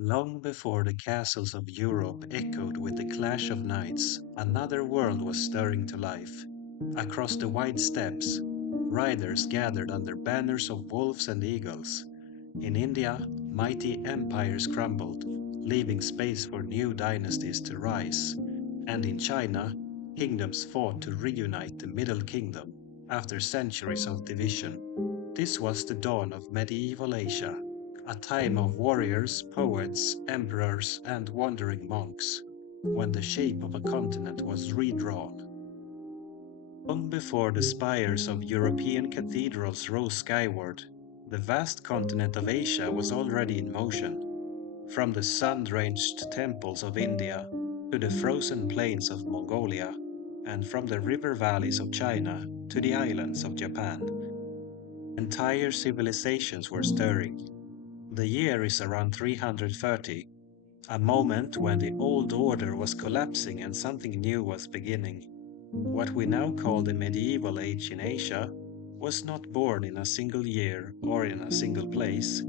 Long before the castles of Europe echoed with the clash of knights, another world was stirring to life. Across the wide steppes, riders gathered under banners of wolves and eagles. In India, mighty empires crumbled, leaving space for new dynasties to rise. And in China, kingdoms fought to reunite the Middle Kingdom after centuries of division. This was the dawn of medieval Asia, a time of warriors, poets, emperors, and wandering monks, when the shape of a continent was redrawn. Long before the spires of European cathedrals rose skyward, the vast continent of Asia was already in motion. From the sun-drenched temples of India to the frozen plains of Mongolia, and from the river valleys of China to the islands of Japan, entire civilizations were stirring. The year is around 330, a moment when the old order was collapsing and something new was beginning. What we now call the medieval age in Asia was not born in a single year or in a single place.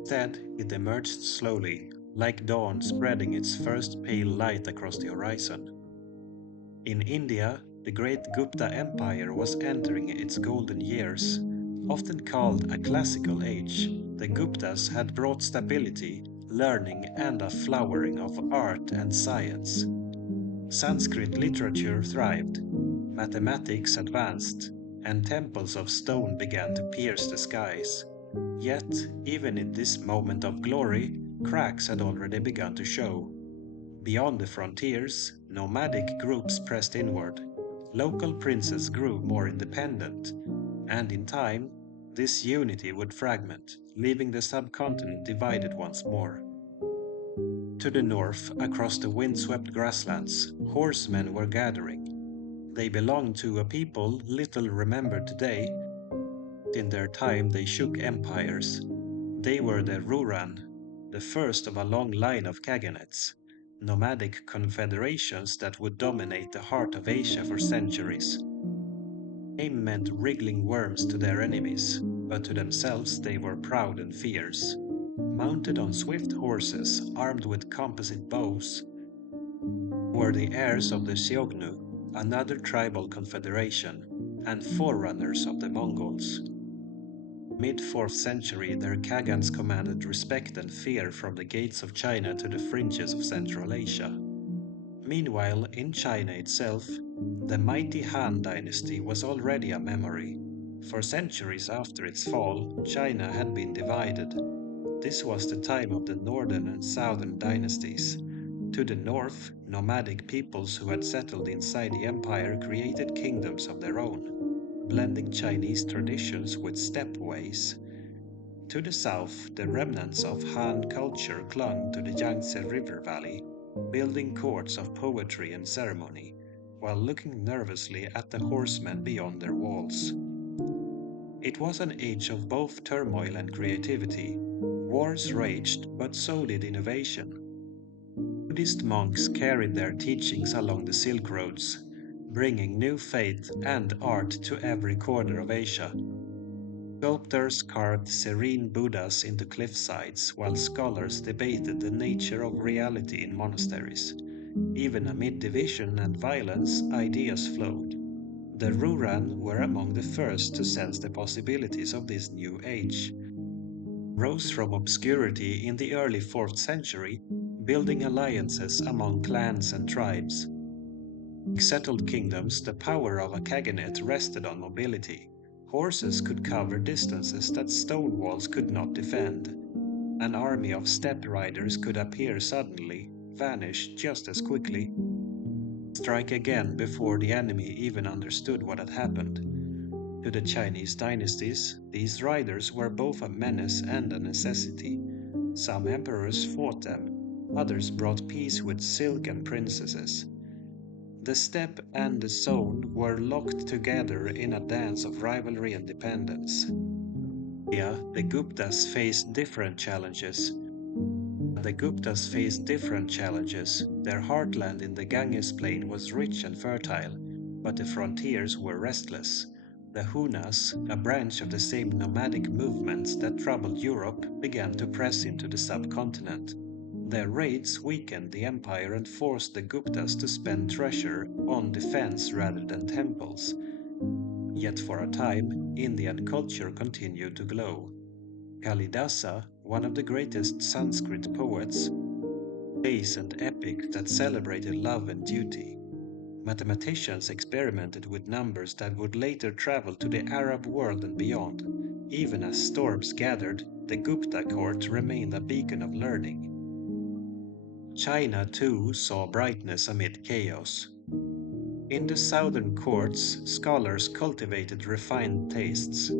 Instead, it emerged slowly, like dawn spreading its first pale light across the horizon. In India, the great Gupta Empire was entering its golden years. Often called a classical age, the Guptas had brought stability, learning, and a flowering of art and science. Sanskrit literature thrived, mathematics advanced, and temples of stone began to pierce the skies. Yet, even in this moment of glory, cracks had already begun to show. Beyond the frontiers, nomadic groups pressed inward. Local princes grew more independent, and in time, this unity would fragment, leaving the subcontinent divided once more. To the north, across the windswept grasslands, horsemen were gathering. They belonged to a people little remembered today. In their time, they shook empires. They were the Ruran, the first of a long line of kaganates, nomadic confederations that would dominate the heart of Asia for centuries. Name meant wriggling worms to their enemies, but to themselves they were proud and fierce. Mounted on swift horses, armed with composite bows, were the heirs of the Xiongnu, another tribal confederation, and forerunners of the Mongols. Mid-4th century, their Khagans commanded respect and fear from the gates of China to the fringes of Central Asia. Meanwhile, in China itself, the mighty Han dynasty was already a memory. For centuries after its fall, China had been divided. This was the time of the northern and southern dynasties. To the north, nomadic peoples who had settled inside the empire created kingdoms of their own, blending Chinese traditions with steppe ways. To the south, the remnants of Han culture clung to the Yangtze River Valley, building courts of poetry and ceremony, while looking nervously at the horsemen beyond their walls. It was an age of both turmoil and creativity. Wars raged, but so did innovation. Buddhist monks carried their teachings along the Silk Roads, bringing new faith and art to every corner of Asia. Sculptors carved serene Buddhas into cliffsides, while scholars debated the nature of reality in monasteries. Even amid division and violence, ideas flowed. The Ruran were among the first to sense the possibilities of this new age. Rose from obscurity in the early 4th century, building alliances among clans and tribes. In settled kingdoms, the power of a khaganate rested on mobility. Horses could cover distances that stone walls could not defend. An army of steppe riders could appear suddenly, vanish just as quickly, strike again before the enemy even understood what had happened. To the Chinese dynasties, these riders were both a menace and a necessity. Some emperors fought them, others brought peace with silk and princesses. The steppe and the zone were locked together in a dance of rivalry and dependence. Yeah, the Guptas faced different challenges. Their heartland in the Ganges plain was rich and fertile, but the frontiers were restless. The Hunas, a branch of the same nomadic movements that troubled Europe, began to press into the subcontinent. Their raids weakened the empire and forced the Guptas to spend treasure on defense rather than temples. Yet for a time, Indian culture continued to glow. Kalidasa, one of the greatest Sanskrit poets, plays an epic that celebrated love and duty. Mathematicians experimented with numbers that would later travel to the Arab world and beyond. Even as storms gathered, the Gupta court remained a beacon of learning. China too saw brightness amid chaos. In the southern courts, scholars cultivated refined tastes.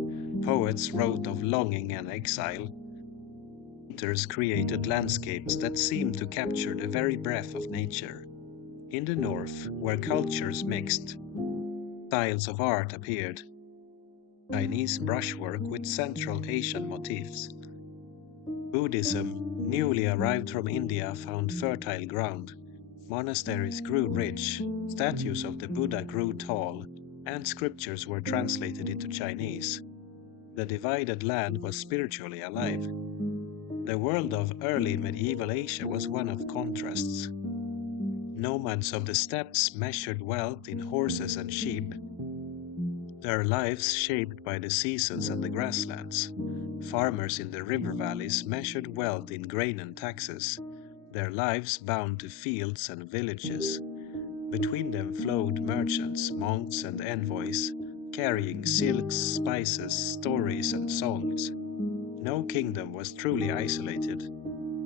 Poets wrote of longing and exile. Painters created landscapes that seemed to capture the very breath of nature. In the north, where cultures mixed, styles of art appeared. Chinese brushwork with Central Asian motifs. Buddhism, newly arrived from India, found fertile ground. Monasteries grew rich, statues of the Buddha grew tall, and scriptures were translated into Chinese. The divided land was spiritually alive. The world of early medieval Asia was one of contrasts. Nomads of the steppes measured wealth in horses and sheep, their lives shaped by the seasons and the grasslands. Farmers in the river valleys measured wealth in grain and taxes, their lives bound to fields and villages. Between them flowed merchants, monks, and envoys, carrying silks, spices, stories, and songs. No kingdom was truly isolated.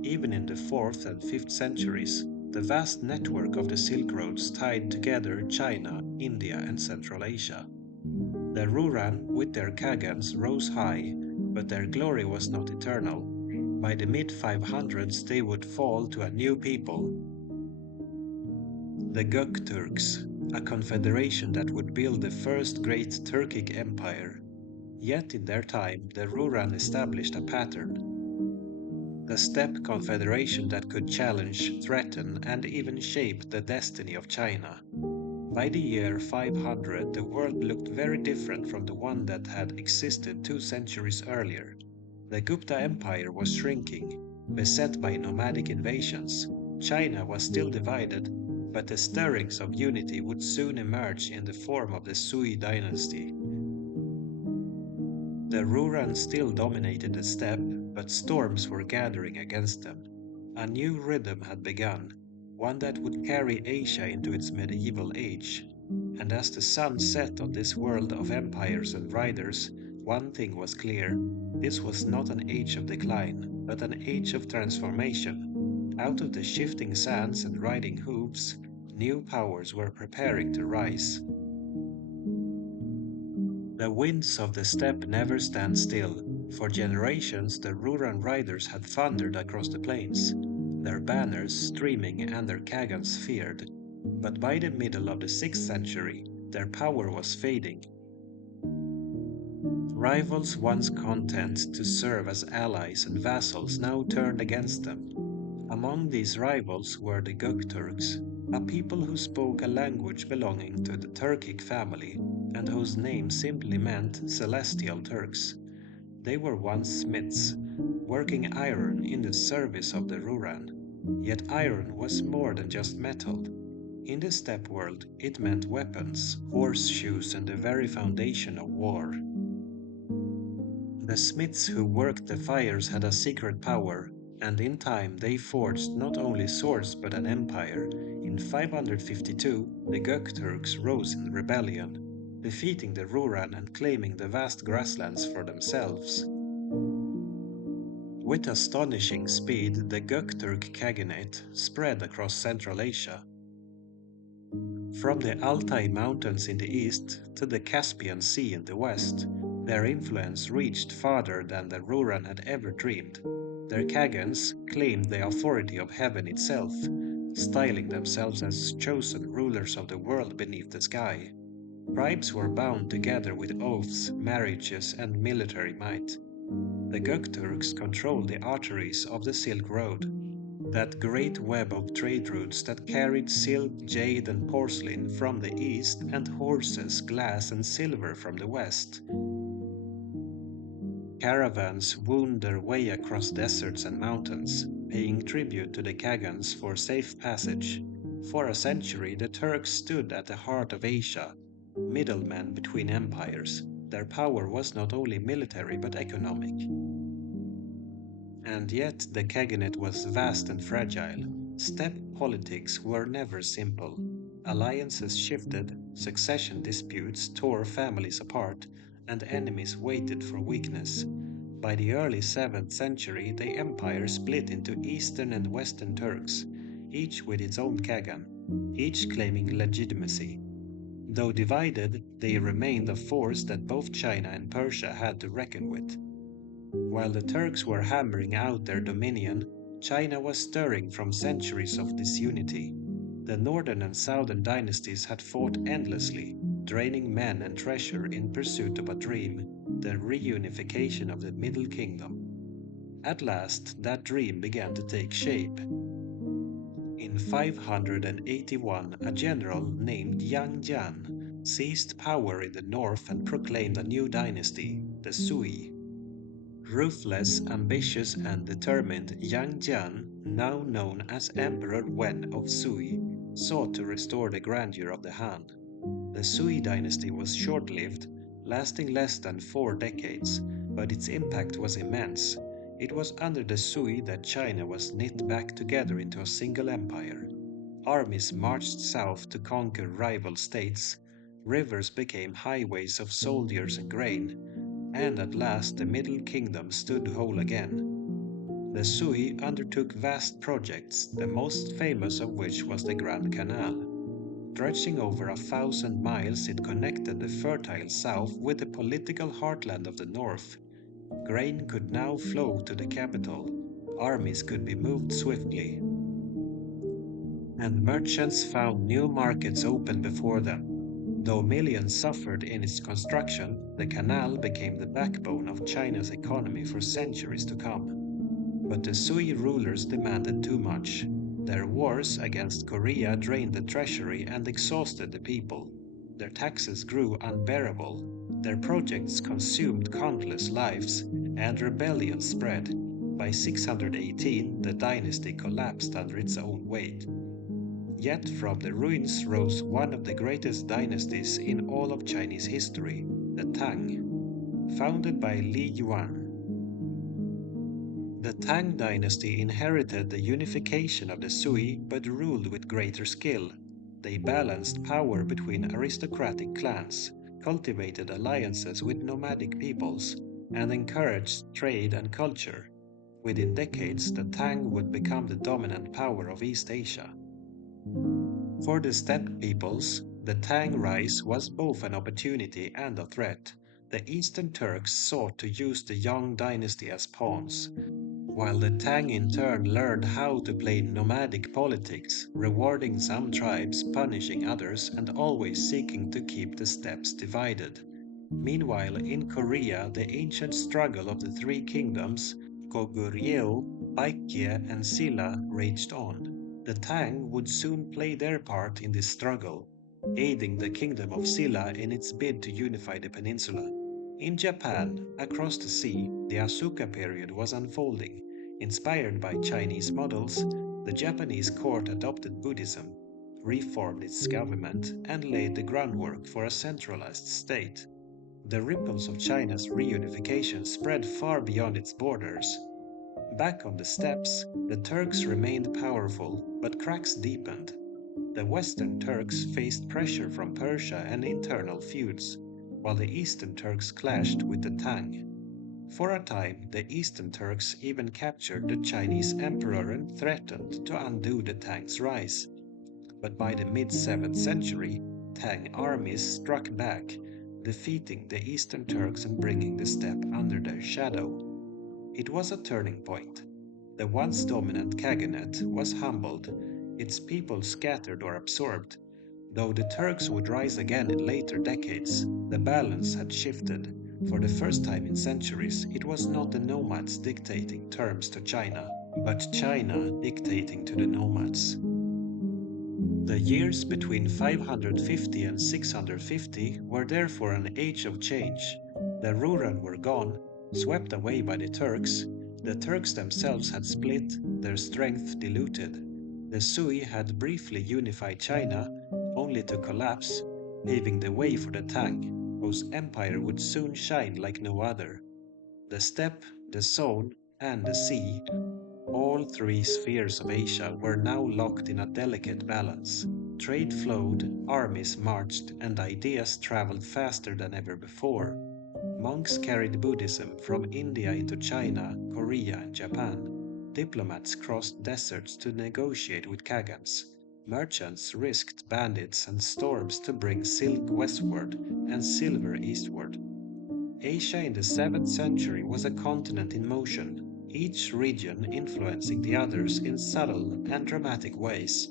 Even in the 4th and 5th centuries, the vast network of the Silk Roads tied together China, India, and Central Asia. The Ruran, with their Khagans, rose high, but their glory was not eternal. By the mid-500s they would fall to a new people, the Gökturks, a confederation that would build the first great Turkic empire. Yet in their time, the Ruran established a pattern. The steppe confederation that could challenge, threaten, and even shape the destiny of China. By the year 500, the world looked very different from the one that had existed 2 centuries earlier. The Gupta Empire was shrinking, beset by nomadic invasions. China was still divided, but the stirrings of unity would soon emerge in the form of the Sui dynasty. The Ruran still dominated the steppe, but storms were gathering against them. A new rhythm had begun, one that would carry Asia into its medieval age. And as the sun set on this world of empires and riders, one thing was clear. This was not an age of decline, but an age of transformation. Out of the shifting sands and riding hooves, new powers were preparing to rise. The winds of the steppe never stand still. For generations, the Ruran riders had thundered across the plains, their banners streaming and their Khagans feared. But by the middle of the 6th century, their power was fading. Rivals once content to serve as allies and vassals now turned against them. Among these rivals were the Gökturks, a people who spoke a language belonging to the Turkic family and whose name simply meant Celestial Turks. They were once smiths, working iron in the service of the Ruran. Yet iron was more than just metal. In the steppe world, it meant weapons, horseshoes, and the very foundation of war. The smiths who worked the fires had a secret power, and in time they forged not only swords but an empire. In 552, the Gökturks rose in rebellion, defeating the Ruran and claiming the vast grasslands for themselves. With astonishing speed, the Göktürk Khaganate spread across Central Asia. From the Altai Mountains in the east to the Caspian Sea in the west, their influence reached farther than the Ruran had ever dreamed. Their Khagans claimed the authority of heaven itself, styling themselves as chosen rulers of the world beneath the sky. Tribes were bound together with oaths, marriages, and military might. The Gökturks controlled the arteries of the Silk Road. that great web of trade routes that carried silk, jade, and porcelain from the east and horses, glass, and silver from the west. Caravans wound their way across deserts and mountains, paying tribute to the Khagans for safe passage. For a century, the Turks stood at the heart of Asia, middlemen between empires. Their power was not only military but economic. And yet the Khaganate was vast and fragile. Steppe politics were never simple. Alliances shifted, succession disputes tore families apart, and enemies waited for weakness. By the early 7th century, the empire split into Eastern and Western Turks, each with its own Khagan, each claiming legitimacy. Though divided, they remained a force that both China and Persia had to reckon with. While the Turks were hammering out their dominion, China was stirring from centuries of disunity. The northern and southern dynasties had fought endlessly, draining men and treasure in pursuit of a dream, the reunification of the Middle Kingdom. At last, that dream began to take shape. In 581, a general named Yang Jian seized power in the north and proclaimed a new dynasty, the Sui. Ruthless, ambitious, and determined, Yang Jian, now known as Emperor Wen of Sui, sought to restore the grandeur of the Han. The Sui dynasty was short lived, lasting less than 4 decades, but its impact was immense. It was under the Sui that China was knit back together into a single empire. Armies marched south to conquer rival states, rivers became highways of soldiers and grain, and at last the Middle Kingdom stood whole again. The Sui undertook vast projects, the most famous of which was the Grand Canal. Stretching over 1,000 miles, it connected the fertile south with the political heartland of the north. Grain could now flow to the capital, armies could be moved swiftly, and merchants found new markets open before them. Though millions suffered in its construction, the canal became the backbone of China's economy for centuries to come. But the Sui rulers demanded too much. Their wars against Korea drained the treasury and exhausted the people. Their taxes grew unbearable. Their projects consumed countless lives, and rebellion spread. By 618, the dynasty collapsed under its own weight. Yet from the ruins rose one of the greatest dynasties in all of Chinese history, the Tang, founded by Li Yuan. The Tang dynasty inherited the unification of the Sui but ruled with greater skill. They balanced power between aristocratic clans, cultivated alliances with nomadic peoples, and encouraged trade and culture. Within decades, the Tang would become the dominant power of East Asia. For the steppe peoples, the Tang rise was both an opportunity and a threat. The Eastern Turks sought to use the Yang dynasty as pawns, while the Tang in turn learned how to play nomadic politics, rewarding some tribes, punishing others, and always seeking to keep the steppes divided. Meanwhile, in Korea, the ancient struggle of the three kingdoms, Goguryeo, Baekje, and Silla, raged on. The Tang would soon play their part in this struggle, aiding the kingdom of Silla in its bid to unify the peninsula. In Japan, across the sea, the Asuka period was unfolding. Inspired by Chinese models, the Japanese court adopted Buddhism, reformed its government, and laid the groundwork for a centralized state. The ripples of China's reunification spread far beyond its borders. Back on the steppes, the Turks remained powerful, but cracks deepened. The Western Turks faced pressure from Persia and internal feuds, while the Eastern Turks clashed with the Tang. For a time, the Eastern Turks even captured the Chinese emperor and threatened to undo the Tang's rise. But by the mid 7th century, Tang armies struck back, defeating the Eastern Turks and bringing the steppe under their shadow. It was a turning point. The once dominant Khaganate was humbled, its people scattered or absorbed. Though the Turks would rise again in later decades, the balance had shifted. For the first time in centuries, it was not the nomads dictating terms to China. but China dictating to the nomads. The years between 550 and 650 were therefore an age of change. The rural were gone, swept away by the Turks. The Turks themselves had split, their strength diluted. The Sui had briefly unified China, only to collapse, paving the way for the Tang, whose empire would soon shine like no other. The steppe, the zone, and the sea, all three spheres of Asia were now locked in a delicate balance. Trade flowed, armies marched, and ideas traveled faster than ever before. Monks carried Buddhism from India into China, Korea, and Japan. Diplomats crossed deserts to negotiate with Khagans. Merchants risked bandits and storms to bring silk westward and silver eastward. Asia in the 7th century was a continent in motion, each region influencing the others in subtle and dramatic ways.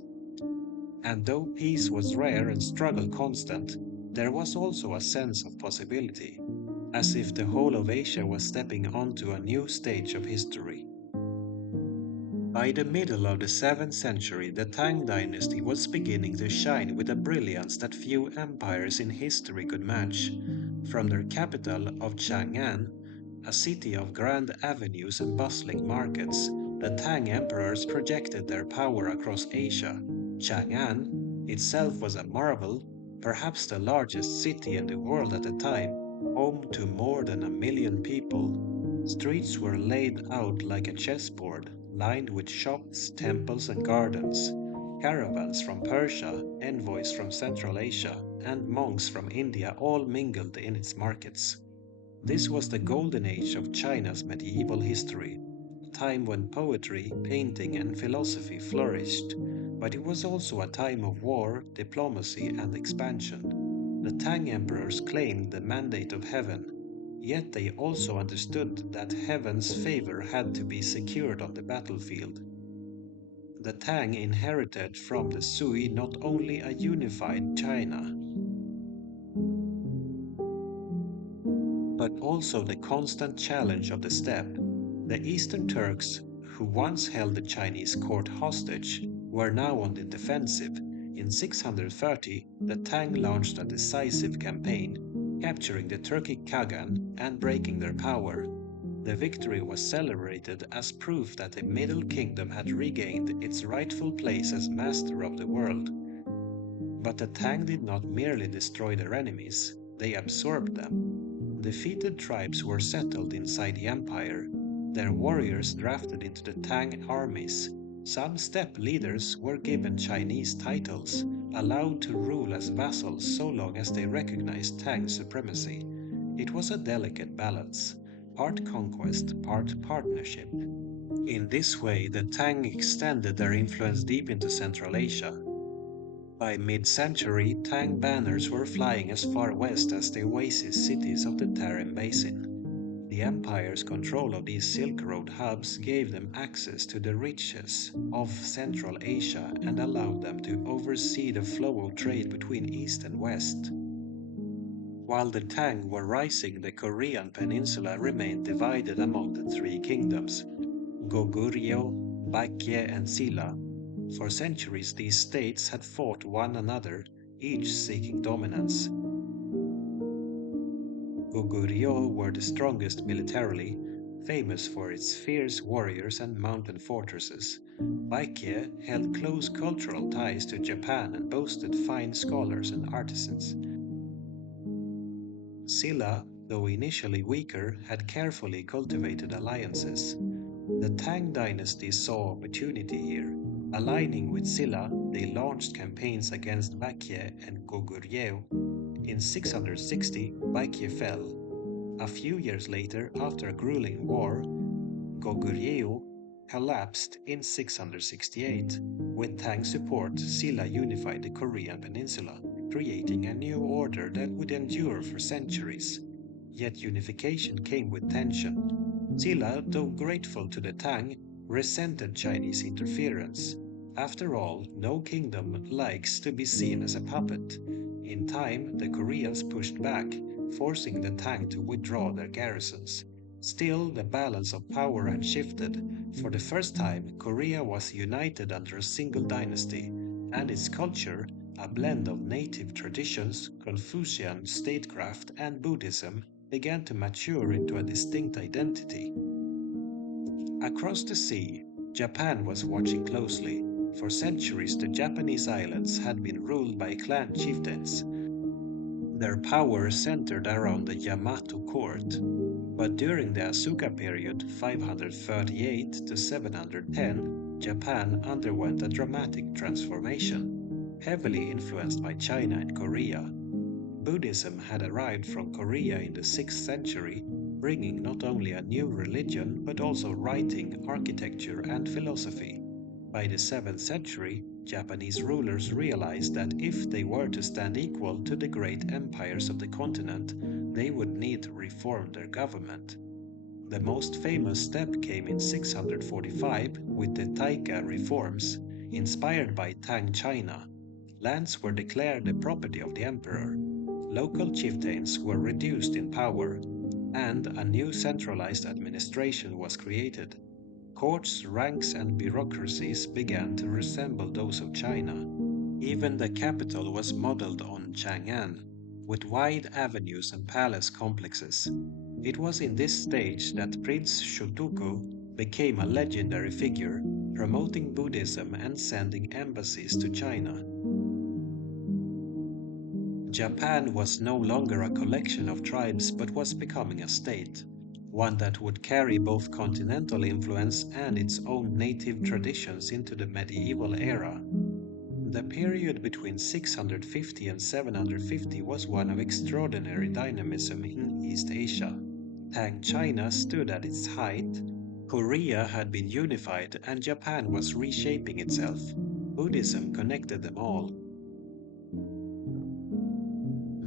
And though peace was rare and struggle constant, there was also a sense of possibility, as if the whole of Asia was stepping onto a new stage of history. By the middle of the 7th century, the Tang dynasty was beginning to shine with a brilliance that few empires in history could match. From their capital of Chang'an, a city of grand avenues and bustling markets, the Tang emperors projected their power across Asia. Chang'an itself was a marvel, perhaps the largest city in the world at the time, home to more than 1 million people. Streets were laid out like a chessboard, lined with shops, temples, and gardens. Caravans from Persia, envoys from Central Asia, and monks from India all mingled in its markets. This was the golden age of China's medieval history, a time when poetry, painting, and philosophy flourished. But it was also a time of war, diplomacy, and expansion. The Tang emperors claimed the mandate of heaven, yet they also understood that heaven's favor had to be secured on the battlefield. The Tang inherited from the Sui not only a unified China, but also the constant challenge of the steppe. The Eastern Turks, who once held the Chinese court hostage, were now on the defensive. In 630, the Tang launched a decisive campaign, capturing the Turkic Khagan and breaking their power. The victory was celebrated as proof that the Middle Kingdom had regained its rightful place as master of the world. But the Tang did not merely destroy their enemies, they absorbed them. Defeated tribes were settled inside the empire, their warriors drafted into the Tang armies. Some steppe leaders were given Chinese titles, allowed to rule as vassals so long as they recognized Tang supremacy. It was a delicate balance, part conquest, part partnership. In this way, the Tang extended their influence deep into Central Asia. By mid-century, Tang banners were flying as far west as the oasis cities of the Tarim Basin. The empire's control of these Silk Road hubs gave them access to the riches of Central Asia and allowed them to oversee the flow of trade between East and West. While the Tang were rising, the Korean peninsula remained divided among the three kingdoms, Goguryeo, Baekje, and Silla. For centuries, these states had fought one another, each seeking dominance. Goguryeo were the strongest militarily, famous for its fierce warriors and mountain fortresses. Baekje held close cultural ties to Japan and boasted fine scholars and artisans. Silla, though initially weaker, had carefully cultivated alliances. The Tang dynasty saw opportunity here. Aligning with Silla, they launched campaigns against Baekje and Goguryeo. In 660, Baekje fell. A few years later, after a grueling war, Goguryeo collapsed in 668. With Tang support, Silla unified the Korean peninsula, creating a new order that would endure for centuries. Yet unification came with tension. Silla, though grateful to the Tang, resented Chinese interference. After all, no kingdom likes to be seen as a puppet. In time, the Koreans pushed back, forcing the Tang to withdraw their garrisons. Still, the balance of power had shifted. For the first time, Korea was united under a single dynasty, and its culture, a blend of native traditions, Confucian statecraft, and Buddhism, began to mature into a distinct identity. Across the sea, Japan was watching closely. For centuries, the Japanese islands had been ruled by clan chieftains, their power centered around the Yamato court. But during the Asuka period, 538 to 710, Japan underwent a dramatic transformation. Heavily influenced by China and Korea, Buddhism had arrived from Korea in the 6th century, bringing not only a new religion but also writing, architecture, and philosophy. By the 7th century, Japanese rulers realized that if they were to stand equal to the great empires of the continent, they would need to reform their government. The most famous step came in 645 with the Taika reforms, inspired by Tang China. Lands were declared the property of the emperor, local chieftains were reduced in power, and a new centralized administration was created. Courts, ranks, and bureaucracies began to resemble those of China. Even the capital was modeled on Chang'an, with wide avenues and palace complexes. It was in this stage that Prince Shotoku became a legendary figure, promoting Buddhism and sending embassies to China. Japan was no longer a collection of tribes but was becoming a state, one that would carry both continental influence and its own native traditions into the medieval era. The period between 650 and 750 was one of extraordinary dynamism in East Asia. Tang China stood at its height, Korea had been unified, and Japan was reshaping itself. Buddhism connected them all.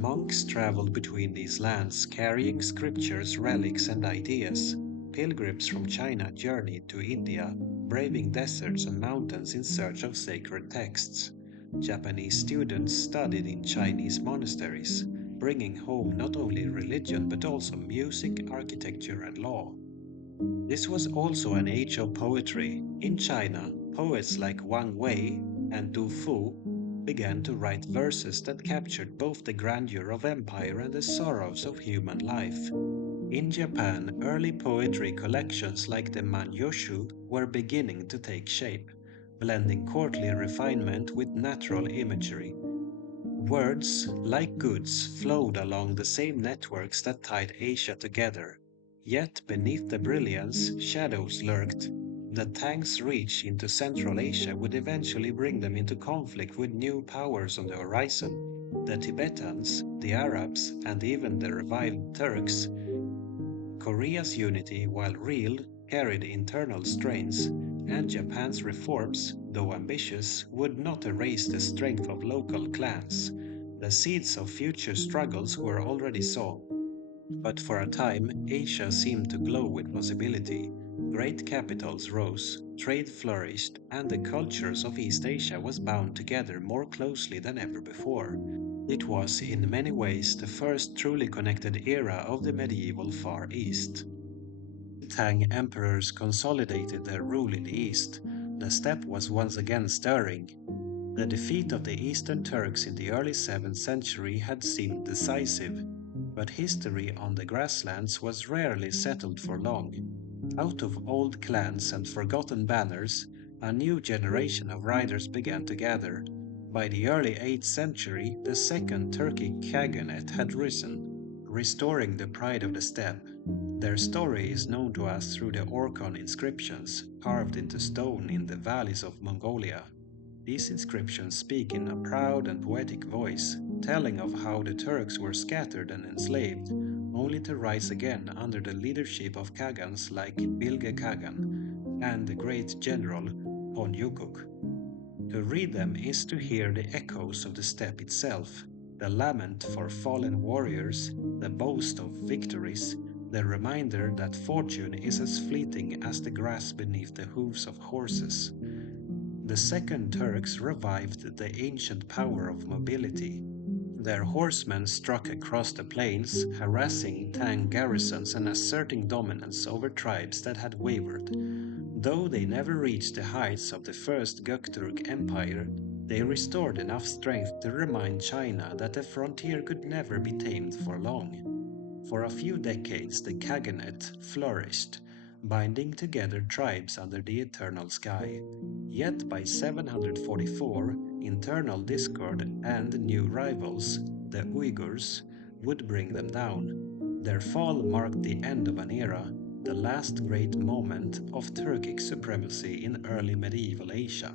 Monks traveled between these lands carrying scriptures, relics, and ideas. Pilgrims from China journeyed to India, braving deserts and mountains in search of sacred texts. Japanese students studied in Chinese monasteries, bringing home not only religion but also music, architecture, and law. This was also an age of poetry. In China, poets like Wang Wei and Du Fu began to write verses that captured both the grandeur of empire and the sorrows of human life. In Japan, early poetry collections like the Manyoshu were beginning to take shape, blending courtly refinement with natural imagery. Words, like goods, flowed along the same networks that tied Asia together. Yet beneath the brilliance, shadows lurked. The Tang's reach into Central Asia would eventually bring them into conflict with new powers on the horizon. The Tibetans, the Arabs, and even the revived Turks. Korea's unity, while real, carried internal strains, and Japan's reforms, though ambitious, would not erase the strength of local clans. The seeds of future struggles were already sown. But for a time, Asia seemed to glow with possibility. Great capitals rose, trade flourished, and the cultures of East Asia was bound together more closely than ever before. It was in many ways the first truly connected era of the medieval Far East. Tang emperors consolidated their rule in the east. The steppe was once again stirring. The defeat of the Eastern Turks in the early 7th century had seemed decisive, but history on the grasslands was rarely settled for long. Out of old clans and forgotten banners, a new generation of riders began to gather. By the early 8th century, the Second Turkic Khaganate had risen, restoring the pride of the steppe. Their story is known to us through the Orkhon inscriptions carved into stone in the valleys of Mongolia. These inscriptions speak in a proud and poetic voice, telling of how the Turks were scattered and enslaved, only to rise again under the leadership of Khagans like Bilge Khagan and the great general Ponyukuk. To read them is to hear the echoes of the steppe itself, the lament for fallen warriors, the boast of victories, the reminder that fortune is as fleeting as the grass beneath the hooves of horses. The Second Turks revived the ancient power of mobility. Their horsemen struck across the plains, harassing Tang garrisons and asserting dominance over tribes that had wavered. Though they never reached the heights of the First Göktürk Empire, they restored enough strength to remind China that the frontier could never be tamed for long. For a few decades, the Khaganate flourished, binding together tribes under the eternal sky. Yet by 744, internal discord and new rivals, the Uyghurs, would bring them down. Their fall marked the end of an era, the last great moment of Turkic supremacy in early medieval Asia.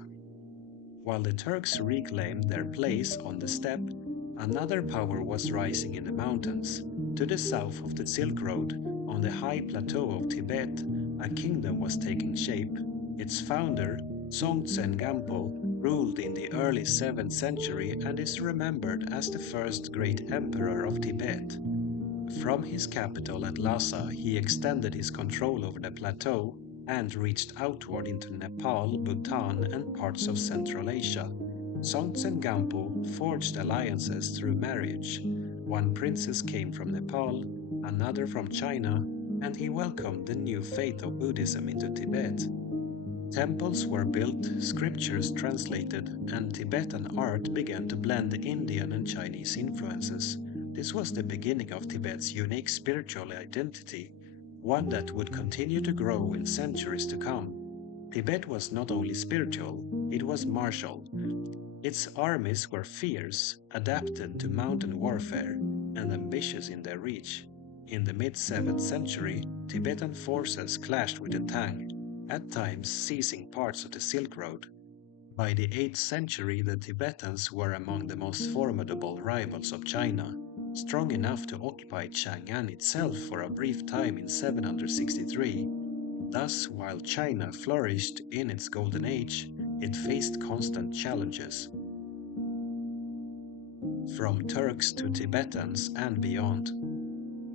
While the Turks reclaimed their place on the steppe, another power was rising in the mountains. To the south of the Silk Road, on the high plateau of Tibet, a kingdom was taking shape. Its founder, Songtsen Gampo, ruled in the early 7th century and is remembered as the first great emperor of Tibet. From his capital at Lhasa, he extended his control over the plateau and reached outward into Nepal, Bhutan, and parts of Central Asia. Songtsen Gampo forged alliances through marriage. One princess came from Nepal, another from China, and he welcomed the new faith of Buddhism into Tibet. Temples were built, scriptures translated, and Tibetan art began to blend Indian and Chinese influences. This was the beginning of Tibet's unique spiritual identity, one that would continue to grow in centuries to come. Tibet was not only spiritual, it was martial. Its armies were fierce, adapted to mountain warfare, and ambitious in their reach. In the mid 7th century, Tibetan forces clashed with the Tang, at times seizing parts of the Silk Road. By the 8th century, the Tibetans were among the most formidable rivals of China, strong enough to occupy Chang'an itself for a brief time in 763. Thus, while China flourished in its golden age, it faced constant challenges, from Turks to Tibetans and beyond.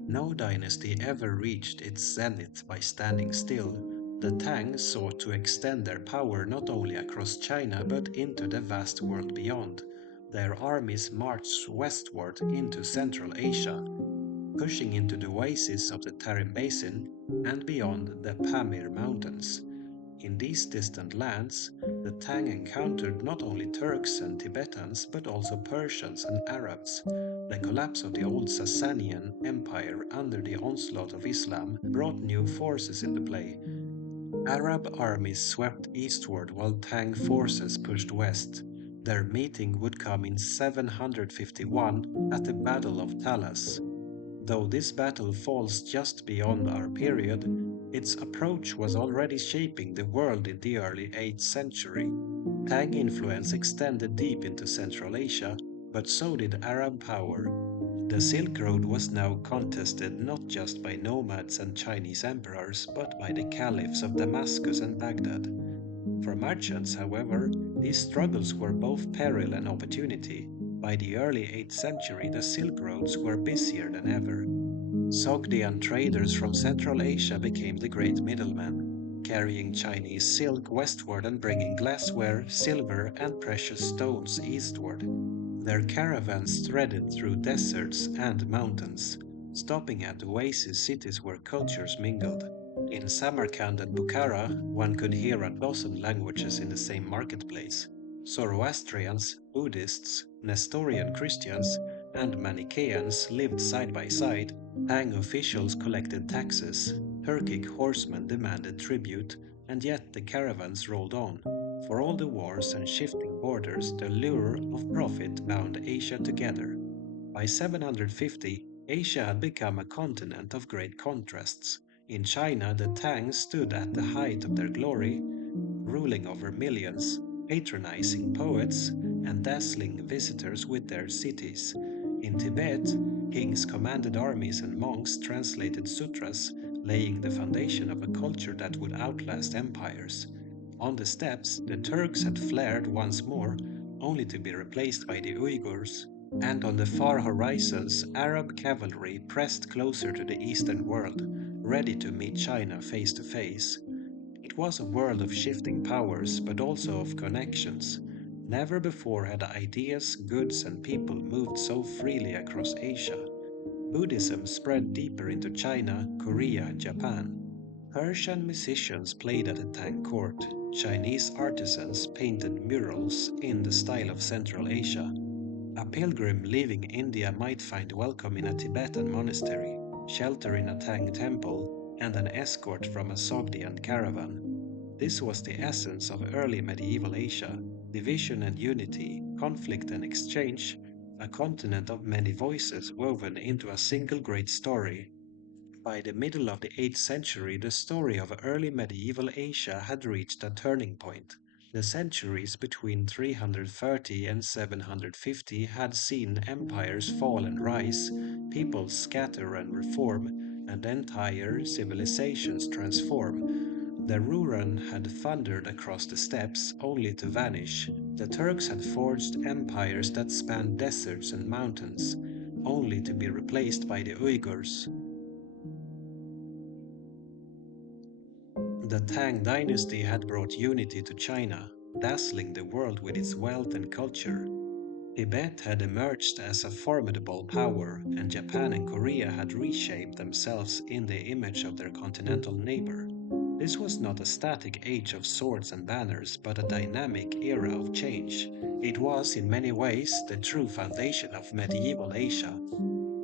No dynasty ever reached its zenith by standing still. The Tang sought to extend their power not only across China but into the vast world beyond. Their armies marched westward into Central Asia, pushing into the oases of the Tarim Basin and beyond the Pamir Mountains. In these distant lands, the Tang encountered not only Turks and Tibetans but also Persians and Arabs. The collapse of the old Sasanian Empire under the onslaught of Islam brought new forces into play. Arab armies swept eastward while Tang forces pushed west. Their meeting would come in 751 at the Battle of Talas. Though this battle falls just beyond our period, its approach was already shaping the world in the early 8th century. Tang influence extended deep into Central Asia, but so did Arab power. The Silk Road was now contested not just by nomads and Chinese emperors, but by the caliphs of Damascus and Baghdad. For merchants, however, these struggles were both peril and opportunity. By the early 8th century, the Silk Roads were busier than ever. Sogdian traders from Central Asia became the great middlemen, carrying Chinese silk westward and bringing glassware, silver, and precious stones eastward. Their caravans threaded through deserts and mountains, stopping at oasis cities where cultures mingled. In Samarkand and Bukhara, one could hear a dozen languages in the same marketplace. Zoroastrians, Buddhists, Nestorian Christians, and Manichaeans lived side by side. Tang officials collected taxes, Turkic horsemen demanded tribute, and yet the caravans rolled on. For all the wars and shifting borders, the lure of profit bound Asia together. By 750, Asia had become a continent of great contrasts. In China, the Tang stood at the height of their glory, ruling over millions, patronizing poets, and dazzling visitors with their cities. In Tibet, kings commanded armies and monks translated sutras, laying the foundation of a culture that would outlast empires. On the steppes, the Turks had flared once more, only to be replaced by the Uyghurs, and on the far horizons, Arab cavalry pressed closer to the Eastern world, ready to meet China face to face. It was a world of shifting powers, but also of connections. Never before had ideas, goods, and people moved so freely across Asia. Buddhism spread deeper into China, Korea, and Japan. Persian musicians played at the Tang court. Chinese artisans painted murals in the style of Central Asia. A pilgrim leaving India might find welcome in a Tibetan monastery, shelter in a Tang temple, and an escort from a Sogdian caravan. This was the essence of early medieval Asia: division and unity, conflict and exchange, a continent of many voices woven into a single great story. By the middle of the 8th century, the story of early medieval Asia had reached a turning point. The centuries between 330 and 750 had seen empires fall and rise, peoples scatter and reform, and entire civilizations transform. The Ruran had thundered across the steppes only to vanish. The Turks had forged empires that spanned deserts and mountains, only to be replaced by the Uyghurs. The Tang dynasty had brought unity to China, dazzling the world with its wealth and culture. Tibet had emerged as a formidable power, and Japan and Korea had reshaped themselves in the image of their continental neighbor. This was not a static age of swords and banners, but a dynamic era of change. It was, in many ways, the true foundation of medieval Asia.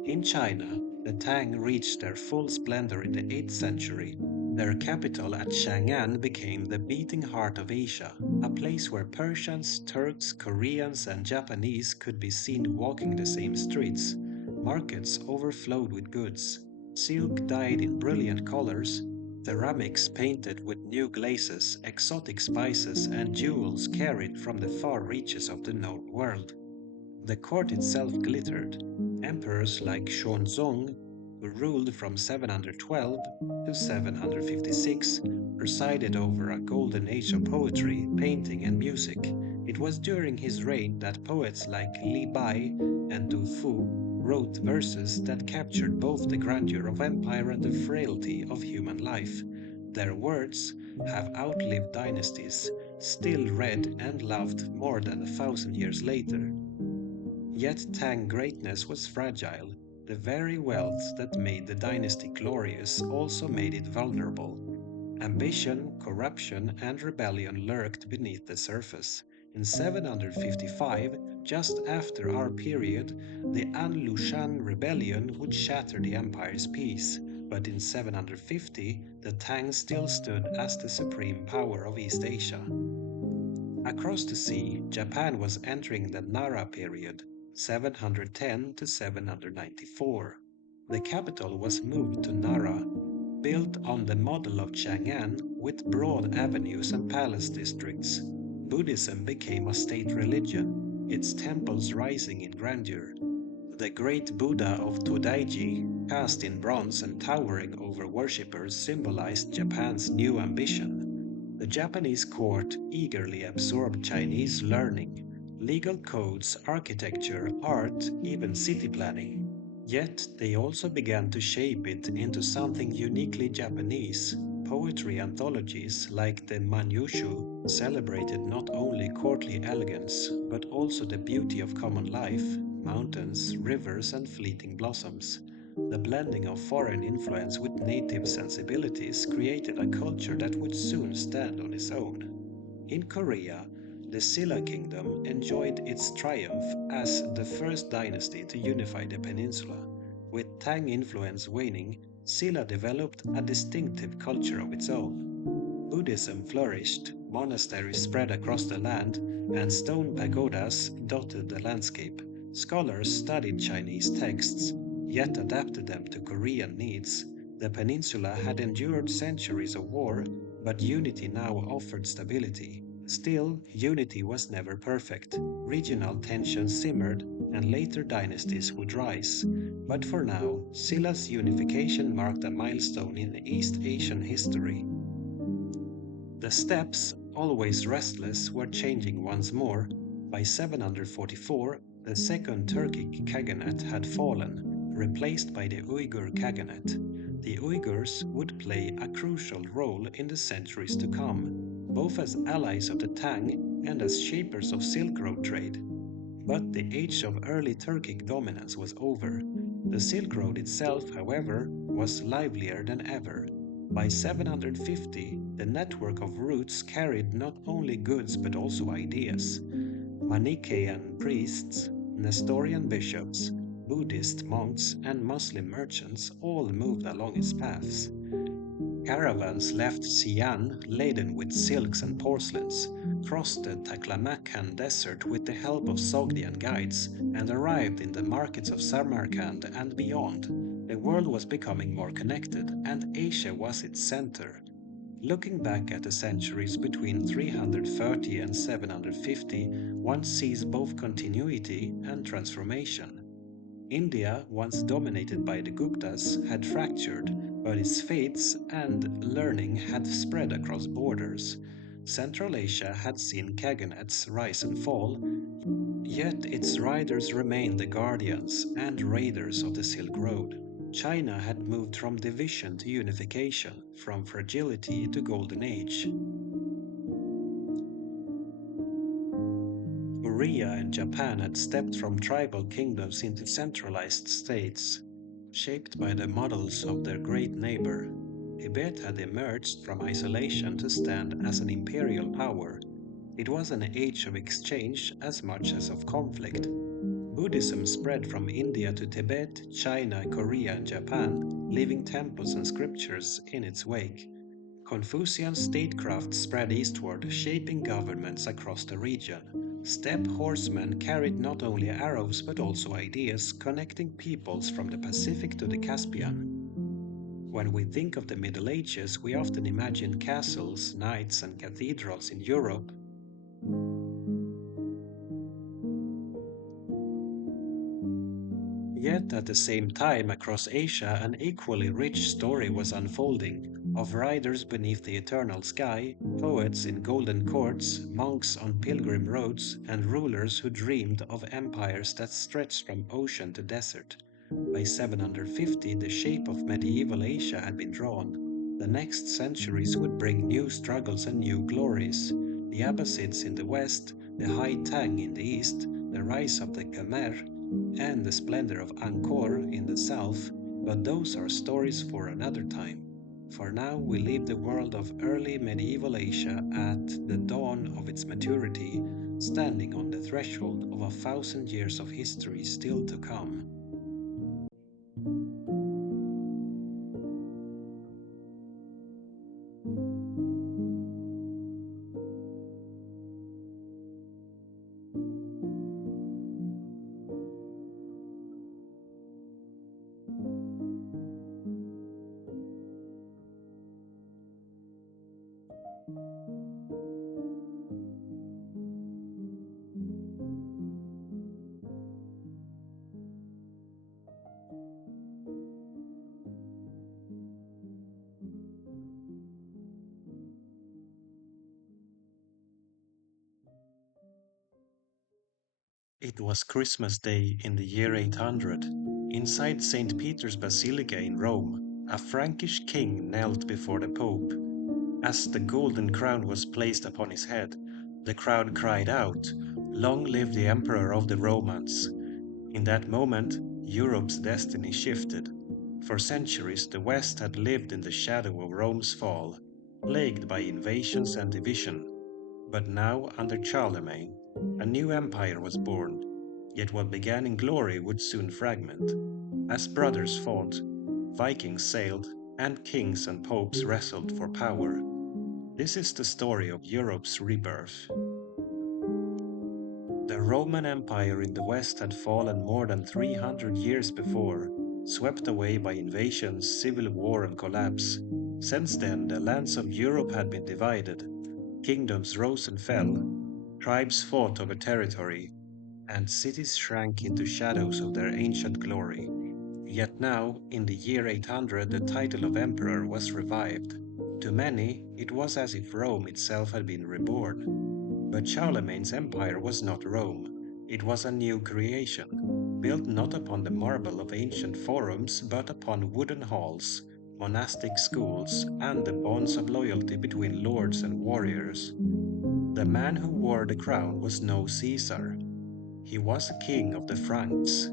In China, the Tang reached their full splendor in the 8th century. Their capital at Chang'an became the beating heart of Asia, a place where Persians, Turks, Koreans, and Japanese could be seen walking the same streets. Markets overflowed with goods, silk dyed in brilliant colors, ceramics painted with new glazes, exotic spices, and jewels carried from the far reaches of the known world. The court itself glittered. Emperors like Xuanzong, who ruled from 712 to 756, presided over a golden age of poetry, painting, and music. It was during his reign that poets like Li Bai and Du Fu wrote verses that captured both the grandeur of empire and the frailty of human life. Their words have outlived dynasties, still read and loved more than 1,000 years later. Yet Tang greatness was fragile. The very wealth that made the dynasty glorious also made it vulnerable. Ambition, corruption, and rebellion lurked beneath the surface. In 755, just after our period, the An-Lushan rebellion would shatter the empire's peace, but in 750, the Tang still stood as the supreme power of East Asia. Across the sea, Japan was entering the Nara period, 710 to 794. The capital was moved to Nara, built on the model of Chang'an with broad avenues and palace districts. Buddhism became a state religion, its temples rising in grandeur. The great Buddha of Todaiji, cast in bronze and towering over worshippers, symbolized Japan's new ambition. The Japanese court eagerly absorbed Chinese learning, legal codes, architecture, art, even city planning. Yet they also began to shape it into something uniquely Japanese. Poetry anthologies like the Manyushu celebrated not only courtly elegance, but also the beauty of common life, mountains, rivers, and fleeting blossoms. The blending of foreign influence with native sensibilities created a culture that would soon stand on its own. In Korea, the Silla kingdom enjoyed its triumph as the first dynasty to unify the peninsula. With Tang influence waning, Silla developed a distinctive culture of its own. Buddhism flourished, monasteries spread across the land, and stone pagodas dotted the landscape. Scholars studied Chinese texts, yet adapted them to Korean needs. The peninsula had endured centuries of war, but unity now offered stability. Still, unity was never perfect. Regional tensions simmered, and later dynasties would rise. But for now, Silla's unification marked a milestone in East Asian history. The steppes, always restless, were changing once more. By 744, the Second Turkic Khaganate had fallen, replaced by the Uyghur Khaganate. The Uyghurs would play a crucial role in the centuries to come, both as allies of the Tang and as shapers of Silk Road trade. But the age of early Turkic dominance was over. The Silk Road itself, however, was livelier than ever. By 750, the network of routes carried not only goods but also ideas. Manichaean priests, Nestorian bishops, Buddhist monks, and Muslim merchants all moved along its paths. Caravans left Xi'an laden with silks and porcelains, crossed the Taklamakan desert with the help of Sogdian guides, and arrived in the markets of Samarkand and beyond. The world was becoming more connected, and Asia was its center. Looking back at the centuries between 330 and 750, one sees both continuity and transformation. India, once dominated by the Guptas, had fractured, but its faiths and learning had spread across borders. Central Asia had seen kaganates rise and fall, yet its riders remained the guardians and raiders of the Silk Road. China had moved from division to unification, from fragility to golden age. Korea and Japan had stepped from tribal kingdoms into centralized states, shaped by the models of their great neighbor. Tibet had emerged from isolation to stand as an imperial power. It was an age of exchange as much as of conflict. Buddhism spread from India to Tibet, China, Korea, and Japan, leaving temples and scriptures in its wake. Confucian statecraft spread eastward, shaping governments across the region. Steppe horsemen carried not only arrows but also ideas, connecting peoples from the Pacific to the Caspian. When we think of the Middle Ages, we often imagine castles, knights, and cathedrals in Europe. Yet at the same time, across Asia, an equally rich story was unfolding of riders beneath the eternal sky, poets in golden courts, monks on pilgrim roads, and rulers who dreamed of empires that stretched from ocean to desert. By 750, the shape of medieval Asia had been drawn. The next centuries would bring new struggles and new glories. The Abbasids in the west, the High Tang in the east, the rise of the Khmer, and the splendor of Angkor in the south, but those are stories for another time. For now, we leave the world of early medieval Asia at the dawn of its maturity, standing on the threshold of 1,000 years of history still to come. It was Christmas Day in the year 800. Inside St. Peter's Basilica in Rome, a Frankish king knelt before the Pope. As the golden crown was placed upon his head, the crowd cried out, "Long live the Emperor of the Romans!" In that moment, Europe's destiny shifted. For centuries, the West had lived in the shadow of Rome's fall, plagued by invasions and division. But now, under Charlemagne, a new empire was born, yet what began in glory would soon fragment. As brothers fought, Vikings sailed, and kings and popes wrestled for power. This is the story of Europe's rebirth. The Roman Empire in the West had fallen more than 300 years before, swept away by invasions, civil war, and collapse. Since then, the lands of Europe had been divided. Kingdoms rose and fell, tribes fought over territory, and cities shrank into shadows of their ancient glory. Yet now, in the year 800, the title of emperor was revived. To many, it was as if Rome itself had been reborn. But Charlemagne's empire was not Rome. It was a new creation, built not upon the marble of ancient forums, but upon wooden halls, monastic schools, and the bonds of loyalty between lords and warriors. The man who wore the crown was no Caesar. He was a king of the Franks,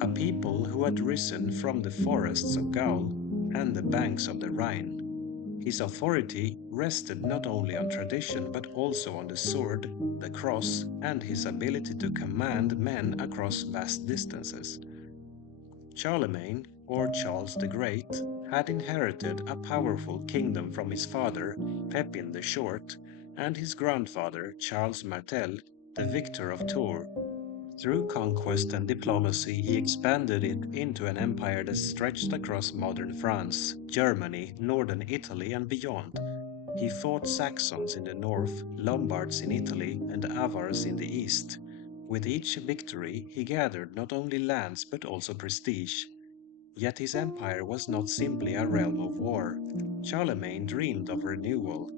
a people who had risen from the forests of Gaul and the banks of the Rhine. His authority rested not only on tradition but also on the sword, the cross, and his ability to command men across vast distances. Charlemagne, or Charles the Great, had inherited a powerful kingdom from his father, Pepin the Short, and his grandfather, Charles Martel, the victor of Tours. Through conquest and diplomacy, he expanded it into an empire that stretched across modern France, Germany, northern Italy, and beyond. He fought Saxons in the north, Lombards in Italy, and Avars in the east. With each victory, he gathered not only lands but also prestige. Yet his empire was not simply a realm of war. Charlemagne dreamed of renewal,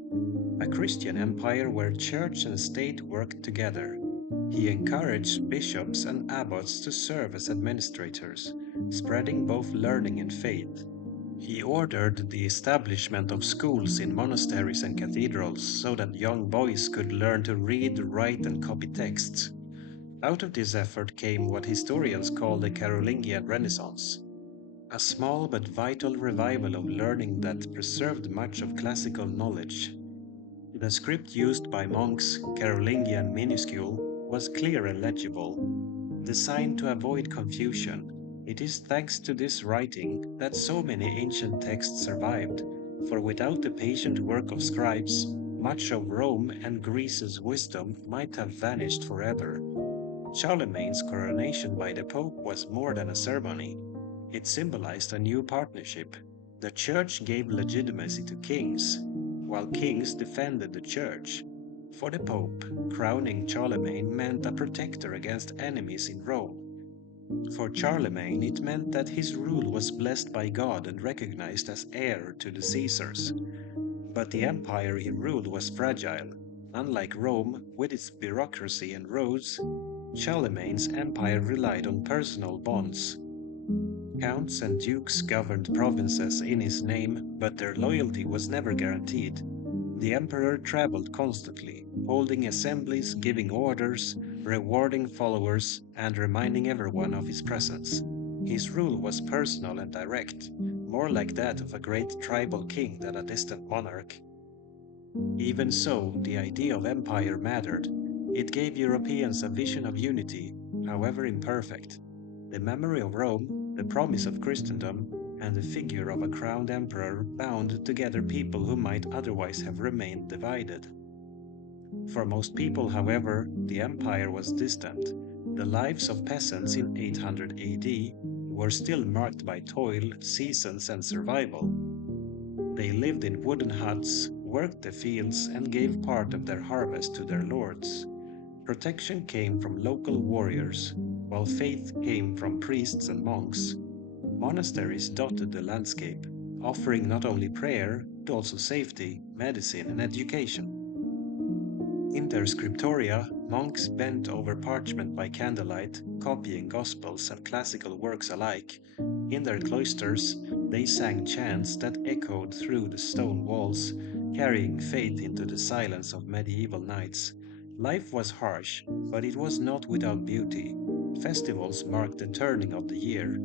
a Christian empire where church and state worked together. He encouraged bishops and abbots to serve as administrators, spreading both learning and faith. He ordered the establishment of schools in monasteries and cathedrals so that young boys could learn to read, write, and copy texts. Out of this effort came what historians call the Carolingian Renaissance, a small but vital revival of learning that preserved much of classical knowledge. The script used by monks, Carolingian minuscule, was clear and legible, designed to avoid confusion. It is thanks to this writing that so many ancient texts survived, for without the patient work of scribes, much of Rome and Greece's wisdom might have vanished forever. Charlemagne's coronation by the Pope was more than a ceremony. It symbolized a new partnership. The Church gave legitimacy to kings, while kings defended the Church. For the Pope, crowning Charlemagne meant a protector against enemies in Rome. For Charlemagne, it meant that his rule was blessed by God and recognized as heir to the Caesars. But the empire he ruled was fragile. Unlike Rome, with its bureaucracy and roads, Charlemagne's empire relied on personal bonds. Counts and dukes governed provinces in his name, but their loyalty was never guaranteed. The emperor traveled constantly, holding assemblies, giving orders, rewarding followers, and reminding everyone of his presence. His rule was personal and direct, more like that of a great tribal king than a distant monarch. Even so, the idea of empire mattered. It gave Europeans a vision of unity, however imperfect. The memory of Rome, the promise of Christendom, and the figure of a crowned emperor bound together people who might otherwise have remained divided. For most people, however, the empire was distant. The lives of peasants in 800 AD were still marked by toil, seasons, and survival. They lived in wooden huts, worked the fields, and gave part of their harvest to their lords. Protection came from local warriors, while faith came from priests and monks. Monasteries dotted the landscape, offering not only prayer, but also safety, medicine, and education. In their scriptoria, monks bent over parchment by candlelight, copying gospels and classical works alike. In their cloisters, they sang chants that echoed through the stone walls, carrying faith into the silence of medieval nights. Life was harsh, but it was not without beauty. Festivals marked the turning of the year.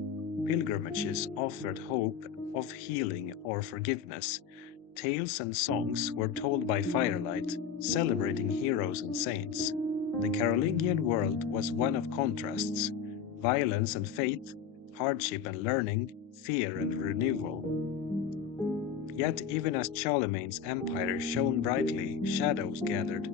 Pilgrimages offered hope of healing or forgiveness. Tales and songs were told by firelight, celebrating heroes and saints. The Carolingian world was one of contrasts: violence and faith, hardship and learning, fear and renewal. Yet, even as Charlemagne's empire shone brightly, shadows gathered.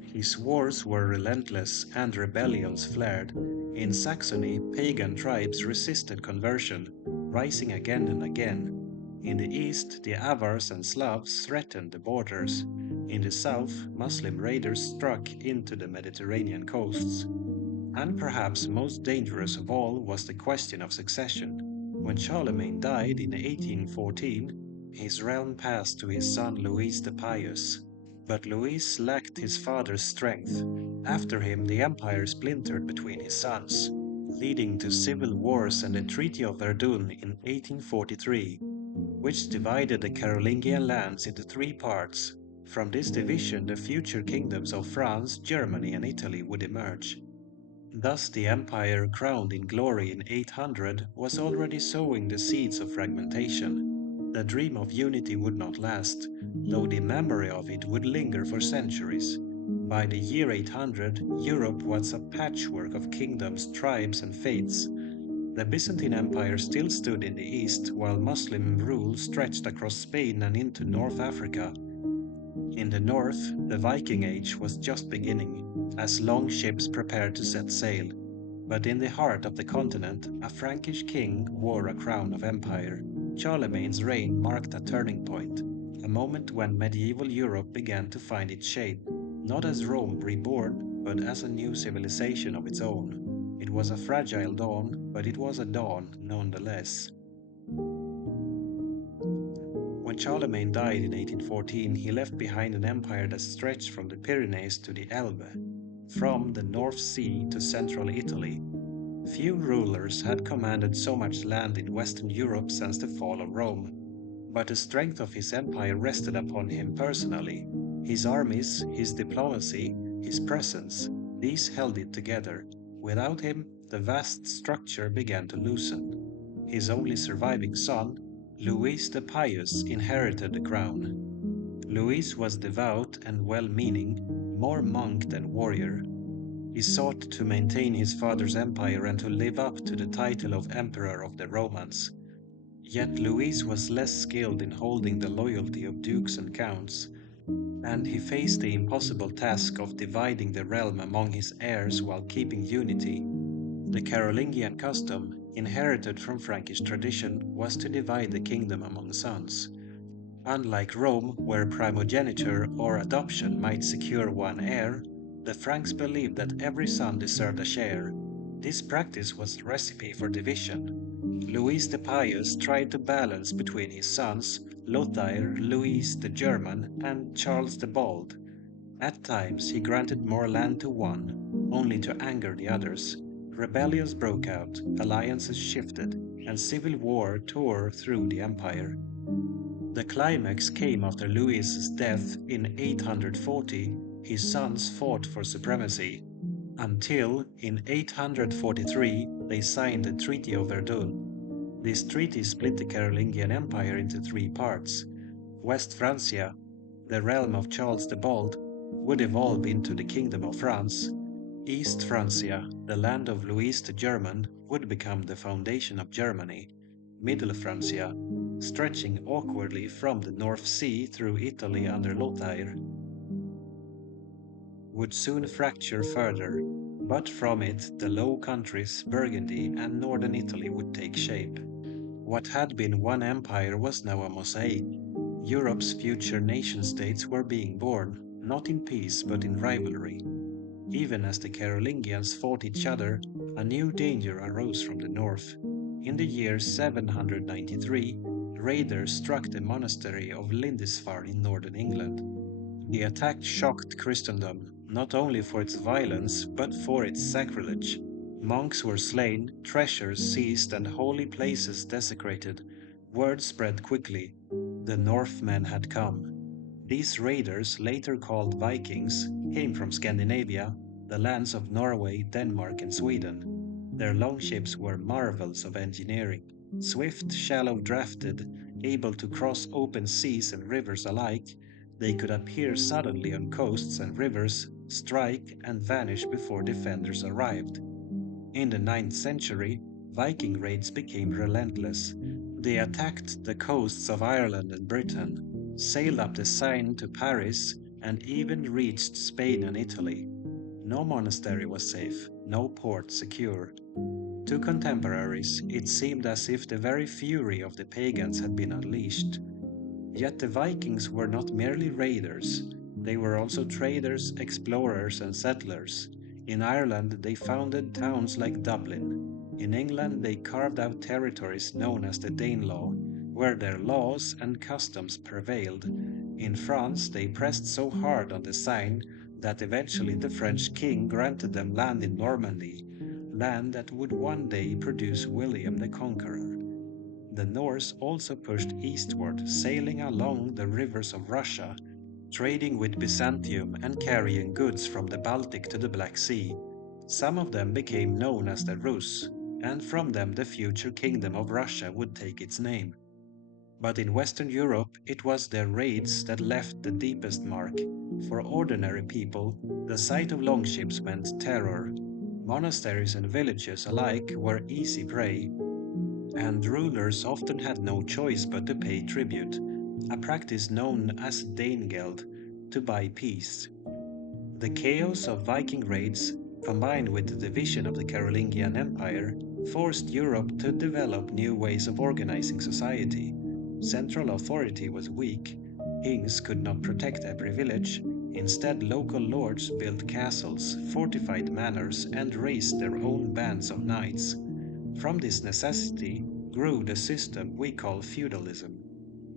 His wars were relentless and rebellions flared. In Saxony, pagan tribes resisted conversion, rising again and again. In the east, the Avars and Slavs threatened the borders. In the south, Muslim raiders struck into the Mediterranean coasts. And perhaps most dangerous of all was the question of succession. When Charlemagne died in 1814, his realm passed to his son Louis the Pious. But Louis lacked his father's strength. After him, the empire splintered between his sons, leading to civil wars and the Treaty of Verdun in 1843, which divided the Carolingian lands into three parts: From this division, the future kingdoms of France, Germany, and Italy would emerge. Thus, the empire crowned in glory in 800 was already sowing the seeds of fragmentation. The dream of unity would not last, though the memory of it would linger for centuries. By the year 800, Europe was a patchwork of kingdoms, tribes, and faiths. The Byzantine Empire still stood in the east, while Muslim rule stretched across Spain and into North Africa. In the north, the Viking Age was just beginning, as long ships prepared to set sail. But in the heart of the continent, a Frankish king wore a crown of empire. Charlemagne's reign marked a turning point, a moment when medieval Europe began to find its shape, not as Rome reborn, but as a new civilization of its own. It was a fragile dawn, but it was a dawn nonetheless. When Charlemagne died in 1814, he left behind an empire that stretched from the Pyrenees to the Elbe, from the North Sea to central Italy. Few rulers had commanded so much land in Western Europe since the fall of Rome, but the strength of his empire rested upon him personally. His armies, his diplomacy, his presence, these held it together. Without him, the vast structure began to loosen. His only surviving son, Louis the Pious, inherited the crown. Louis was devout and well-meaning, more monk than warrior. He sought to maintain his father's empire and to live up to the title of Emperor of the Romans. Yet Louis was less skilled in holding the loyalty of dukes and counts, and he faced the impossible task of dividing the realm among his heirs while keeping unity. The Carolingian custom, inherited from Frankish tradition, was to divide the kingdom among sons. Unlike Rome, where primogeniture or adoption might secure one heir, the Franks believed that every son deserved a share. This practice was a recipe for division. Louis the Pious tried to balance between his sons, Lothair, Louis the German, and Charles the Bald. At times he granted more land to one, only to anger the others. Rebellions broke out, alliances shifted, and civil war tore through the empire. The climax came after Louis's death in 840. His sons fought for supremacy, until in 843 they signed the Treaty of Verdun. This treaty split the Carolingian Empire into three parts. West Francia, the realm of Charles the Bald, would evolve into the Kingdom of France. East Francia, the land of Louis the German, would become the foundation of Germany. Middle Francia, stretching awkwardly from the North Sea through Italy under Lothair, would soon fracture further, but from it the Low Countries, Burgundy, and northern Italy would take shape. What had been one empire was now a mosaic. Europe's future nation-states were being born, not in peace but in rivalry. Even as the Carolingians fought each other, a new danger arose from the north. In the year 793, raiders struck the monastery of Lindisfarne in northern England. The attack shocked Christendom, not only for its violence, but for its sacrilege. Monks were slain, treasures seized, and holy places desecrated. Word spread quickly. The Northmen had come. These raiders, later called Vikings, came from Scandinavia, the lands of Norway, Denmark, and Sweden. Their longships were marvels of engineering, swift, shallow-drafted, able to cross open seas and rivers alike. They could appear suddenly on coasts and rivers, strike and vanish before defenders arrived. In the 9th century, Viking raids became relentless. They attacked the coasts of Ireland and Britain, sailed up the Seine to Paris, and even reached Spain and Italy. No monastery was safe, no port secure. To contemporaries, it seemed as if the very fury of the pagans had been unleashed. Yet the Vikings were not merely raiders, they were also traders, explorers, and settlers. In Ireland, they founded towns like Dublin. In England, they carved out territories known as the Danelaw, where their laws and customs prevailed. In France, they pressed so hard on the Seine that eventually the French king granted them land in Normandy, land that would one day produce William the Conqueror. The Norse also pushed eastward, sailing along the rivers of Russia. trading with Byzantium and carrying goods from the Baltic to the Black Sea. Some of them became known as the Rus, and from them the future kingdom of Russia would take its name. But in Western Europe, it was their raids that left the deepest mark. For ordinary people, the sight of longships meant terror. Monasteries and villages alike were easy prey, and rulers often had no choice but to pay tribute, a practice known as Danegeld, to buy peace. The chaos of Viking raids, combined with the division of the Carolingian Empire, forced Europe to develop new ways of organizing society. Central authority was weak. Kings could not protect every village. Instead, local lords built castles, fortified manors, and raised their own bands of knights. From this necessity grew the system we call feudalism.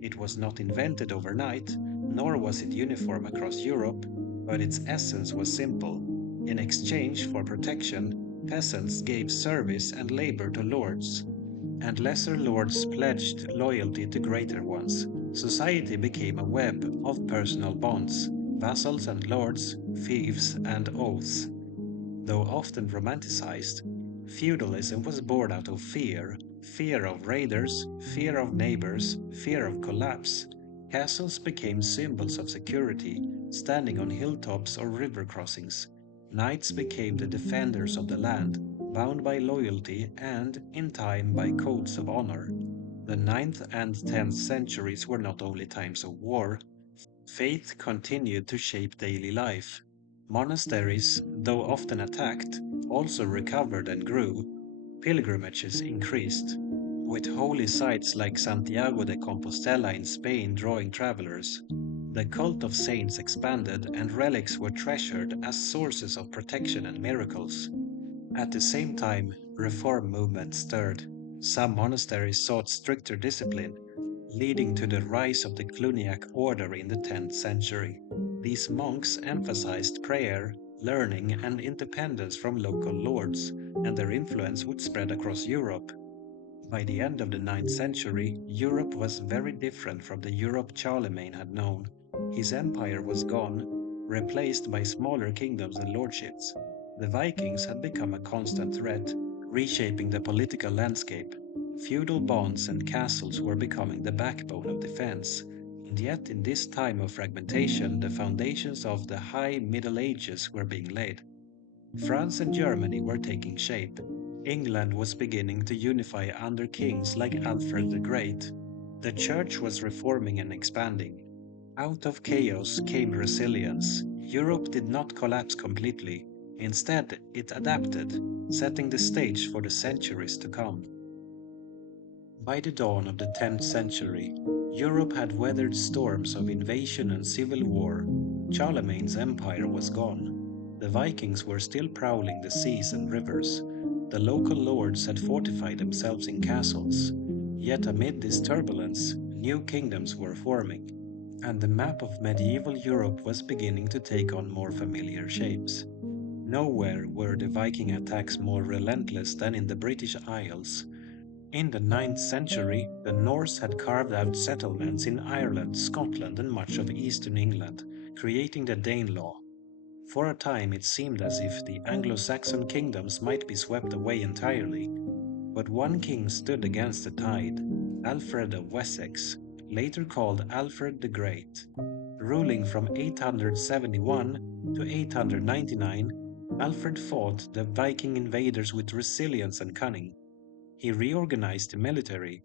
It was not invented overnight, nor was it uniform across Europe, but its essence was simple. In exchange for protection, peasants gave service and labor to lords, and lesser lords pledged loyalty to greater ones. Society became a web of personal bonds, vassals and lords, fiefs and oaths. Though often romanticized, feudalism was born out of fear of raiders, fear of neighbors, fear of collapse. Castles became symbols of security, standing on hilltops or river crossings. Knights became the defenders of the land, bound by loyalty and, in time, by codes of honor. The ninth and 10th centuries were not only times of war, faith continued to shape daily life. Monasteries, though often attacked, also recovered and grew. Pilgrimages increased, with holy sites like Santiago de Compostela in Spain drawing travelers. The cult of saints expanded, and relics were treasured as sources of protection and miracles. At the same time, reform movements stirred. Some monasteries sought stricter discipline, leading to the rise of the Cluniac order in the 10th century. These monks emphasized prayer, learning, and independence from local lords, and their influence would spread across Europe. By the end of the 9th century, Europe was very different from the Europe Charlemagne had known. His empire was gone, replaced by smaller kingdoms and lordships. The Vikings had become a constant threat, reshaping the political landscape. Feudal bonds and castles were becoming the backbone of defense. And yet, in this time of fragmentation, the foundations of the High Middle Ages were being laid. France and Germany were taking shape. England was beginning to unify under kings like Alfred the Great. The church was reforming and expanding. Out of chaos came resilience. Europe did not collapse completely. Instead, it adapted, setting the stage for the centuries to come. By the dawn of the 10th century, Europe had weathered storms of invasion and civil war. Charlemagne's empire was gone. The Vikings were still prowling the seas and rivers. The local lords had fortified themselves in castles. Yet amid this turbulence, new kingdoms were forming, and the map of medieval Europe was beginning to take on more familiar shapes. Nowhere were the Viking attacks more relentless than in the British Isles. In the 9th century, the Norse had carved out settlements in Ireland, Scotland, and much of eastern England, creating the Danelaw. For a time, it seemed as if the Anglo-Saxon kingdoms might be swept away entirely, but one king stood against the tide, Alfred of Wessex, later called Alfred the Great. Ruling from 871 to 899, Alfred fought the Viking invaders with resilience and cunning. He reorganized the military,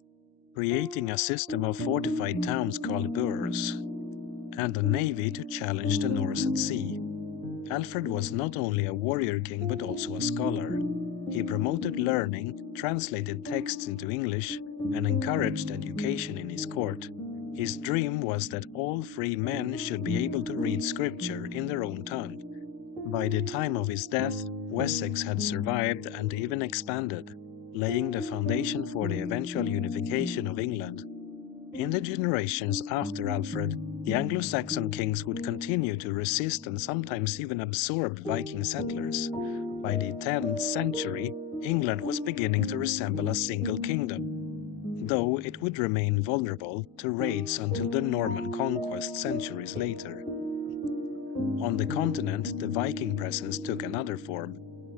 creating a system of fortified towns called burhs, and a navy to challenge the Norse at sea. Alfred was not only a warrior king but also a scholar. He promoted learning, translated texts into English, and encouraged education in his court. His dream was that all free men should be able to read scripture in their own tongue. By the time of his death, Wessex had survived and even expanded, laying the foundation for the eventual unification of England. In the generations after Alfred, the Anglo-Saxon kings would continue to resist and sometimes even absorb Viking settlers. By the 10th century, England was beginning to resemble a single kingdom, though it would remain vulnerable to raids until the Norman conquest centuries later. On the continent, the Viking presence took another form.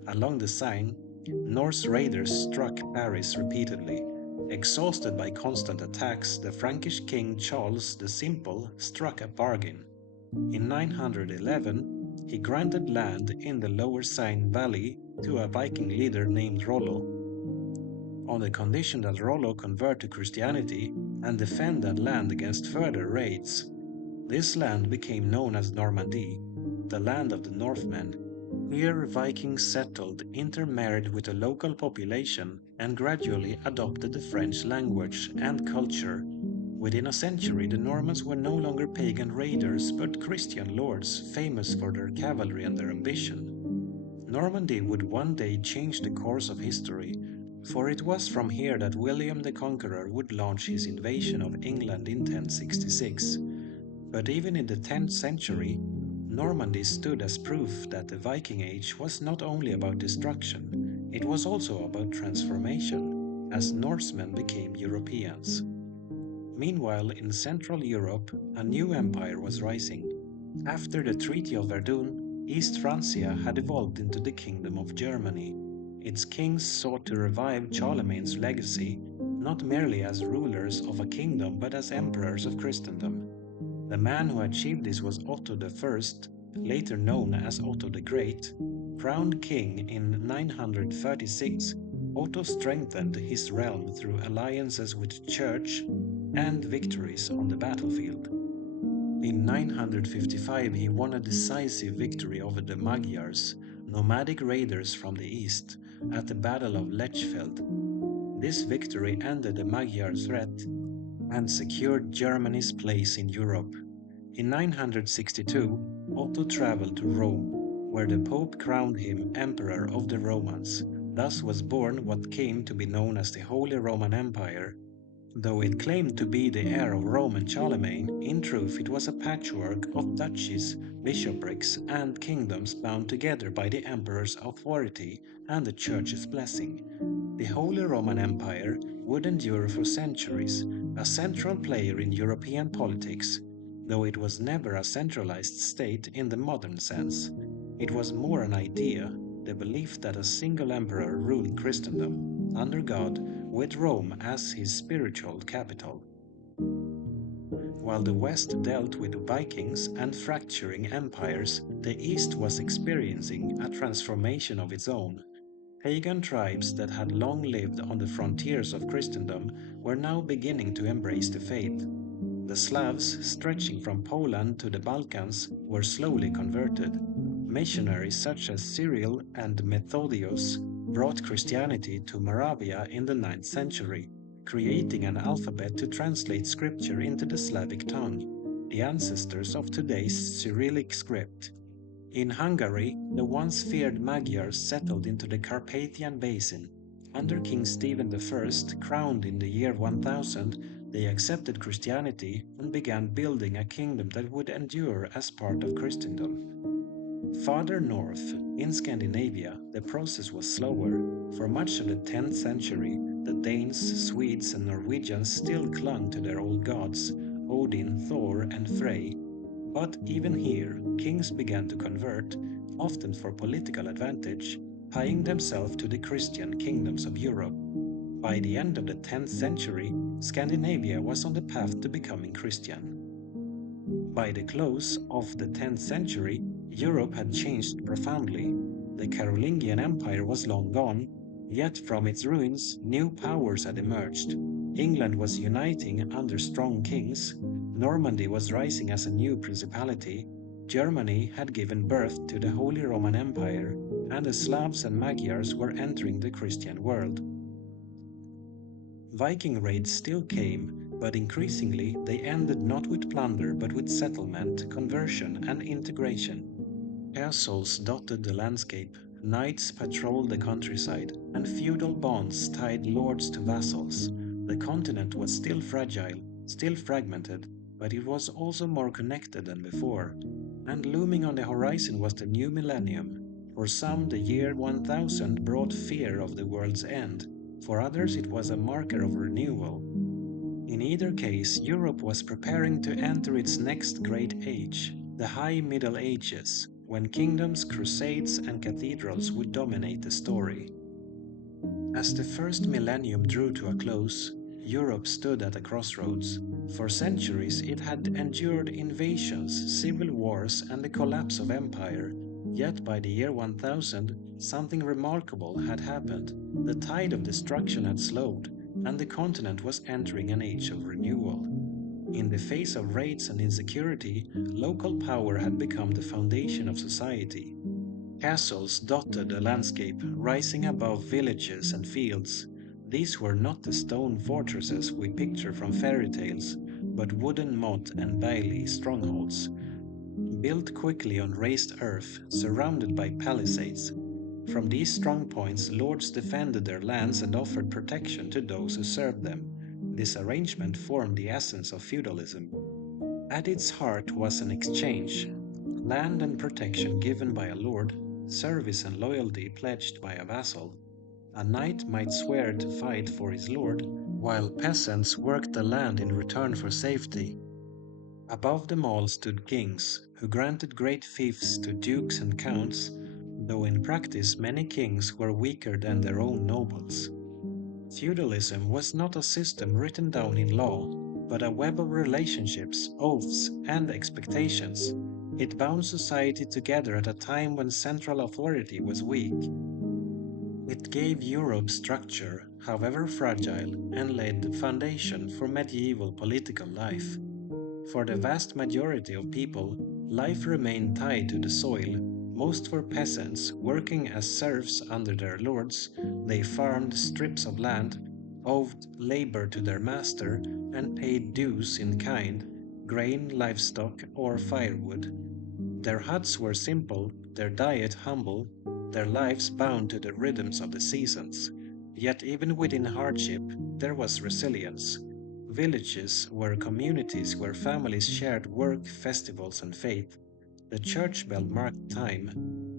Along the Seine, Norse raiders struck Paris repeatedly. Exhausted by constant attacks, the Frankish king Charles the Simple struck a bargain. In 911, he granted land in the lower Seine valley to a Viking leader named Rollo, on the condition that Rollo convert to Christianity and defend that land against further raids. This land became known as Normandy, the land of the Northmen. Here Vikings settled, intermarried with the local population, and gradually adopted the French language and culture. Within a century, the Normans were no longer pagan raiders, but Christian lords, famous for their cavalry and their ambition. Normandy would one day change the course of history, for it was from here that William the Conqueror would launch his invasion of England in 1066. But even in the 10th century, Normandy stood as proof that the Viking Age was not only about destruction, it was also about transformation, as Norsemen became Europeans. Meanwhile, in Central Europe, a new empire was rising. After the Treaty of Verdun, East Francia had evolved into the Kingdom of Germany. Its kings sought to revive Charlemagne's legacy, not merely as rulers of a kingdom but as emperors of Christendom. The man who achieved this was Otto I, later known as Otto the Great. Crowned king in 936, Otto strengthened his realm through alliances with the church and victories on the battlefield. In 955 he won a decisive victory over the Magyars, nomadic raiders from the east, at the Battle of Lechfeld. This victory ended the Magyar threat and secured Germany's place in Europe. In 962, Otto traveled to Rome, where the Pope crowned him Emperor of the Romans. Thus was born what came to be known as the Holy Roman Empire. Though it claimed to be the heir of Rome and Charlemagne, in truth it was a patchwork of duchies, bishoprics, and kingdoms bound together by the emperor's authority and the church's blessing. The Holy Roman Empire would endure for centuries, a central player in European politics, though it was never a centralized state in the modern sense. It was more an idea, the belief that a single emperor ruled Christendom, under God, with Rome as his spiritual capital. While the West dealt with Vikings and fracturing empires, the East was experiencing a transformation of its own. Pagan tribes that had long lived on the frontiers of Christendom were now beginning to embrace the faith. The Slavs, stretching from Poland to the Balkans, were slowly converted. Missionaries such as Cyril and Methodius brought Christianity to Moravia in the 9th century, creating an alphabet to translate scripture into the Slavic tongue, the ancestors of today's Cyrillic script. In Hungary, the once feared Magyars settled into the Carpathian Basin. Under King Stephen I, crowned in the year 1000, they accepted Christianity and began building a kingdom that would endure as part of Christendom. Farther north, in Scandinavia, the process was slower. For much of the 10th century, the Danes, Swedes, and Norwegians still clung to their old gods, Odin, Thor, and Frey. But even here, kings began to convert, often for political advantage, tying themselves to the Christian kingdoms of Europe. By the end of the 10th century, Scandinavia was on the path to becoming Christian. By the close of the 10th century, Europe had changed profoundly. The Carolingian Empire was long gone, yet from its ruins new powers had emerged. England was uniting under strong kings, Normandy was rising as a new principality, Germany had given birth to the Holy Roman Empire, and the Slavs and Magyars were entering the Christian world. Viking raids still came, but increasingly they ended not with plunder but with settlement, conversion, and integration. Castles dotted the landscape, knights patrolled the countryside, and feudal bonds tied lords to vassals. The continent was still fragile, still fragmented, but it was also more connected than before. And looming on the horizon was the new millennium. For some, the year 1000 brought fear of the world's end. For others, it was a marker of renewal. In either case, Europe was preparing to enter its next great age, the High Middle Ages, when kingdoms, crusades, and cathedrals would dominate the story. As the first millennium drew to a close, Europe stood at a crossroads. For centuries it had endured invasions, civil wars, and the collapse of empire. Yet by the year 1000, something remarkable had happened. The tide of destruction had slowed, and the continent was entering an age of renewal. In the face of raids and insecurity, local power had become the foundation of society. Castles dotted the landscape, rising above villages and fields. These were not the stone fortresses we picture from fairy tales, but wooden motte and bailey strongholds, built quickly on raised earth, surrounded by palisades. From these strong points, lords defended their lands and offered protection to those who served them. This arrangement formed the essence of feudalism. At its heart was an exchange: land and protection given by a lord, service and loyalty pledged by a vassal. A knight might swear to fight for his lord, while peasants worked the land in return for safety. Above them all stood kings, who granted great fiefs to dukes and counts, though in practice many kings were weaker than their own nobles. Feudalism was not a system written down in law, but a web of relationships, oaths, and expectations. It bound society together at a time when central authority was weak. It gave Europe structure, however fragile, and laid the foundation for medieval political life. For the vast majority of people, life remained tied to the soil. Most were peasants, working as serfs under their lords. They farmed strips of land, owed labor to their master, and paid dues in kind: grain, livestock, or firewood. Their huts were simple, their diet humble, their lives bound to the rhythms of the seasons. Yet even within hardship, there was resilience. Villages were communities where families shared work, festivals, and faith. The church bell marked time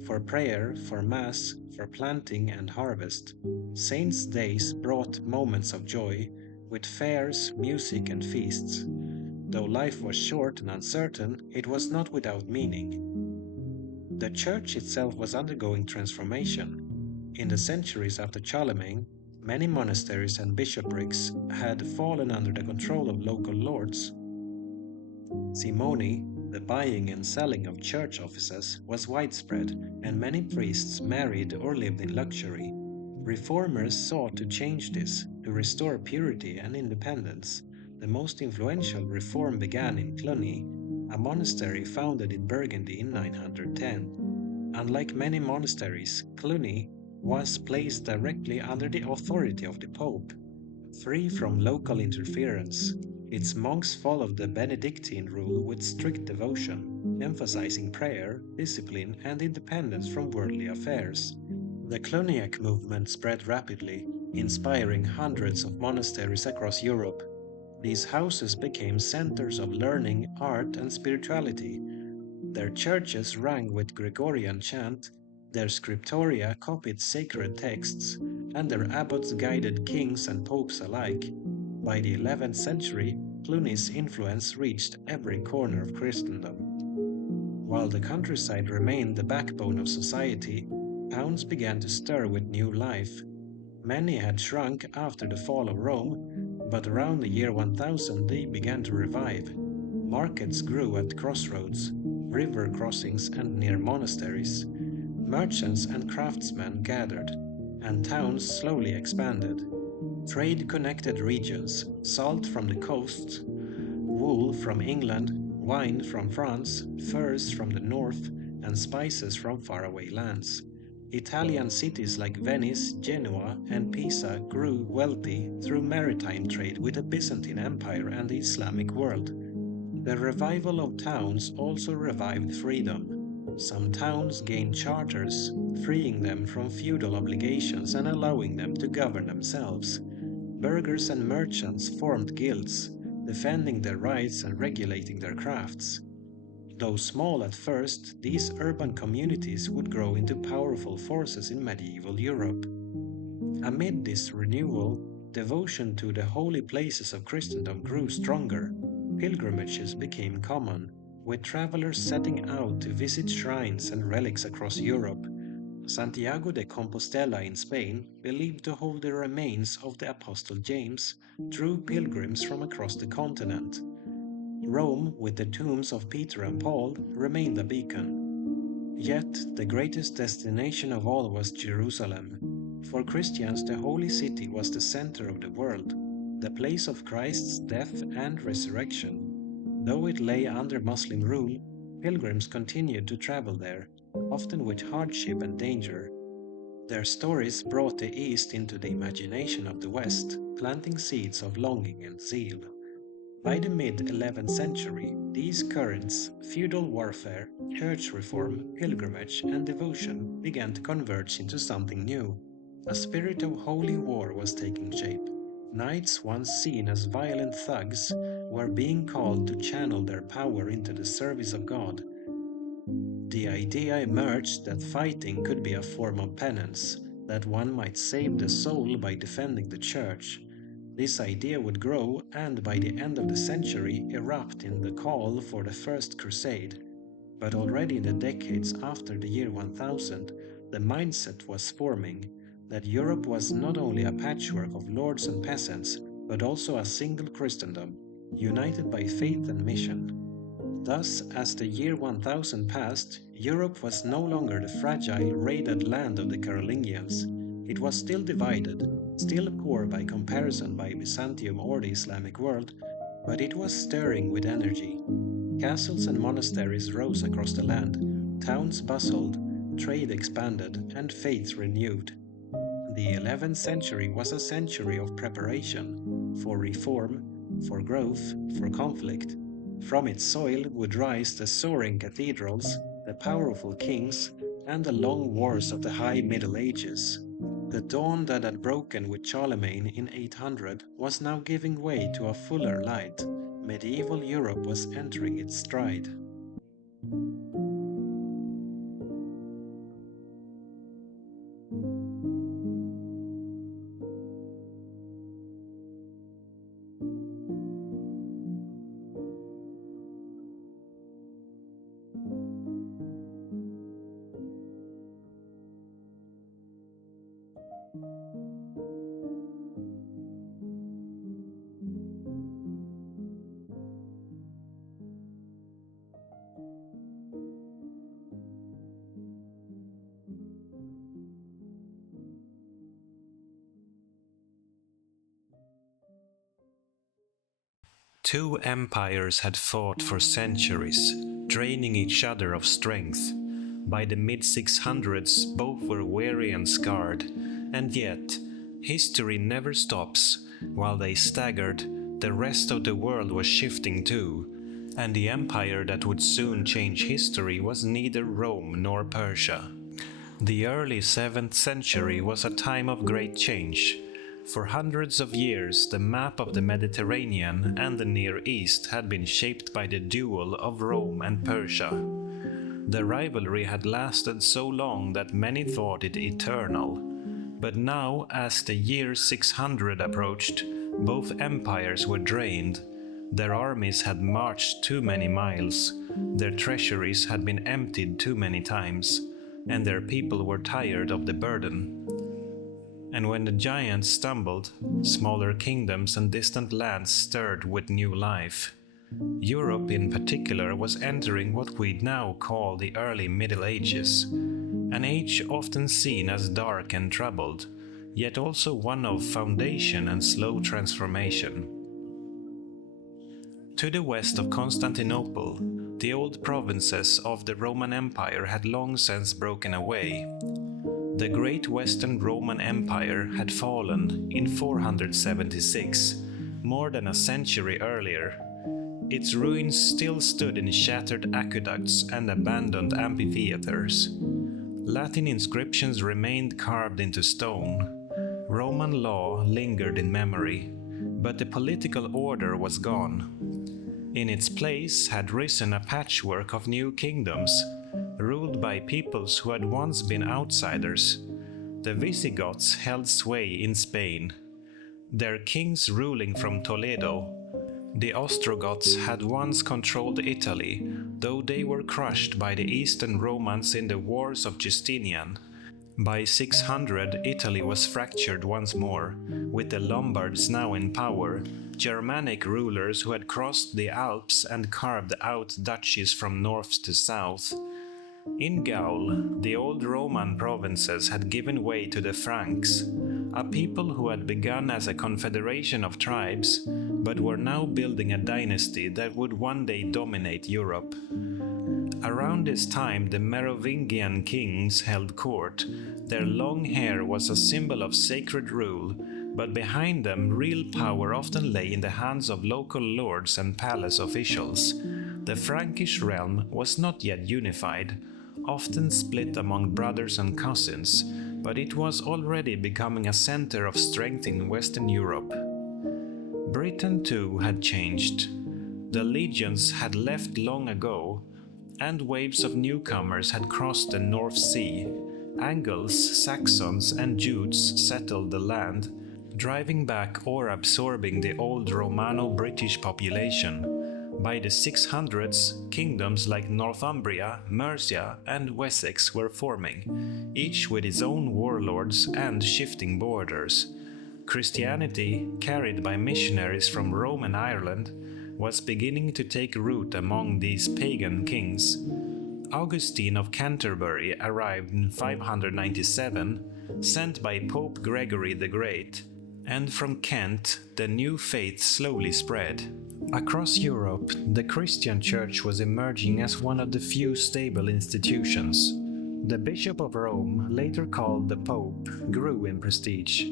for prayer, for mass, for planting and harvest. Saints' days brought moments of joy, with fairs, music, and feasts. Though life was short and uncertain, it was not without meaning. The church itself was undergoing transformation. In the centuries after Charlemagne, many monasteries and bishoprics had fallen under the control of local lords. Simony, the buying and selling of church offices, was widespread, and many priests married or lived in luxury. Reformers sought to change this, to restore purity and independence. The most influential reform began in Cluny, a monastery founded in Burgundy in 910. Unlike many monasteries, Cluny was placed directly under the authority of the Pope, free from local interference. Its monks followed the Benedictine rule with strict devotion, emphasizing prayer, discipline, and independence from worldly affairs. The Cluniac movement spread rapidly, inspiring hundreds of monasteries across Europe. These houses became centers of learning, art, and spirituality. Their churches rang with Gregorian chant, their scriptoria copied sacred texts, and their abbots guided kings and popes alike. By the 11th century, Cluny's influence reached every corner of Christendom. While the countryside remained the backbone of society, towns began to stir with new life. Many had shrunk after the fall of Rome, but around the year 1000 they began to revive. Markets grew at crossroads, river crossings, and near monasteries. Merchants and craftsmen gathered, and towns slowly expanded. Trade connected regions: salt from the coasts, wool from England, wine from France, furs from the north, and spices from faraway lands. Italian cities like Venice, Genoa, and Pisa grew wealthy through maritime trade with the Byzantine Empire and the Islamic world. The revival of towns also revived freedom. Some towns gained charters, freeing them from feudal obligations and allowing them to govern themselves. Burghers and merchants formed guilds, defending their rights and regulating their crafts. Though small at first, these urban communities would grow into powerful forces in medieval Europe. Amid this renewal, devotion to the holy places of Christendom grew stronger. Pilgrimages became common. with travelers setting out to visit shrines and relics across Europe. Santiago de Compostela in Spain, believed to hold the remains of the Apostle James, drew pilgrims from across the continent. Rome, with the tombs of Peter and Paul, remained a beacon. Yet, the greatest destination of all was Jerusalem. For Christians, the holy city was the center of the world, the place of Christ's death and resurrection. Though it lay under Muslim rule, pilgrims continued to travel there, often with hardship and danger. Their stories brought the East into the imagination of the West, planting seeds of longing and zeal. By the mid-11th century, these currents, feudal warfare, church reform, pilgrimage, and devotion, began to converge into something new. A spirit of holy war was taking shape. Knights, once seen as violent thugs, were being called to channel their power into the service of God. The idea emerged that fighting could be a form of penance, that one might save the soul by defending the church. This idea would grow and by the end of the century erupt in the call for the First Crusade. But already in the decades after the year 1000, the mindset was forming that Europe was not only a patchwork of lords and peasants, but also a single Christendom, united by faith and mission. Thus, as the year 1000 passed, Europe was no longer the fragile, raided land of the Carolingians. It was still divided, still poor by comparison by Byzantium or the Islamic world, but it was stirring with energy. Castles and monasteries rose across the land, towns bustled, trade expanded, and faith renewed. The 11th century was a century of preparation for reform, for growth, for conflict. From its soil would rise the soaring cathedrals, the powerful kings, and the long wars of the High Middle Ages. The dawn that had broken with Charlemagne in 800 was now giving way to a fuller light. Medieval Europe was entering its stride. Two empires had fought for centuries, draining each other of strength. By the mid-600s, both were weary and scarred, and yet, history never stops. While they staggered, the rest of the world was shifting too, and the empire that would soon change history was neither Rome nor Persia. The early 7th century was a time of great change. For hundreds of years, the map of the Mediterranean and the Near East had been shaped by the duel of Rome and Persia. The rivalry had lasted so long that many thought it eternal. But now, as the year 600 approached, both empires were drained. Their armies had marched too many miles, their treasuries had been emptied too many times, and their people were tired of the burden. And when the giants stumbled, smaller kingdoms and distant lands stirred with new life. Europe in particular was entering what we'd now call the early Middle Ages, an age often seen as dark and troubled, yet also one of foundation and slow transformation. To the west of Constantinople, the old provinces of the Roman Empire had long since broken away. The Great Western Roman Empire had fallen in 476, more than a century earlier. Its ruins still stood in shattered aqueducts and abandoned amphitheaters. Latin inscriptions remained carved into stone. Roman law lingered in memory, but the political order was gone. In its place had risen a patchwork of new kingdoms, ruled by peoples who had once been outsiders. The Visigoths held sway in Spain, their kings ruling from Toledo. The Ostrogoths had once controlled Italy, though they were crushed by the Eastern Romans in the wars of Justinian. By 600, Italy was fractured once more, with the Lombards now in power, Germanic rulers who had crossed the Alps and carved out duchies from north to south. In Gaul, the old Roman provinces had given way to the Franks, a people who had begun as a confederation of tribes, but were now building a dynasty that would one day dominate Europe. Around this time, the Merovingian kings held court. Their long hair was a symbol of sacred rule, but behind them, real power often lay in the hands of local lords and palace officials. The Frankish realm was not yet unified, often split among brothers and cousins, but it was already becoming a center of strength in Western Europe. Britain too had changed. The legions had left long ago, and waves of newcomers had crossed the North Sea. Angles, Saxons, and Jutes settled the land, driving back or absorbing the old Romano-British population. By the 600s, kingdoms like Northumbria, Mercia, and Wessex were forming, each with its own warlords and shifting borders. Christianity, carried by missionaries from Rome and Ireland, was beginning to take root among these pagan kings. Augustine of Canterbury arrived in 597, sent by Pope Gregory the Great, and from Kent the new faith slowly spread. Across Europe, the Christian Church was emerging as one of the few stable institutions. The Bishop of Rome, later called the Pope, grew in prestige.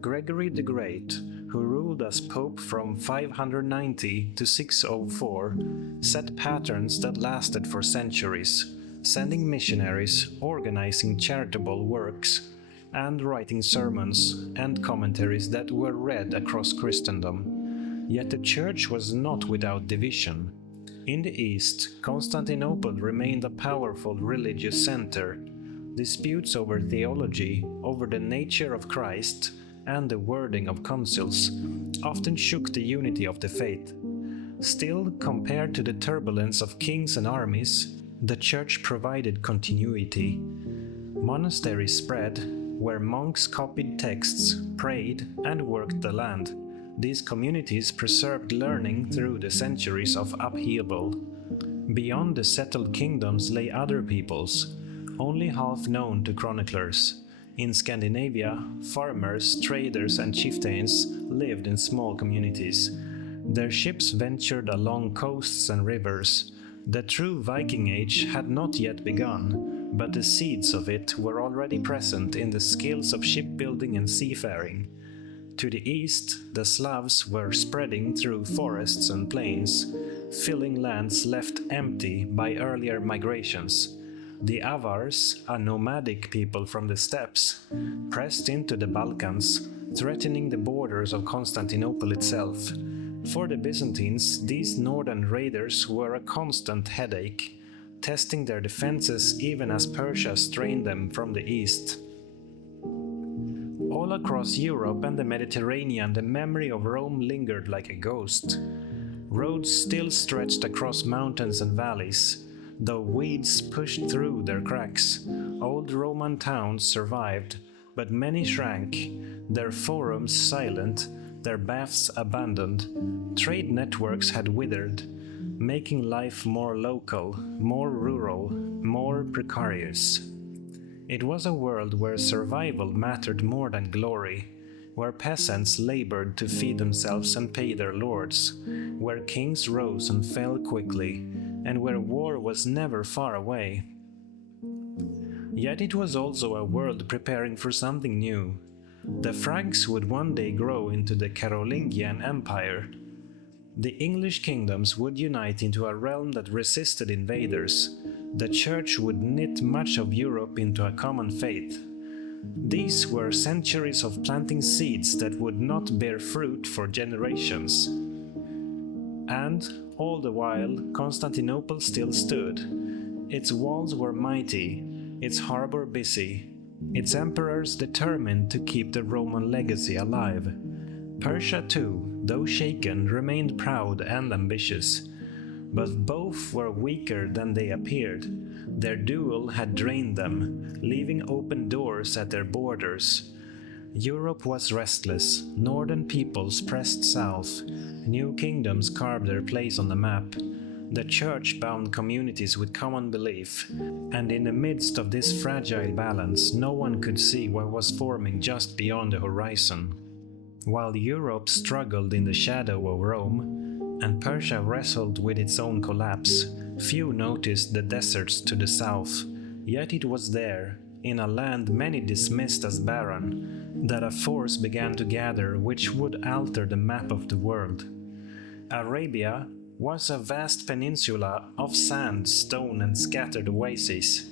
Gregory the Great, who ruled as Pope from 590 to 604, set patterns that lasted for centuries, sending missionaries, organizing charitable works, and writing sermons and commentaries that were read across Christendom. Yet the Church was not without division. In the East, Constantinople remained a powerful religious center. Disputes over theology, over the nature of Christ, and the wording of concils often shook the unity of the faith. Still, compared to the turbulence of kings and armies, the Church provided continuity. Monasteries spread, where monks copied texts, prayed, and worked the land. These communities preserved learning through the centuries of upheaval. Beyond the settled kingdoms lay other peoples, only half known to chroniclers. In Scandinavia, farmers, traders, and chieftains lived in small communities. Their ships ventured along coasts and rivers. The true Viking Age had not yet begun, but the seeds of it were already present in the skills of shipbuilding and seafaring. To the east, the Slavs were spreading through forests and plains, filling lands left empty by earlier migrations. The Avars, a nomadic people from the steppes, pressed into the Balkans, threatening the borders of Constantinople itself. For the Byzantines, these northern raiders were a constant headache, testing their defenses even as Persia strained them from the east. All across Europe and the Mediterranean, the memory of Rome lingered like a ghost. Roads still stretched across mountains and valleys, though weeds pushed through their cracks. Old Roman towns survived, but many shrank, their forums silent, their baths abandoned. Trade networks had withered, making life more local, more rural, more precarious. It was a world where survival mattered more than glory, where peasants labored to feed themselves and pay their lords, where kings rose and fell quickly, and where war was never far away. Yet it was also a world preparing for something new. The Franks would one day grow into the Carolingian Empire. The English kingdoms would unite into a realm that resisted invaders. The Church would knit much of Europe into a common faith. These were centuries of planting seeds that would not bear fruit for generations. And, all the while, Constantinople still stood. Its walls were mighty, its harbor busy, its emperors determined to keep the Roman legacy alive. Persia too, though shaken, remained proud and ambitious. but both were weaker than they appeared. Their duel had drained them, leaving open doors at their borders. Europe was restless. Northern peoples pressed south. New kingdoms carved their place on the map. The church bound communities with common belief, and in the midst of this fragile balance, no one could see what was forming just beyond the horizon. While Europe struggled in the shadow of Rome, and Persia wrestled with its own collapse, few noticed the deserts to the south. Yet it was there, in a land many dismissed as barren, that a force began to gather which would alter the map of the world. Arabia was a vast peninsula of sand, stone, and scattered oases.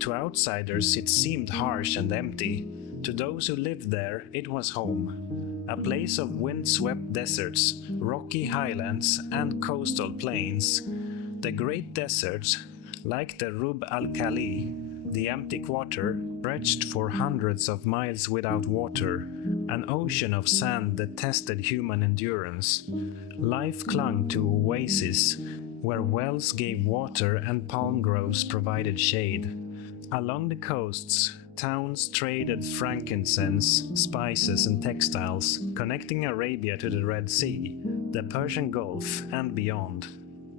To outsiders it seemed harsh and empty. To those who lived there it was home. A place of wind-swept deserts, rocky highlands, and coastal plains. The great deserts, like the Rub al-Khali, the empty quarter, stretched for hundreds of miles without water, an ocean of sand that tested human endurance. Life clung to oases, where wells gave water and palm groves provided shade. Along the coasts, towns traded frankincense, spices, and textiles, connecting Arabia to the Red Sea, the Persian Gulf, and beyond.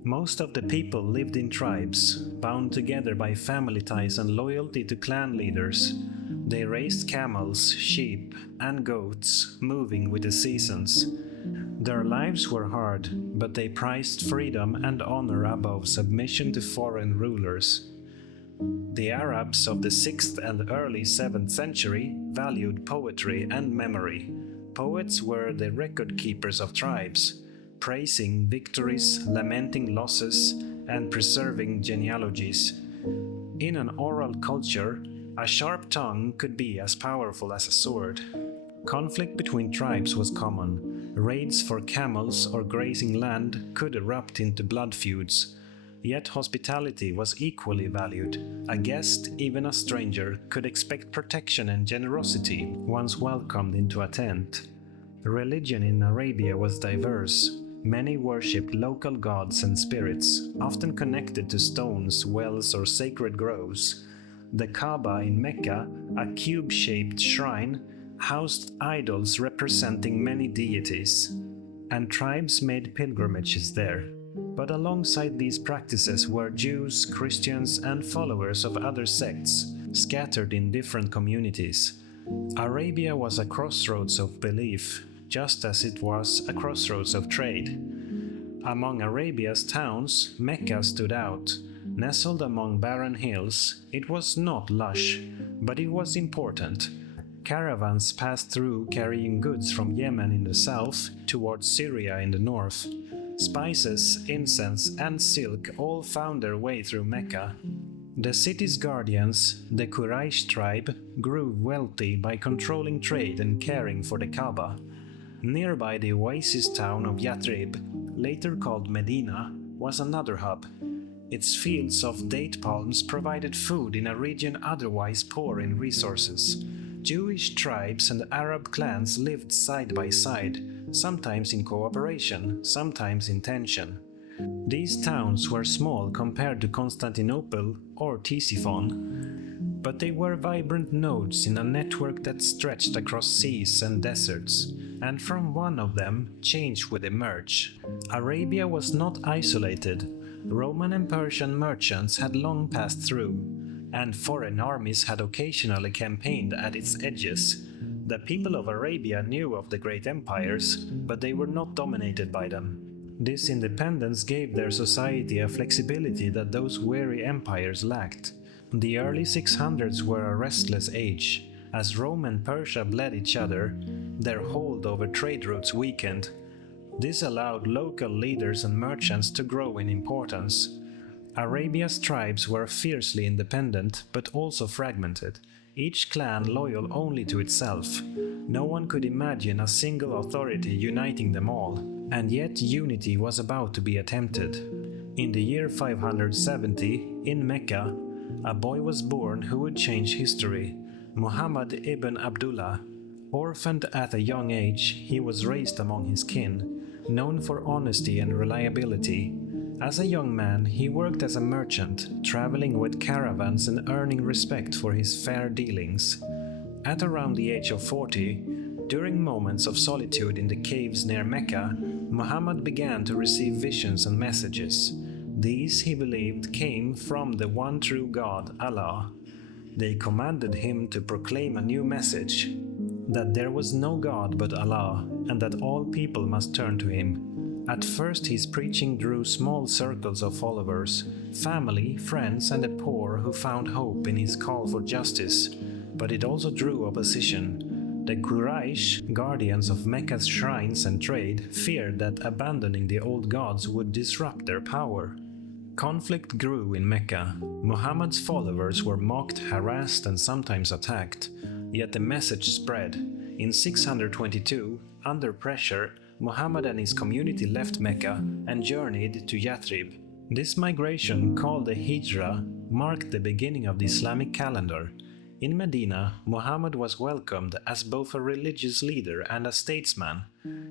Most of the people lived in tribes, bound together by family ties and loyalty to clan leaders. They raised camels, sheep, and goats, moving with the seasons. Their lives were hard, but they prized freedom and honor above submission to foreign rulers. The Arabs of the 6th and early 7th century valued poetry and memory. Poets were the record keepers of tribes, praising victories, lamenting losses, and preserving genealogies. In an oral culture, a sharp tongue could be as powerful as a sword. Conflict between tribes was common. Raids for camels or grazing land could erupt into blood feuds. Yet hospitality was equally valued. A guest, even a stranger, could expect protection and generosity once welcomed into a tent. Religion in Arabia was diverse. Many worshipped local gods and spirits, often connected to stones, wells, or sacred groves. The Kaaba in Mecca, a cube-shaped shrine, housed idols representing many deities, and tribes made pilgrimages there. But alongside these practices were Jews, Christians, and followers of other sects, scattered in different communities. Arabia was a crossroads of belief, just as it was a crossroads of trade. Among Arabia's towns, Mecca stood out. Nestled among barren hills, it was not lush, but it was important. Caravans passed through carrying goods from Yemen in the south towards Syria in the north. Spices, incense, and silk all found their way through Mecca. The city's guardians, the Quraysh tribe, grew wealthy by controlling trade and caring for the Kaaba. Nearby the oasis town of Yathrib, later called Medina, was another hub. Its fields of date palms provided food in a region otherwise poor in resources. Jewish tribes and Arab clans lived side by side, sometimes in cooperation, sometimes in tension. These towns were small compared to Constantinople or Ctesiphon, but they were vibrant nodes in a network that stretched across seas and deserts, and from one of them change would emerge. Arabia was not isolated. Roman and Persian merchants had long passed through, and foreign armies had occasionally campaigned at its edges. The people of Arabia knew of the great empires, but they were not dominated by them. This independence gave their society a flexibility that those weary empires lacked. The early 600s were a restless age. As Rome and Persia bled each other, their hold over trade routes weakened. This allowed local leaders and merchants to grow in importance. Arabia's tribes were fiercely independent, but also fragmented, each clan loyal only to itself. No one could imagine a single authority uniting them all, and yet unity was about to be attempted. In the year 570, in Mecca, a boy was born who would change history. Muhammad ibn Abdullah. Orphaned at a young age, he was raised among his kin, known for honesty and reliability. As a young man, he worked as a merchant, traveling with caravans and earning respect for his fair dealings. At around the age of 40, during moments of solitude in the caves near Mecca, Muhammad began to receive visions and messages. These, he believed, came from the one true God, Allah. They commanded him to proclaim a new message, that there was no God but Allah, and that all people must turn to him. At first his preaching drew small circles of followers, family, friends, and the poor who found hope in his call for justice, but it also drew opposition. The Quraysh, guardians of Mecca's shrines and trade, feared that abandoning the old gods would disrupt their power. Conflict grew in Mecca. Muhammad's followers were mocked, harassed, and sometimes attacked. Yet the message spread. In 622, under pressure, Muhammad and his community left Mecca and journeyed to Yathrib. This migration, called the Hijra, marked the beginning of the Islamic calendar. In Medina, Muhammad was welcomed as both a religious leader and a statesman.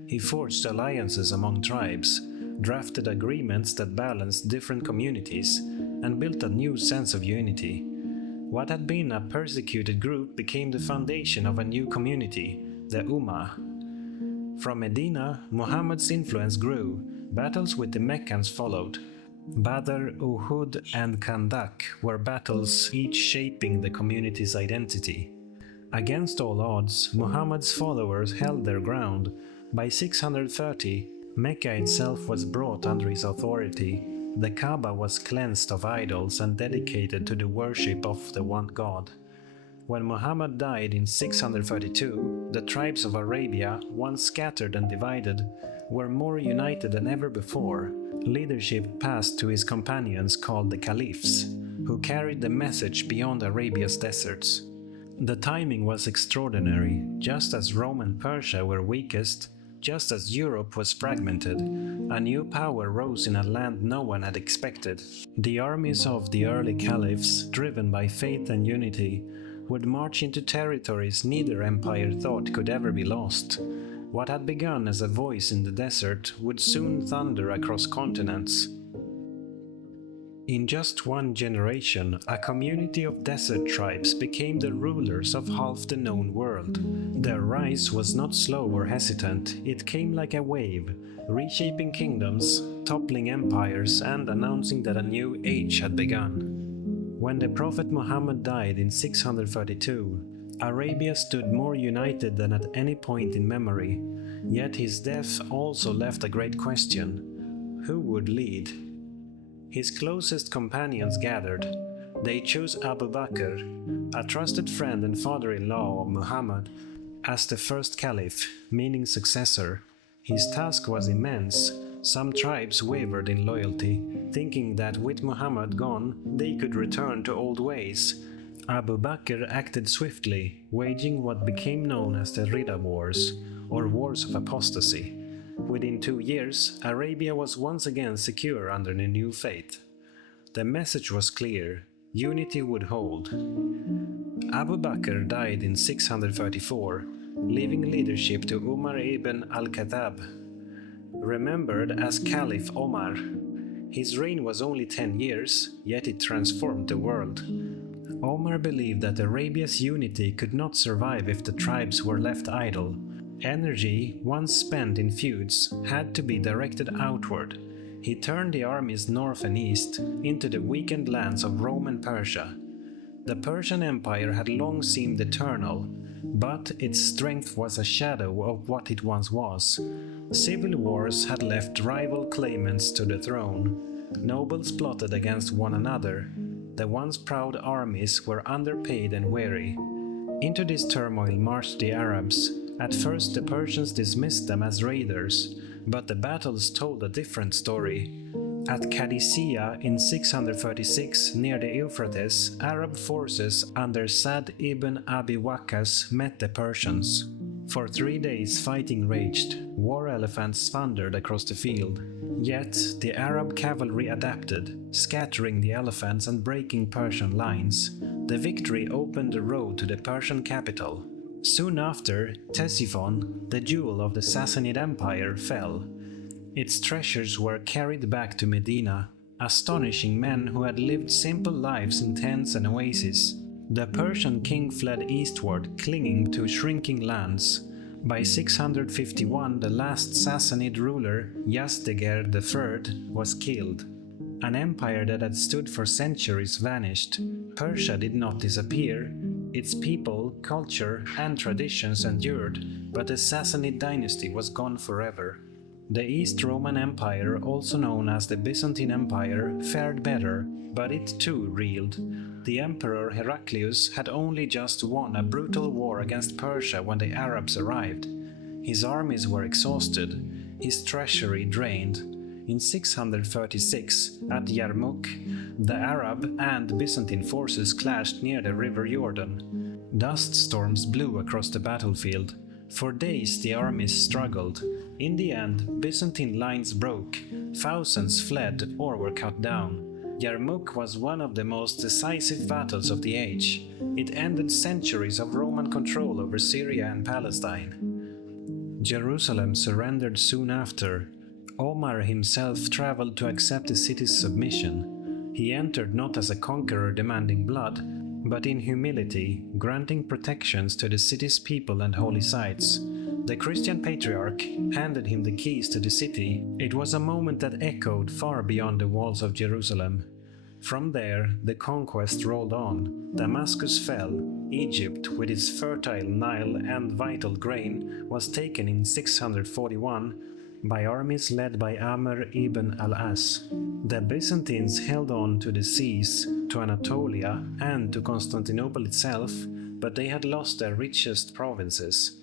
He forged alliances among tribes, drafted agreements that balanced different communities, and built a new sense of unity. What had been a persecuted group became the foundation of a new community, the Ummah. From Medina, Muhammad's influence grew. Battles with the Meccans followed. Badr, Uhud, and Khandak were battles each shaping the community's identity. Against all odds, Muhammad's followers held their ground. By 630, Mecca itself was brought under his authority. The Kaaba was cleansed of idols and dedicated to the worship of the one God. When Muhammad died in 632, the tribes of Arabia, once scattered and divided, were more united than ever before. Leadership passed to his companions called the Caliphs, who carried the message beyond Arabia's deserts. The timing was extraordinary. Just as Rome and Persia were weakest, just as Europe was fragmented, a new power rose in a land no one had expected. The armies of the early caliphs, driven by faith and unity, would march into territories neither empire thought could ever be lost. What had begun as a voice in the desert would soon thunder across continents. In just one generation, a community of desert tribes became the rulers of half the known world. Their rise was not slow or hesitant, it came like a wave, reshaping kingdoms, toppling empires, and announcing that a new age had begun. When the Prophet Muhammad died in 632, Arabia stood more united than at any point in memory, yet his death also left a great question: who would lead? His closest companions gathered. They chose Abu Bakr, a trusted friend and father-in-law of Muhammad, as the first caliph, meaning successor. His task was immense. Some tribes wavered in loyalty, thinking that with Muhammad gone, they could return to old ways. Abu Bakr acted swiftly, waging what became known as the Ridda Wars, or Wars of Apostasy. Within 2 years, Arabia was once again secure under the new faith. The message was clear: unity would hold. Abu Bakr died in 634, leaving leadership to Umar ibn al-Khattab, remembered as Caliph Omar. His reign was only 10 years, yet it transformed the world. Omar believed that Arabia's unity could not survive if the tribes were left idle. Energy, once spent in feuds, had to be directed outward. He turned the armies north and east into the weakened lands of Rome and Persia. The Persian Empire had long seemed eternal, but its strength was a shadow of what it once was. Civil wars had left rival claimants to the throne. Nobles plotted against one another. The once proud armies were underpaid and weary. Into this turmoil marched the Arabs. At first the Persians dismissed them as raiders, but the battles told a different story. At Qadisiyah in 636 near the Euphrates, Arab forces under Sa'd ibn Abi Waqqas met the Persians. For 3 days fighting raged, war elephants thundered across the field. Yet the Arab cavalry adapted, scattering the elephants and breaking Persian lines. The victory opened the road to the Persian capital. Soon after, Ctesiphon, the jewel of the Sassanid Empire, fell. Its treasures were carried back to Medina, astonishing men who had lived simple lives in tents and oases. The Persian king fled eastward, clinging to shrinking lands. By 651, the last Sassanid ruler, Yazdegerd III, was killed. An empire that had stood for centuries vanished. Persia did not disappear. Its people, culture, and traditions endured, but the Sassanid dynasty was gone forever. The East Roman Empire, also known as the Byzantine Empire, fared better, but it too reeled. The Emperor Heraclius had only just won a brutal war against Persia when the Arabs arrived. His armies were exhausted, his treasury drained. In 636, at Yarmouk, the Arab and Byzantine forces clashed near the river Jordan. Dust storms blew across the battlefield. For days the armies struggled. In the end, Byzantine lines broke, thousands fled or were cut down. Yarmouk was one of the most decisive battles of the age. It ended centuries of Roman control over Syria and Palestine. Jerusalem surrendered soon after. Omar himself traveled to accept the city's submission. He entered not as a conqueror demanding blood, but in humility, granting protections to the city's people and holy sites. The Christian patriarch handed him the keys to the city. It was a moment that echoed far beyond the walls of Jerusalem. From there, the conquest rolled on. Damascus fell. Egypt, with its fertile Nile and vital grain, was taken in 641 by armies led by Amr ibn al-As. The Byzantines held on to the seas, to Anatolia, and to Constantinople itself, but they had lost their richest provinces.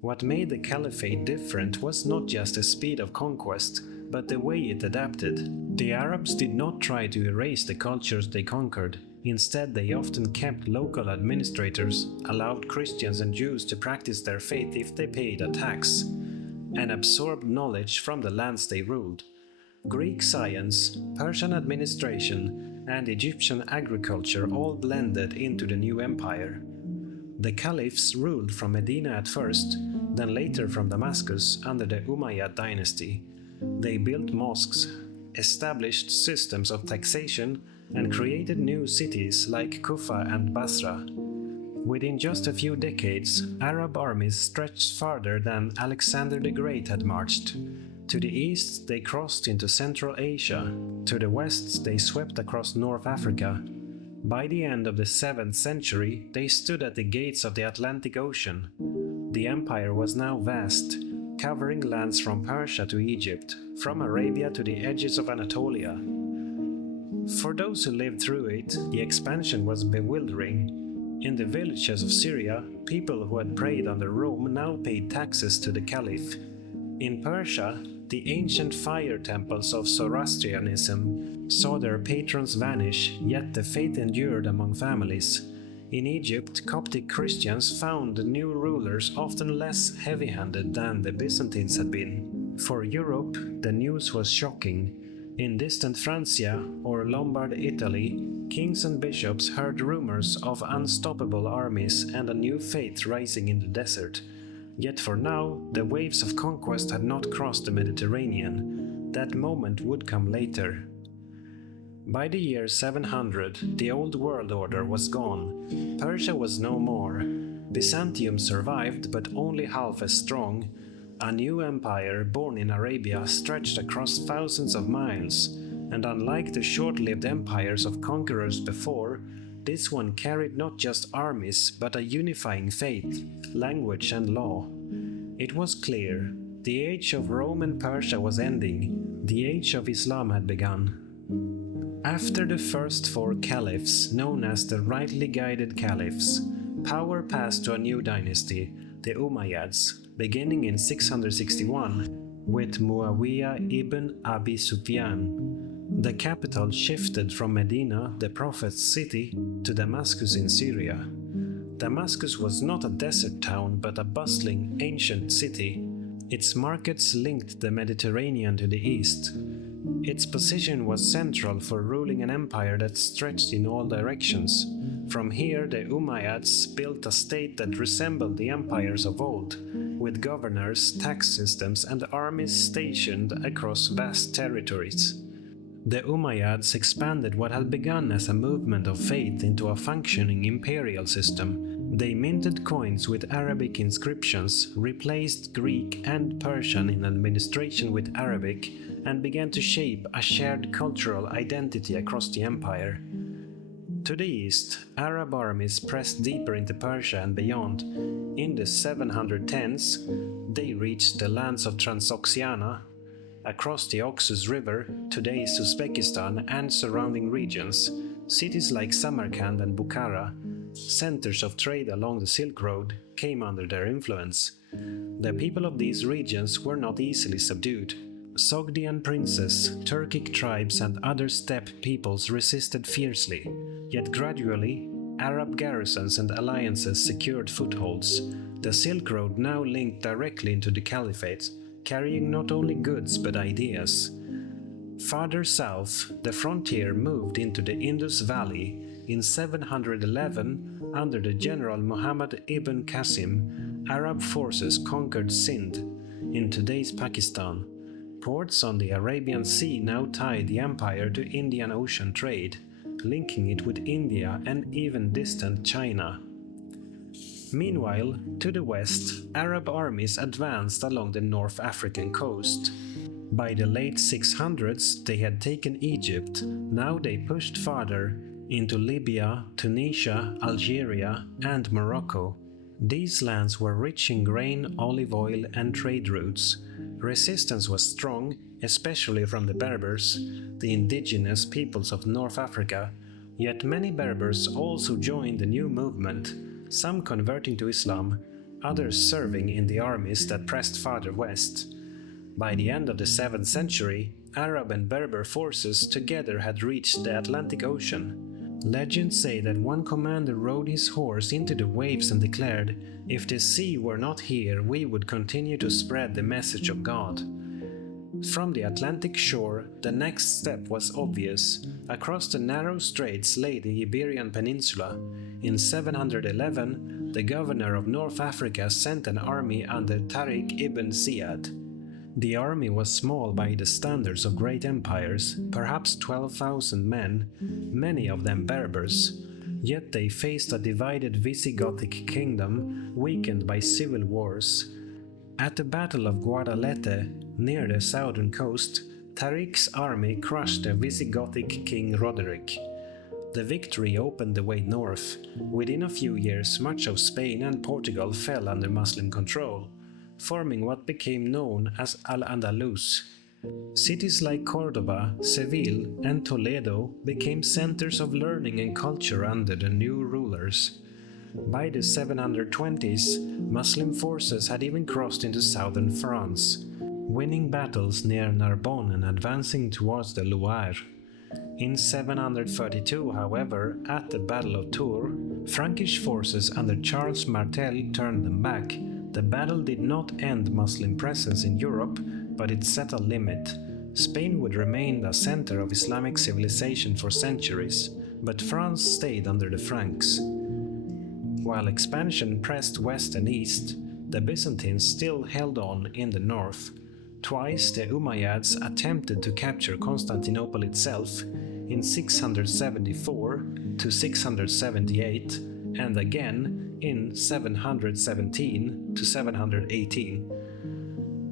What made the Caliphate different was not just the speed of conquest, but the way it adapted. The Arabs did not try to erase the cultures they conquered. Instead, they often kept local administrators, allowed Christians and Jews to practice their faith if they paid a tax, and absorbed knowledge from the lands they ruled. Greek science, Persian administration, and Egyptian agriculture all blended into the new empire. The caliphs ruled from Medina at first, then later from Damascus under the Umayyad dynasty. They built mosques, established systems of taxation, and created new cities like Kufa and Basra. Within just a few decades, Arab armies stretched farther than Alexander the Great had marched. To the east, they crossed into Central Asia. To the west, they swept across North Africa. By the end of the 7th century, they stood at the gates of the Atlantic Ocean. The empire was now vast, covering lands from Persia to Egypt, from Arabia to the edges of Anatolia. For those who lived through it, the expansion was bewildering. In the villages of Syria, people who had prayed under Rome now paid taxes to the caliph. In Persia, the ancient fire temples of Zoroastrianism saw their patrons vanish, yet the faith endured among families. In Egypt, Coptic Christians found new rulers often less heavy-handed than the Byzantines had been. For Europe, the news was shocking. In distant Francia or Lombard Italy, kings and bishops heard rumors of unstoppable armies and a new faith rising in the desert. Yet for now, the waves of conquest had not crossed the Mediterranean. That moment would come later. By the year 700, the old world order was gone. Persia was no more. Byzantium survived, but only half as strong. A new empire, born in Arabia, stretched across thousands of miles, and unlike the short-lived empires of conquerors before, this one carried not just armies, but a unifying faith, language and law. It was clear, the age of Rome and Persia was ending, the age of Islam had begun. After the first 4 caliphs, known as the rightly guided caliphs, power passed to a new dynasty, the Umayyads, beginning in 661 with Muawiyah ibn Abi Sufyan. The capital shifted from Medina, the Prophet's city, to Damascus in Syria. Damascus was not a desert town but a bustling, ancient city. Its markets linked the Mediterranean to the east. Its position was central for ruling an empire that stretched in all directions. From here, the Umayyads built a state that resembled the empires of old, with governors, tax systems, and armies stationed across vast territories. The Umayyads expanded what had begun as a movement of faith into a functioning imperial system. They minted coins with Arabic inscriptions, replaced Greek and Persian in administration with Arabic, and began to shape a shared cultural identity across the empire. To the east, Arab armies pressed deeper into Persia and beyond. In the 710s, they reached the lands of Transoxiana, across the Oxus River, today's Uzbekistan and surrounding regions. Cities like Samarkand and Bukhara, centers of trade along the Silk Road, came under their influence. The people of these regions were not easily subdued. Sogdian princes, Turkic tribes, and other steppe peoples resisted fiercely, yet gradually, Arab garrisons and alliances secured footholds. The Silk Road now linked directly into the Caliphate, carrying not only goods but ideas. Farther south, the frontier moved into the Indus Valley. In 711, under the general Muhammad ibn Qasim, Arab forces conquered Sindh in today's Pakistan. Ports on the Arabian Sea now tied the empire to Indian Ocean trade, linking it with India and even distant China. Meanwhile, to the west, Arab armies advanced along the North African coast. By the late 600s, they had taken Egypt. Now they pushed farther into Libya, Tunisia, Algeria, and Morocco. These lands were rich in grain, olive oil, and trade routes. Resistance was strong, especially from the Berbers, the indigenous peoples of North Africa, yet many Berbers also joined the new movement, some converting to Islam, others serving in the armies that pressed farther west. By the end of the 7th century, Arab and Berber forces together had reached the Atlantic Ocean. Legends say that one commander rode his horse into the waves and declared, "If the sea were not here, we would continue to spread the message of God." From the Atlantic shore, the next step was obvious. Across the narrow straits lay the Iberian Peninsula. In 711, the governor of North Africa sent an army under Tariq ibn Ziyad. The army was small by the standards of great empires, perhaps 12,000 men, many of them Berbers. Yet they faced a divided Visigothic kingdom, weakened by civil wars. At the Battle of Guadalete, near the southern coast, Tariq's army crushed the Visigothic king Roderick. The victory opened the way north. Within a few years, much of Spain and Portugal fell under Muslim control, forming what became known as Al-Andalus. Cities like Cordoba, Seville, and Toledo became centers of learning and culture under the new rulers. By the 720s, Muslim forces had even crossed into southern France, winning battles near Narbonne and advancing towards the Loire. In 732, however, at the Battle of Tours, Frankish forces under Charles Martel turned them back. The battle did not end Muslim presence in Europe, but it set a limit. Spain would remain a center of Islamic civilization for centuries, but France stayed under the Franks. While expansion pressed west and east, the Byzantines still held on in the north. Twice the Umayyads attempted to capture Constantinople itself in 674 to 678 and again in 717 to 718.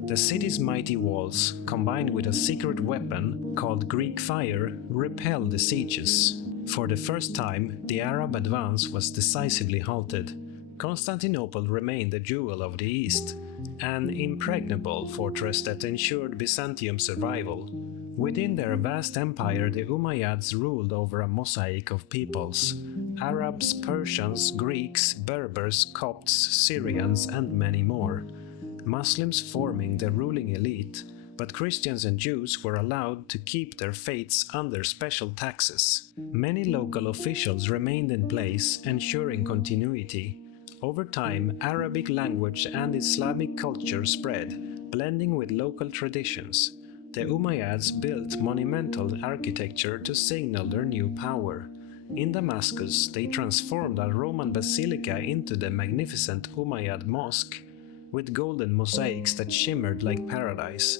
The city's mighty walls, combined with a secret weapon called Greek fire, repelled the sieges. For the first time, the Arab advance was decisively halted. Constantinople remained the jewel of the East, an impregnable fortress that ensured Byzantium's survival. Within their vast empire, the Umayyads ruled over a mosaic of peoples: Arabs, Persians, Greeks, Berbers, Copts, Syrians, and many more. Muslims forming the ruling elite, but Christians and Jews were allowed to keep their faiths under special taxes. Many local officials remained in place, ensuring continuity. Over time, Arabic language and Islamic culture spread, blending with local traditions. The Umayyads built monumental architecture to signal their new power. In Damascus, they transformed a Roman basilica into the magnificent Umayyad mosque, with golden mosaics that shimmered like paradise.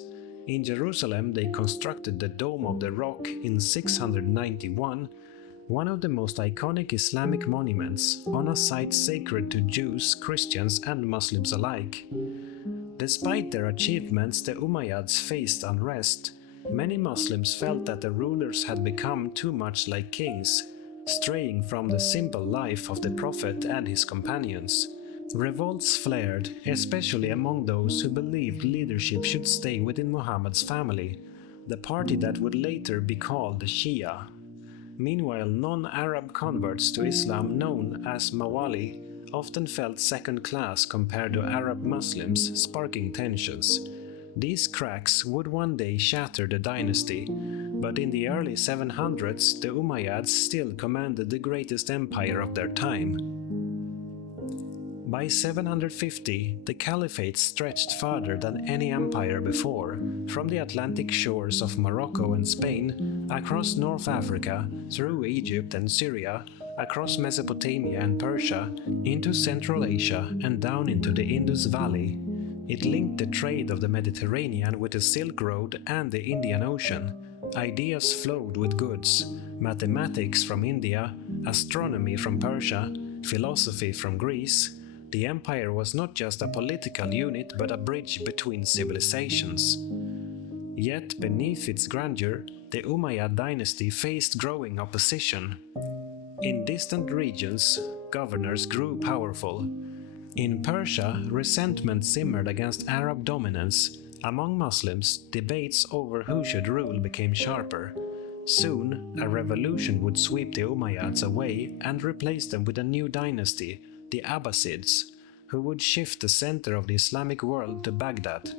In Jerusalem, they constructed the Dome of the Rock in 691, one of the most iconic Islamic monuments on a site sacred to Jews, Christians, and Muslims alike. Despite their achievements, the Umayyads faced unrest. Many Muslims felt that the rulers had become too much like kings, straying from the simple life of the Prophet and his companions. Revolts flared, especially among those who believed leadership should stay within Muhammad's family, the party that would later be called the Shia. Meanwhile, non-Arab converts to Islam known as Mawali often felt second class compared to Arab Muslims, sparking tensions. These cracks would one day shatter the dynasty, but in the early 700s the Umayyads still commanded the greatest empire of their time. By 750, the caliphate stretched farther than any empire before, from the Atlantic shores of Morocco and Spain, across North Africa, through Egypt and Syria, across Mesopotamia and Persia, into Central Asia and down into the Indus Valley. It linked the trade of the Mediterranean with the Silk Road and the Indian Ocean. Ideas flowed with goods, mathematics from India, astronomy from Persia, philosophy from Greece. The empire was not just a political unit but a bridge between civilizations. Yet beneath its grandeur, the Umayyad dynasty faced growing opposition. In distant regions, governors grew powerful. In Persia, resentment simmered against Arab dominance. Among Muslims, debates over who should rule became sharper. Soon, a revolution would sweep the Umayyads away and replace them with a new dynasty, the Abbasids, who would shift the center of the Islamic world to Baghdad.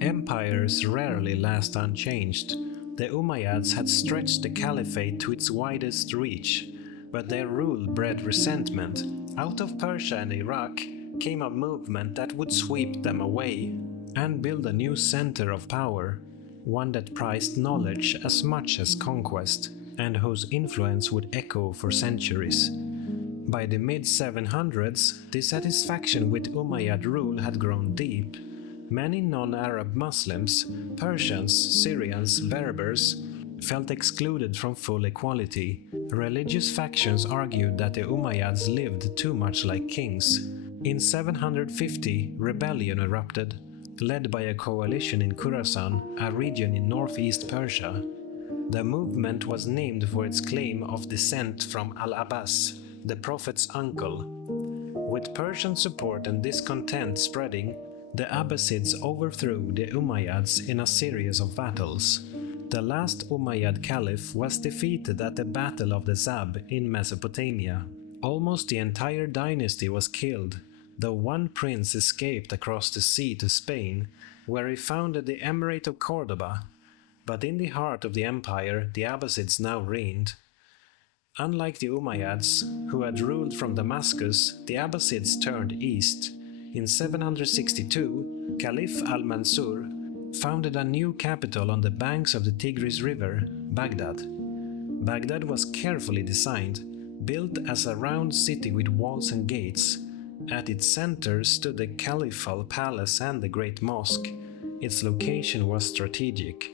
Empires rarely last unchanged. The Umayyads had stretched the caliphate to its widest reach, but their rule bred resentment. Out of Persia and Iraq came a movement that would sweep them away and build a new center of power, one that prized knowledge as much as conquest, and whose influence would echo for centuries. By the mid-700s, dissatisfaction with Umayyad rule had grown deep. Many non-Arab Muslims, Persians, Syrians, Berbers, felt excluded from full equality. Religious factions argued that the Umayyads lived too much like kings. In 750, rebellion erupted, led by a coalition in Khorasan, a region in northeast Persia. The movement was named for its claim of descent from Al-Abbas, the Prophet's uncle. With Persian support and discontent spreading, the Abbasids overthrew the Umayyads in a series of battles. The last Umayyad caliph was defeated at the Battle of the Zab in Mesopotamia. Almost the entire dynasty was killed, though one prince escaped across the sea to Spain, where he founded the Emirate of Cordoba. But in the heart of the empire, the Abbasids now reigned. Unlike the Umayyads, who had ruled from Damascus, the Abbasids turned east. In 762, Caliph al-Mansur founded a new capital on the banks of the Tigris River, Baghdad. Baghdad was carefully designed, built as a round city with walls and gates. At its center stood the Caliphal Palace and the Great Mosque. Its location was strategic.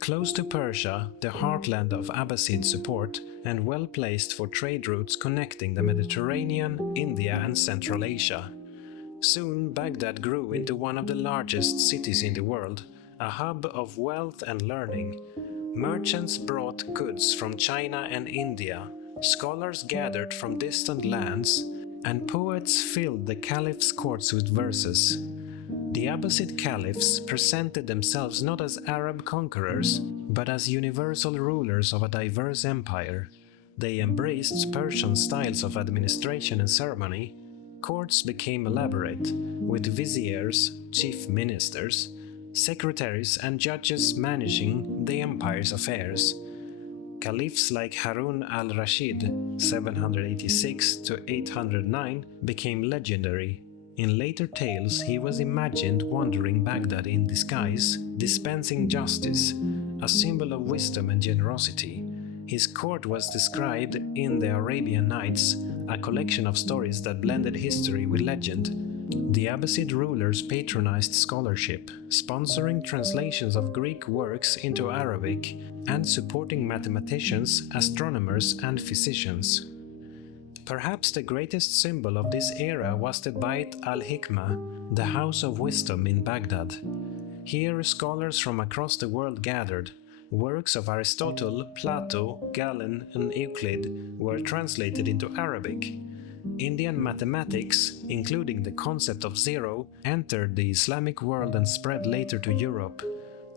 Close to Persia, the heartland of Abbasid support, and well placed for trade routes connecting the Mediterranean, India, and Central Asia. Soon, Baghdad grew into one of the largest cities in the world, a hub of wealth and learning. Merchants brought goods from China and India, scholars gathered from distant lands, and poets filled the caliph's courts with verses. The Abbasid caliphs presented themselves not as Arab conquerors, but as universal rulers of a diverse empire. They embraced Persian styles of administration and ceremony. Courts became elaborate, with viziers, chief ministers, secretaries, and judges managing the empire's affairs. Caliphs like Harun al-Rashid, 786 to 809, became legendary. In later tales, he was imagined wandering Baghdad in disguise, dispensing justice, a symbol of wisdom and generosity. His court was described in the Arabian Nights, a collection of stories that blended history with legend. The Abbasid rulers patronized scholarship, sponsoring translations of Greek works into Arabic and supporting mathematicians, astronomers, and physicians. Perhaps the greatest symbol of this era was the Bait al-Hikmah, the House of Wisdom in Baghdad. Here scholars from across the world gathered. Works of Aristotle, Plato, Galen, and Euclid were translated into Arabic. Indian mathematics, including the concept of zero, entered the Islamic world and spread later to Europe.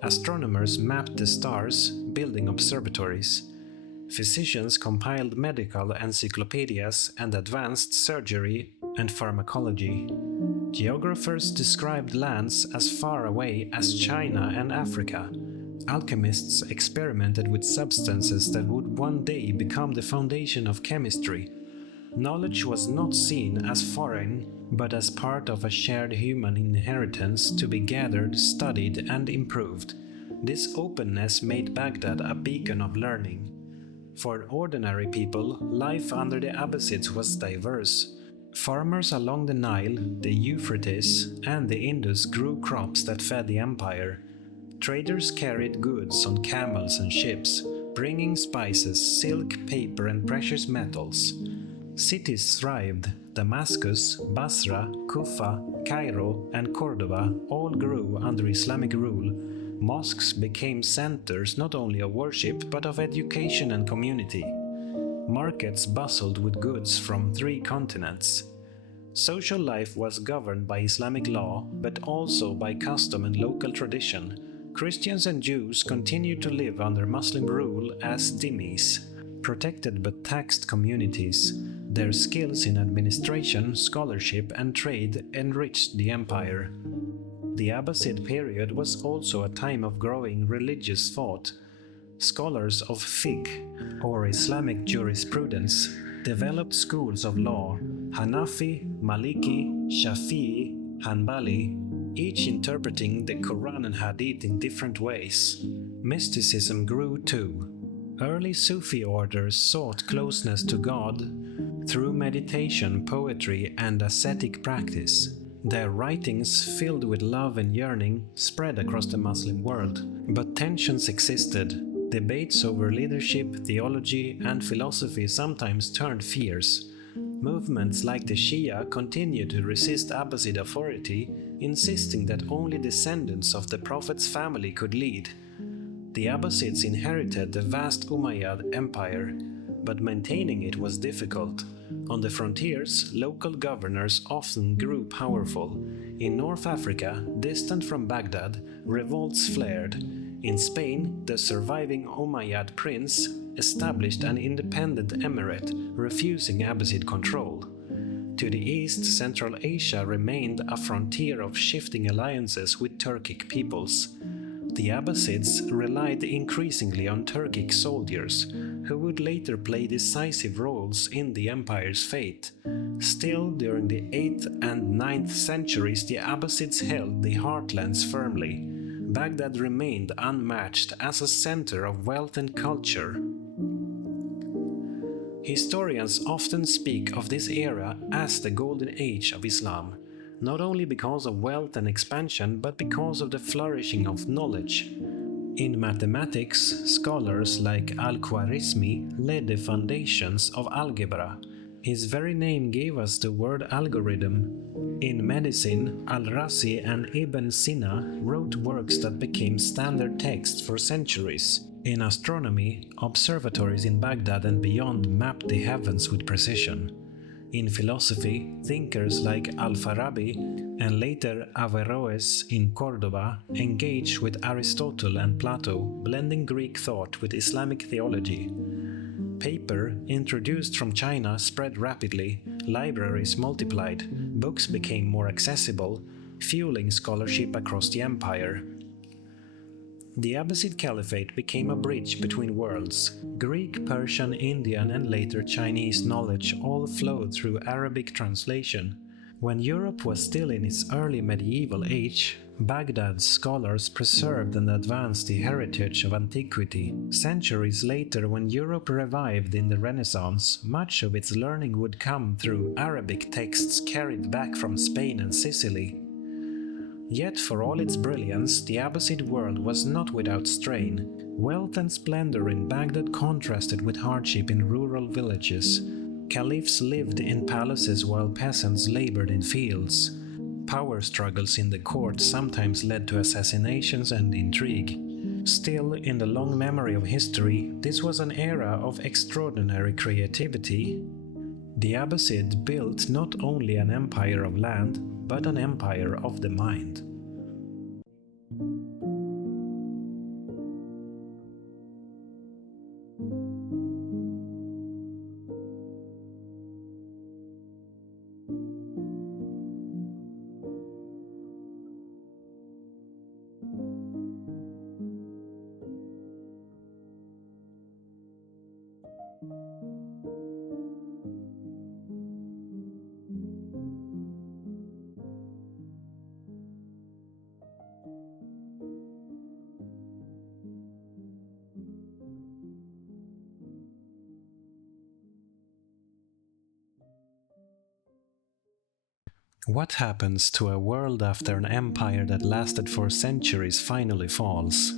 Astronomers mapped the stars, building observatories. Physicians compiled medical encyclopedias and advanced surgery and pharmacology. Geographers described lands as far away as China and Africa. Alchemists experimented with substances that would one day become the foundation of chemistry. Knowledge was not seen as foreign, but as part of a shared human inheritance to be gathered, studied, and improved. This openness made Baghdad a beacon of learning. For ordinary people, life under the Abbasids was diverse. Farmers along the Nile, the Euphrates, and the Indus grew crops that fed the empire. Traders carried goods on camels and ships, bringing spices, silk, paper, and precious metals. Cities thrived. Damascus, Basra, Kufa, Cairo, and Cordoba all grew under Islamic rule. Mosques became centers not only of worship but of education and community. Markets bustled with goods from 3 continents. Social life was governed by Islamic law, but also by custom and local tradition. Christians and Jews continued to live under Muslim rule as dhimmis, protected but taxed communities. Their skills in administration, scholarship, and trade enriched the empire. The Abbasid period was also a time of growing religious thought. Scholars of fiqh, or Islamic jurisprudence, developed schools of law: Hanafi, Maliki, Shafi'i, Hanbali, each interpreting the Quran and Hadith in different ways. Mysticism grew too. Early Sufi orders sought closeness to God through meditation, poetry, and ascetic practice. Their writings, filled with love and yearning, spread across the Muslim world. But tensions existed. Debates over leadership, theology, and philosophy sometimes turned fierce. Movements like the Shia continued to resist Abbasid authority, insisting that only descendants of the Prophet's family could lead. The Abbasids inherited the vast Umayyad Empire, but maintaining it was difficult. On the frontiers, local governors often grew powerful. In North Africa, distant from Baghdad, revolts flared. In Spain, the surviving Umayyad prince established an independent emirate, refusing Abbasid control. To the east, Central Asia remained a frontier of shifting alliances with Turkic peoples. The Abbasids relied increasingly on Turkic soldiers, who would later play decisive roles in the empire's fate. Still, during the 8th and 9th centuries, the Abbasids held the heartlands firmly. Baghdad remained unmatched as a center of wealth and culture. Historians often speak of this era as the Golden Age of Islam, not only because of wealth and expansion, but because of the flourishing of knowledge. In mathematics, scholars like Al-Khwarizmi laid the foundations of algebra. His very name gave us the word algorithm. In medicine, Al-Razi and Ibn Sina wrote works that became standard texts for centuries. In astronomy, observatories in Baghdad and beyond mapped the heavens with precision. In philosophy, thinkers like Al-Farabi and later Averroes in Cordoba engaged with Aristotle and Plato, blending Greek thought with Islamic theology. Paper, introduced from China, spread rapidly, libraries multiplied, books became more accessible, fueling scholarship across the empire. The Abbasid Caliphate became a bridge between worlds. Greek, Persian, Indian, and later Chinese knowledge all flowed through Arabic translation. When Europe was still in its early medieval age, Baghdad's scholars preserved and advanced the heritage of antiquity. Centuries later, when Europe revived in the Renaissance, much of its learning would come through Arabic texts carried back from Spain and Sicily. Yet, for all its brilliance, the Abbasid world was not without strain. Wealth and splendor in Baghdad contrasted with hardship in rural villages. Caliphs lived in palaces while peasants labored in fields. Power struggles in the court sometimes led to assassinations and intrigue. Still, in the long memory of history, this was an era of extraordinary creativity. The Abbasid built not only an empire of land, but an empire of the mind. What happens to a world after an empire that lasted for centuries finally falls?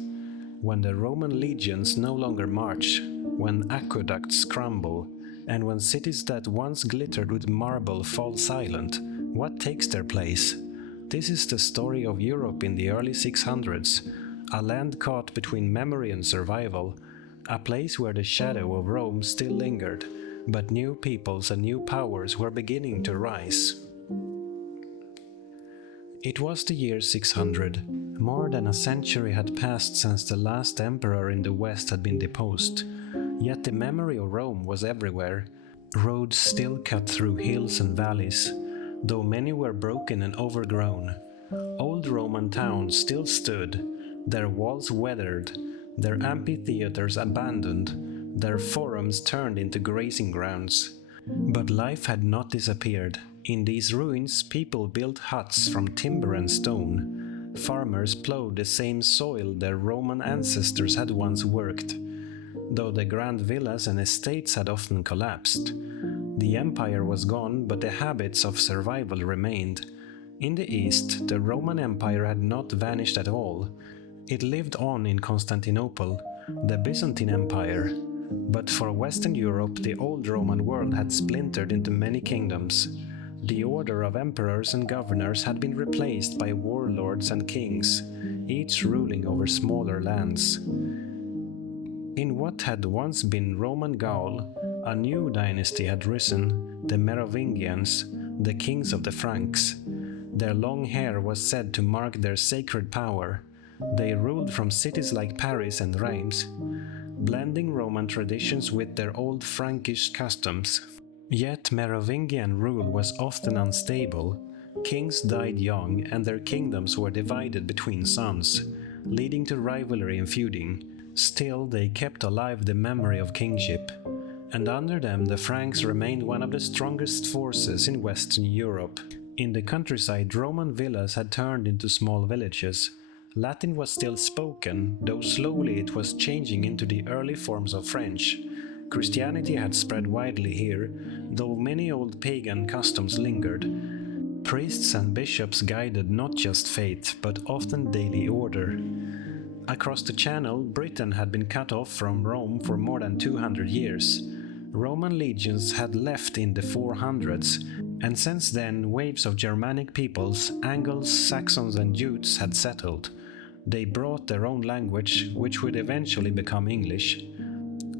When the Roman legions no longer march, when aqueducts crumble, and when cities that once glittered with marble fall silent, what takes their place? This is the story of Europe in the early 600s, a land caught between memory and survival, a place where the shadow of Rome still lingered, but new peoples and new powers were beginning to rise. It was the year 600. More than a century had passed since the last emperor in the West had been deposed. Yet the memory of Rome was everywhere. Roads still cut through hills and valleys, though many were broken and overgrown. Old Roman towns still stood, their walls weathered, their amphitheaters abandoned, their forums turned into grazing grounds. But life had not disappeared. In these ruins, people built huts from timber and stone. Farmers plowed the same soil their Roman ancestors had once worked. Though the grand villas and estates had often collapsed, the empire was gone, but the habits of survival remained. In the east, the Roman Empire had not vanished at all. It lived on in Constantinople, the Byzantine Empire. But for Western Europe, the old Roman world had splintered into many kingdoms. The order of emperors and governors had been replaced by warlords and kings, each ruling over smaller lands. In what had once been Roman Gaul, a new dynasty had risen, the Merovingians, the kings of the Franks. Their long hair was said to mark their sacred power. They ruled from cities like Paris and Reims, blending Roman traditions with their old Frankish customs. Yet Merovingian rule was often unstable. Kings died young, and their kingdoms were divided between sons, leading to rivalry and feuding. Still, they kept alive the memory of kingship, and under them the Franks remained one of the strongest forces in Western Europe. In the countryside, Roman villas had turned into small villages. Latin was still spoken, though slowly it was changing into the early forms of French. Christianity had spread widely here, though many old pagan customs lingered. Priests and bishops guided not just faith, but often daily order. Across the Channel, Britain had been cut off from Rome for more than 200 years. Roman legions had left in the 400s, and since then waves of Germanic peoples, Angles, Saxons and Jutes had settled. They brought their own language, which would eventually become English.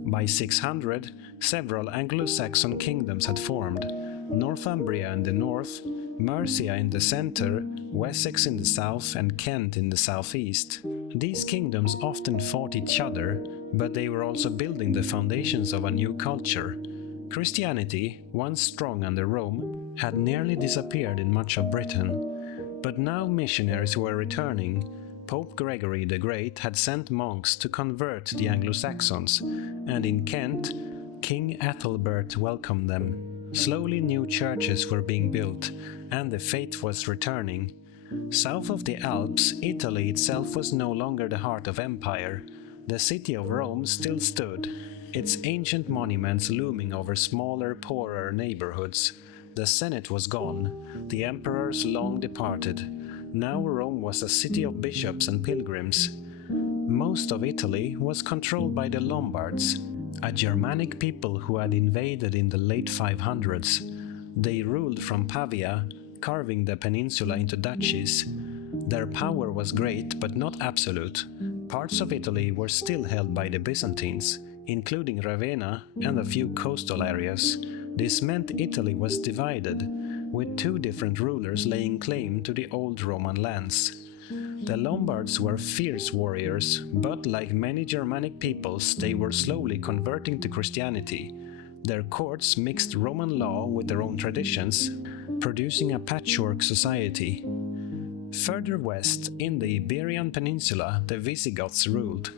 By 600, several Anglo-Saxon kingdoms had formed: Northumbria in the north, Mercia in the center, Wessex in the south, and Kent in the southeast. These kingdoms often fought each other, but they were also building the foundations of a new culture. Christianity, once strong under Rome, had nearly disappeared in much of Britain. But now missionaries were returning. Pope Gregory the Great had sent monks to convert the Anglo-Saxons, and in Kent, King Ethelbert welcomed them. Slowly new churches were being built, and the faith was returning. South of the Alps, Italy itself was no longer the heart of empire. The city of Rome still stood, its ancient monuments looming over smaller, poorer neighborhoods. The Senate was gone, the emperors long departed. Now Rome was a city of bishops and pilgrims. Most of Italy was controlled by the Lombards, a Germanic people who had invaded in the late 500s. They ruled from Pavia, carving the peninsula into duchies. Their power was great but not absolute. Parts of Italy were still held by the Byzantines, including Ravenna and a few coastal areas. This meant Italy was divided, with two different rulers laying claim to the old Roman lands. The Lombards were fierce warriors, but like many Germanic peoples, they were slowly converting to Christianity. Their courts mixed Roman law with their own traditions, producing a patchwork society. Further west, in the Iberian Peninsula, the Visigoths ruled.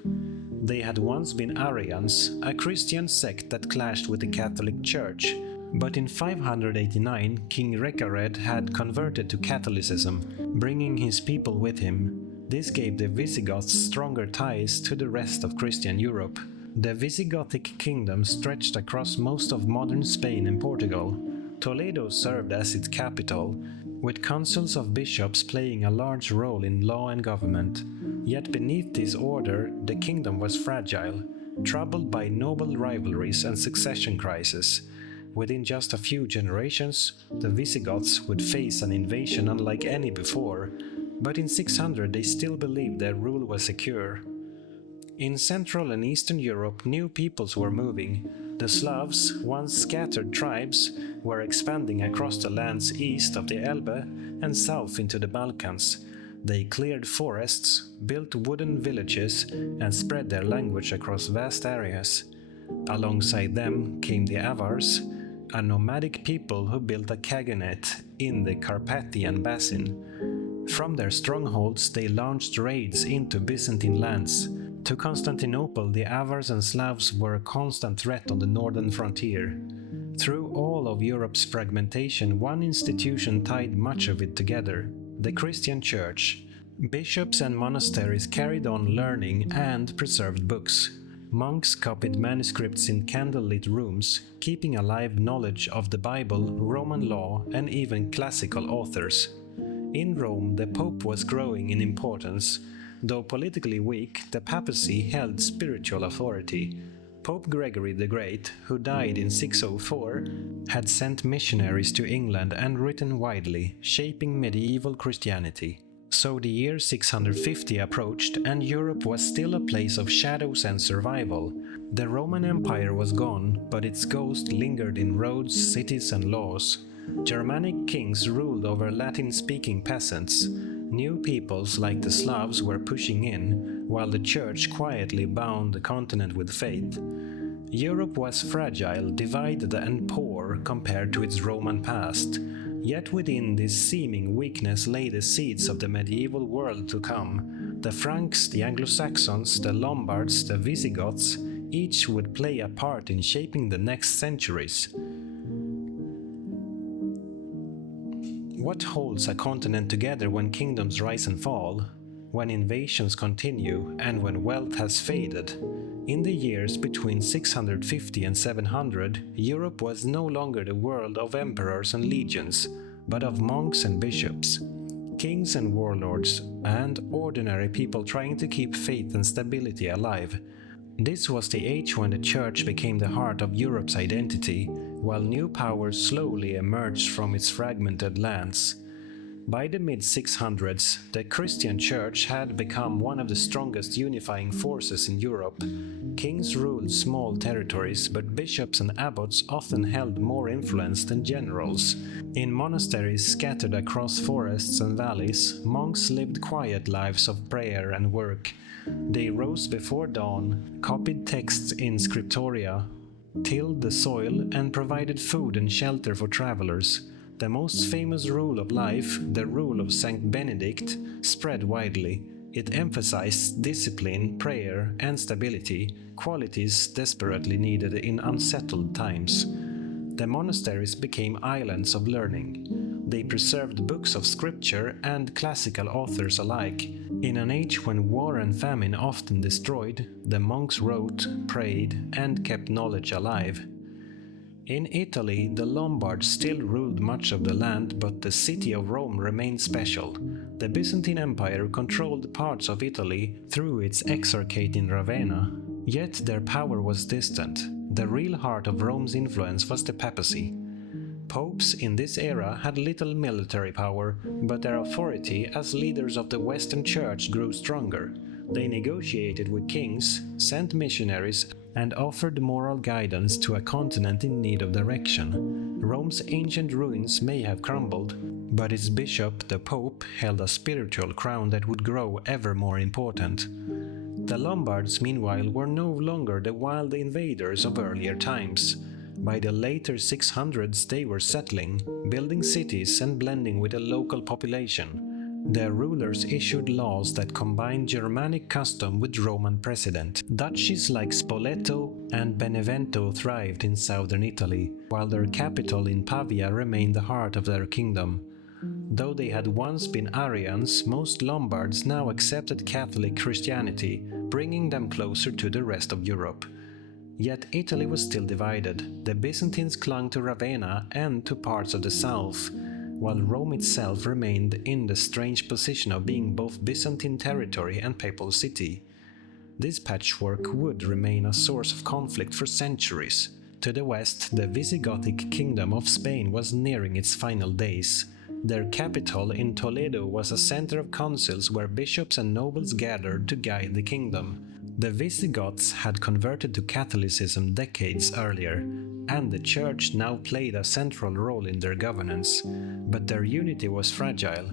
They had once been Arians, a Christian sect that clashed with the Catholic Church, but in 589 King Recared had converted to Catholicism, bringing his people with him. This gave the Visigoths stronger ties to the rest of Christian Europe. The Visigothic kingdom stretched across most of modern Spain and Portugal. Toledo served as its capital, with councils of bishops playing a large role in law and government. Yet beneath this order, the kingdom was fragile, troubled by noble rivalries and succession crises. Within just a few generations, the Visigoths would face an invasion unlike any before, but in 600 they still believed their rule was secure. In Central and Eastern Europe, new peoples were moving. The Slavs, once scattered tribes, were expanding across the lands east of the Elbe and south into the Balkans. They cleared forests, built wooden villages, and spread their language across vast areas. Alongside them came the Avars, a nomadic people who built a khaganate in the Carpathian Basin. From their strongholds they launched raids into Byzantine lands. To Constantinople, the Avars and Slavs were a constant threat on the northern frontier. Through all of Europe's fragmentation, one institution tied much of it together: the Christian Church. Bishops and monasteries carried on learning and preserved books. Monks copied manuscripts in candlelit rooms, keeping alive knowledge of the Bible, Roman law, and even classical authors. In Rome, the Pope was growing in importance. Though politically weak, the papacy held spiritual authority. Pope Gregory the Great, who died in 604, had sent missionaries to England and written widely, shaping medieval Christianity. So the year 650 approached, and Europe was still a place of shadows and survival. The Roman Empire was gone, but its ghost lingered in roads, cities, and laws. Germanic kings ruled over Latin-speaking peasants. New peoples like the Slavs were pushing in, while the Church quietly bound the continent with faith. Europe was fragile, divided, and poor compared to its Roman past. Yet within this seeming weakness lay the seeds of the medieval world to come. The Franks, the Anglo-Saxons, the Lombards, the Visigoths, each would play a part in shaping the next centuries. What holds a continent together when kingdoms rise and fall, when invasions continue, and when wealth has faded? In the years between 650 and 700, Europe was no longer the world of emperors and legions, but of monks and bishops, kings and warlords, and ordinary people trying to keep faith and stability alive. This was the age when the Church became the heart of Europe's identity, while new powers slowly emerged from its fragmented lands. By the mid-600s, the Christian Church had become one of the strongest unifying forces in Europe. Kings ruled small territories, but bishops and abbots often held more influence than generals. In monasteries scattered across forests and valleys, monks lived quiet lives of prayer and work. They rose before dawn, copied texts in scriptoria, tilled the soil, and provided food and shelter for travelers. The most famous rule of life, the rule of Saint Benedict, spread widely. It emphasized discipline, prayer, and stability, qualities desperately needed in unsettled times. The monasteries became islands of learning. They preserved books of scripture and classical authors alike. In an age when war and famine often destroyed, the monks wrote, prayed, and kept knowledge alive. In Italy, the Lombards still ruled much of the land, but the city of Rome remained special. The Byzantine Empire controlled parts of Italy through its exarchate in Ravenna, yet their power was distant. The real heart of Rome's influence was the papacy. Popes in this era had little military power, but their authority as leaders of the Western Church grew stronger. They negotiated with kings, sent missionaries, and offered moral guidance to a continent in need of direction. Rome's ancient ruins may have crumbled, but its bishop, the Pope, held a spiritual crown that would grow ever more important. The Lombards, meanwhile, were no longer the wild invaders of earlier times. By the later 600s, they were settling, building cities and blending with the local population. Their rulers issued laws that combined Germanic custom with Roman precedent. Duchies like Spoleto and Benevento thrived in southern Italy, while their capital in Pavia remained the heart of their kingdom. Though they had once been Arians, most Lombards now accepted Catholic Christianity, bringing them closer to the rest of Europe. Yet Italy was still divided. The Byzantines clung to Ravenna and to parts of the south, while Rome itself remained in the strange position of being both Byzantine territory and papal city. This patchwork would remain a source of conflict for centuries. To the west, the Visigothic kingdom of Spain was nearing its final days. Their capital in Toledo was a center of councils where bishops and nobles gathered to guide the kingdom. The Visigoths had converted to Catholicism decades earlier, and the church now played a central role in their governance. But their unity was fragile.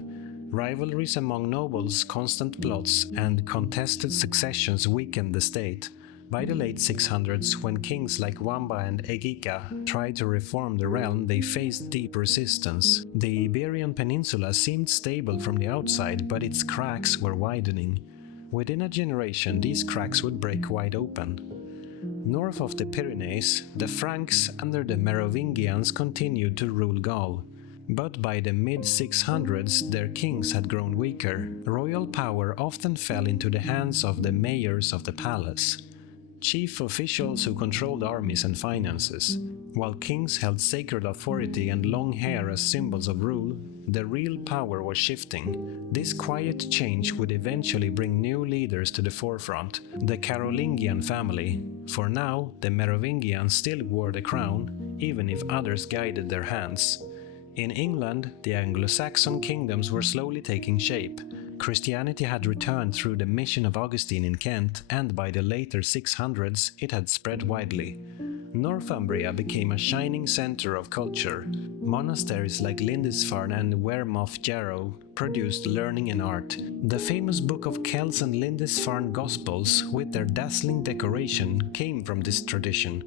Rivalries among nobles, constant plots, and contested successions weakened the state. By the late 600s, when kings like Wamba and Egica tried to reform the realm, they faced deep resistance. The Iberian Peninsula seemed stable from the outside, but its cracks were widening. Within a generation, these cracks would break wide open. North of the Pyrenees, the Franks under the Merovingians continued to rule Gaul. But by the mid-600s, their kings had grown weaker. Royal power often fell into the hands of the mayors of the palace, chief officials who controlled armies and finances. While kings held sacred authority and long hair as symbols of rule, the real power was shifting. This quiet change would eventually bring new leaders to the forefront, the Carolingian family. For now, the Merovingians still wore the crown, even if others guided their hands. In England, the Anglo-Saxon kingdoms were slowly taking shape. Christianity had returned through the mission of Augustine in Kent, and by the later 600s it had spread widely. Northumbria became a shining center of culture. Monasteries like Lindisfarne and Wearmouth Jarrow produced learning and art. The famous Book of Kells and Lindisfarne Gospels, with their dazzling decoration, came from this tradition.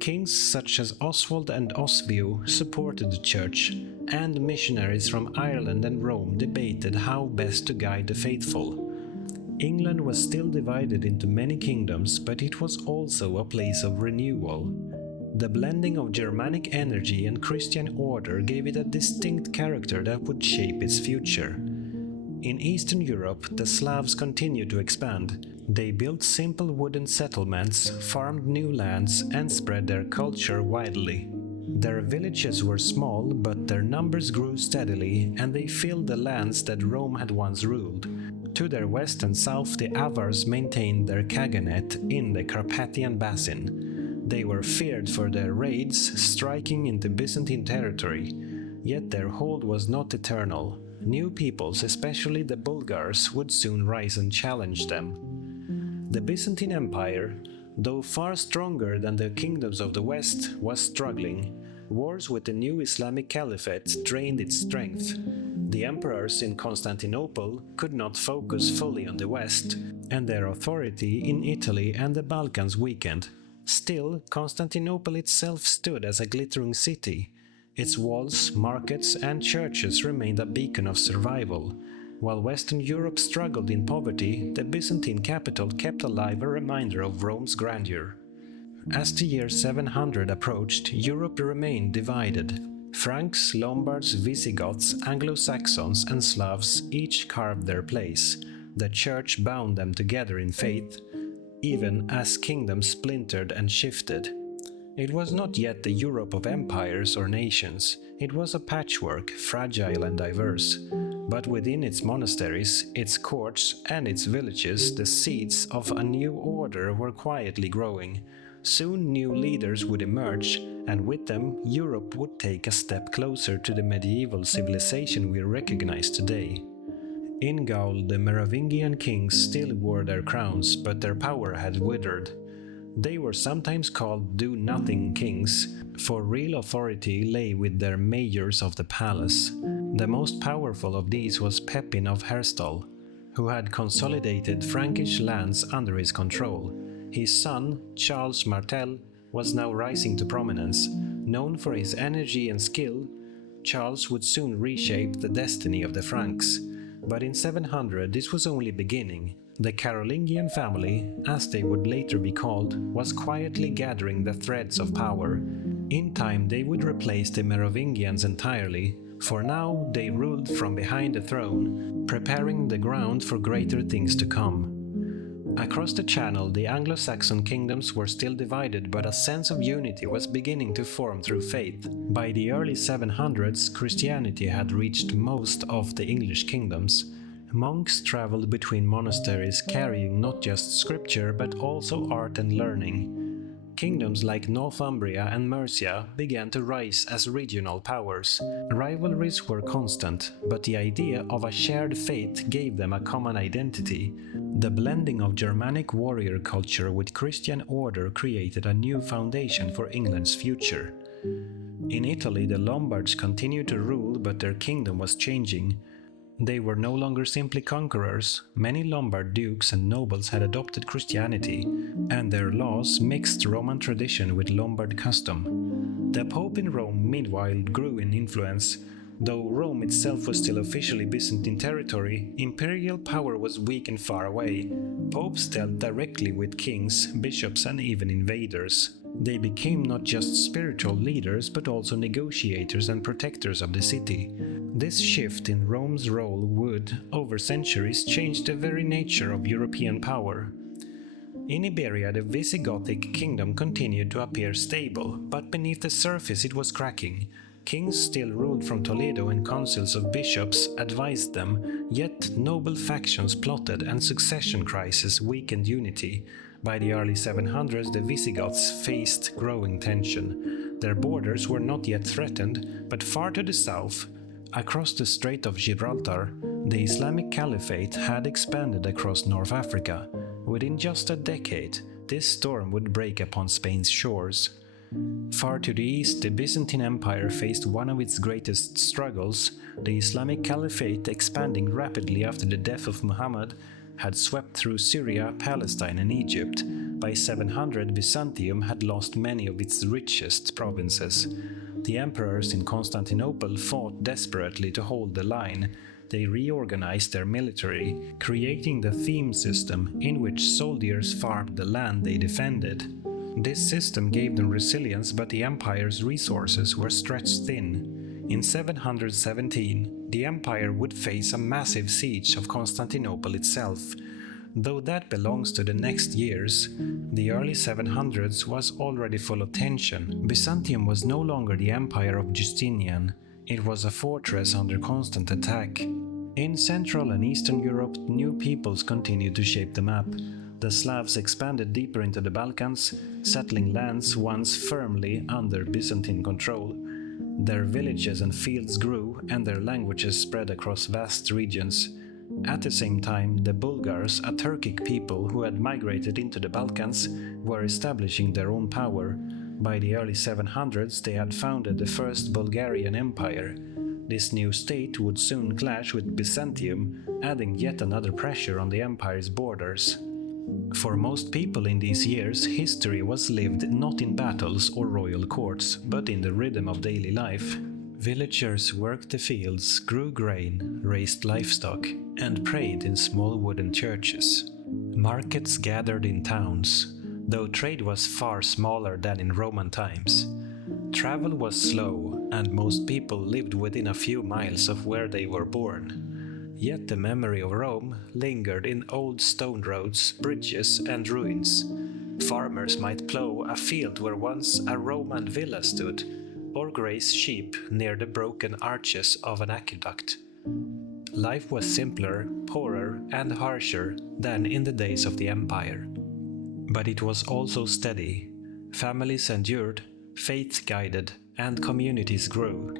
Kings such as Oswald and Oswiu supported the church, and missionaries from Ireland and Rome debated how best to guide the faithful. England was still divided into many kingdoms, but it was also a place of renewal. The blending of Germanic energy and Christian order gave it a distinct character that would shape its future. In Eastern Europe, the Slavs continued to expand. They built simple wooden settlements, farmed new lands, and spread their culture widely. Their villages were small, but their numbers grew steadily, and they filled the lands that Rome had once ruled. To their west and south, the Avars maintained their khaganate in the Carpathian Basin. They were feared for their raids, striking into Byzantine territory. Yet their hold was not eternal. New peoples, especially the Bulgars, would soon rise and challenge them. The Byzantine Empire, though far stronger than the kingdoms of the West, was struggling. Wars with the new Islamic Caliphate drained its strength. The emperors in Constantinople could not focus fully on the West, and their authority in Italy and the Balkans weakened. Still, Constantinople itself stood as a glittering city. Its walls, markets, and churches remained a beacon of survival. While Western Europe struggled in poverty, the Byzantine capital kept alive a reminder of Rome's grandeur. As the year 700 approached, Europe remained divided. Franks, Lombards, Visigoths, Anglo-Saxons, and Slavs each carved their place. The Church bound them together in faith, even as kingdoms splintered and shifted. It was not yet the Europe of empires or nations. It was a patchwork, fragile and diverse. But within its monasteries, its courts, and its villages, the seeds of a new order were quietly growing. Soon new leaders would emerge, and with them, Europe would take a step closer to the medieval civilization we recognize today. In Gaul, the Merovingian kings still wore their crowns, but their power had withered. They were sometimes called do-nothing kings, for real authority lay with their mayors of the palace. The most powerful of these was Pepin of Herstal, who had consolidated Frankish lands under his control. His son, Charles Martel, was now rising to prominence. Known for his energy and skill, Charles would soon reshape the destiny of the Franks. But in 700 this was only beginning. The Carolingian family, as they would later be called, was quietly gathering the threads of power. In time they would replace the Merovingians entirely, for now they ruled from behind the throne, preparing the ground for greater things to come. Across the Channel, the Anglo-Saxon kingdoms were still divided, but a sense of unity was beginning to form through faith. By the early 700s, Christianity had reached most of the English kingdoms. Monks traveled between monasteries carrying not just scripture but also art and learning. Kingdoms like Northumbria and Mercia began to rise as regional powers. Rivalries were constant, but the idea of a shared faith gave them a common identity. The blending of Germanic warrior culture with Christian order created a new foundation for England's future. In Italy, the Lombards continued to rule, but their kingdom was changing. They were no longer simply conquerors. Many Lombard dukes and nobles had adopted Christianity, and their laws mixed Roman tradition with Lombard custom. The Pope in Rome, meanwhile, grew in influence. Though Rome itself was still officially Byzantine territory, imperial power was weak and far away. Popes dealt directly with kings, bishops, and even invaders. They became not just spiritual leaders but also negotiators and protectors of the city. This shift in Rome's role would, over centuries, change the very nature of European power. In Iberia, the Visigothic kingdom continued to appear stable, but beneath the surface it was cracking. Kings still ruled from Toledo and councils of bishops advised them, yet noble factions plotted and succession crises weakened unity. By the early 700s, the Visigoths faced growing tension. Their borders were not yet threatened, but far to the south, across the Strait of Gibraltar, the Islamic Caliphate had expanded across North Africa. Within just a decade, this storm would break upon Spain's shores. Far to the east, the Byzantine Empire faced one of its greatest struggles. The Islamic Caliphate, expanding rapidly after the death of Muhammad, had swept through Syria, Palestine, and Egypt. By 700, Byzantium had lost many of its richest provinces. The emperors in Constantinople fought desperately to hold the line. They reorganized their military, creating the theme system in which soldiers farmed the land they defended. This system gave them resilience, but the empire's resources were stretched thin. In 717, the empire would face a massive siege of Constantinople itself. Though that belongs to the next years, the early 700s was already full of tension. Byzantium was no longer the empire of Justinian. It was a fortress under constant attack. In Central and Eastern Europe, new peoples continued to shape the map. The Slavs expanded deeper into the Balkans, settling lands once firmly under Byzantine control. Their villages and fields grew, and their languages spread across vast regions. At the same time, the Bulgars, a Turkic people who had migrated into the Balkans, were establishing their own power. By the early 700s, they had founded the First Bulgarian Empire. This new state would soon clash with Byzantium, adding yet another pressure on the empire's borders. For most people in these years, history was lived not in battles or royal courts, but in the rhythm of daily life. Villagers worked the fields, grew grain, raised livestock, and prayed in small wooden churches. Markets gathered in towns, though trade was far smaller than in Roman times. Travel was slow, and most people lived within a few miles of where they were born. Yet the memory of Rome lingered in old stone roads, bridges, and ruins. Farmers might plow a field where once a Roman villa stood, or graze sheep near the broken arches of an aqueduct. Life was simpler, poorer, and harsher than in the days of the empire. But it was also steady. Families endured, faith guided, and communities grew.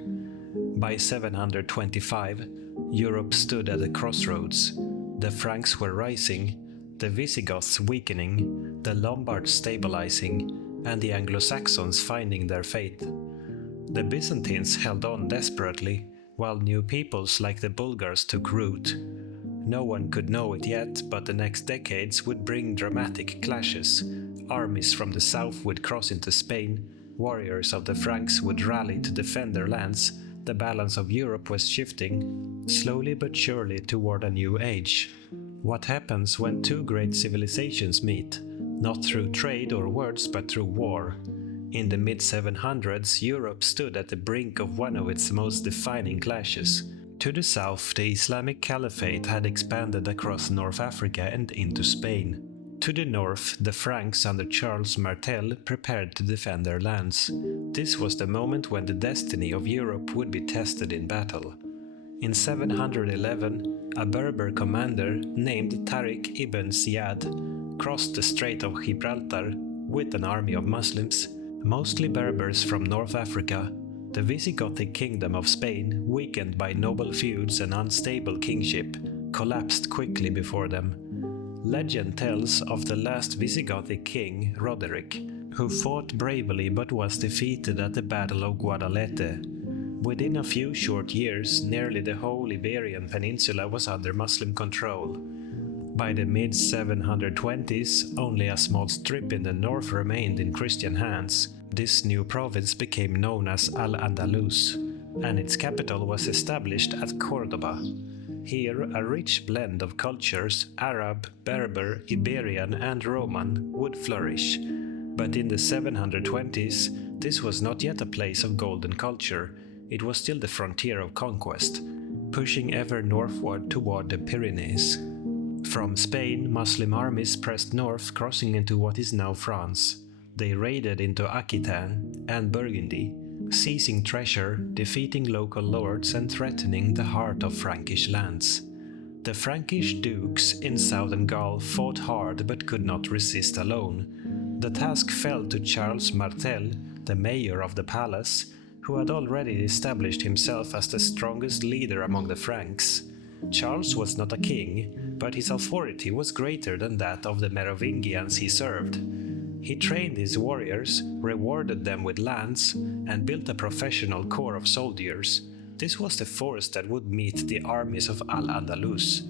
By 725, Europe stood at a crossroads. The Franks were rising, the Visigoths weakening, the Lombards stabilizing, and the Anglo-Saxons finding their fate. The Byzantines held on desperately, while new peoples like the Bulgars took root. No one could know it yet, but the next decades would bring dramatic clashes. Armies from the south would cross into Spain, warriors of the Franks would rally to defend their lands. The balance of Europe was shifting, slowly but surely, toward a new age. What happens when two great civilizations meet? Not through trade or words, but through war. In the mid-700s, Europe stood at the brink of one of its most defining clashes. To the south, the Islamic Caliphate had expanded across North Africa and into Spain. To the north, the Franks under Charles Martel prepared to defend their lands. This was the moment when the destiny of Europe would be tested in battle. In 711, a Berber commander named Tariq ibn Ziyad crossed the Strait of Gibraltar with an army of Muslims, mostly Berbers from North Africa. The Visigothic kingdom of Spain, weakened by noble feuds and unstable kingship, collapsed quickly before them. Legend tells of the last Visigothic king, Roderick, who fought bravely but was defeated at the Battle of Guadalete. Within a few short years, nearly the whole Iberian Peninsula was under Muslim control. By the mid-720s, only a small strip in the north remained in Christian hands. This new province became known as Al-Andalus, and its capital was established at Córdoba. Here, a rich blend of cultures, Arab, Berber, Iberian, and Roman, would flourish. But in the 720s, this was not yet a place of golden culture. It was still the frontier of conquest, pushing ever northward toward the Pyrenees. From Spain, Muslim armies pressed north, crossing into what is now France. They raided into Aquitaine and Burgundy, seizing treasure, defeating local lords, and threatening the heart of Frankish lands. The Frankish dukes in southern Gaul fought hard but could not resist alone. The task fell to Charles Martel, the mayor of the palace, who had already established himself as the strongest leader among the Franks. Charles was not a king, but his authority was greater than that of the Merovingians he served. He trained his warriors, rewarded them with lands, and built a professional corps of soldiers. This was the force that would meet the armies of Al-Andalus.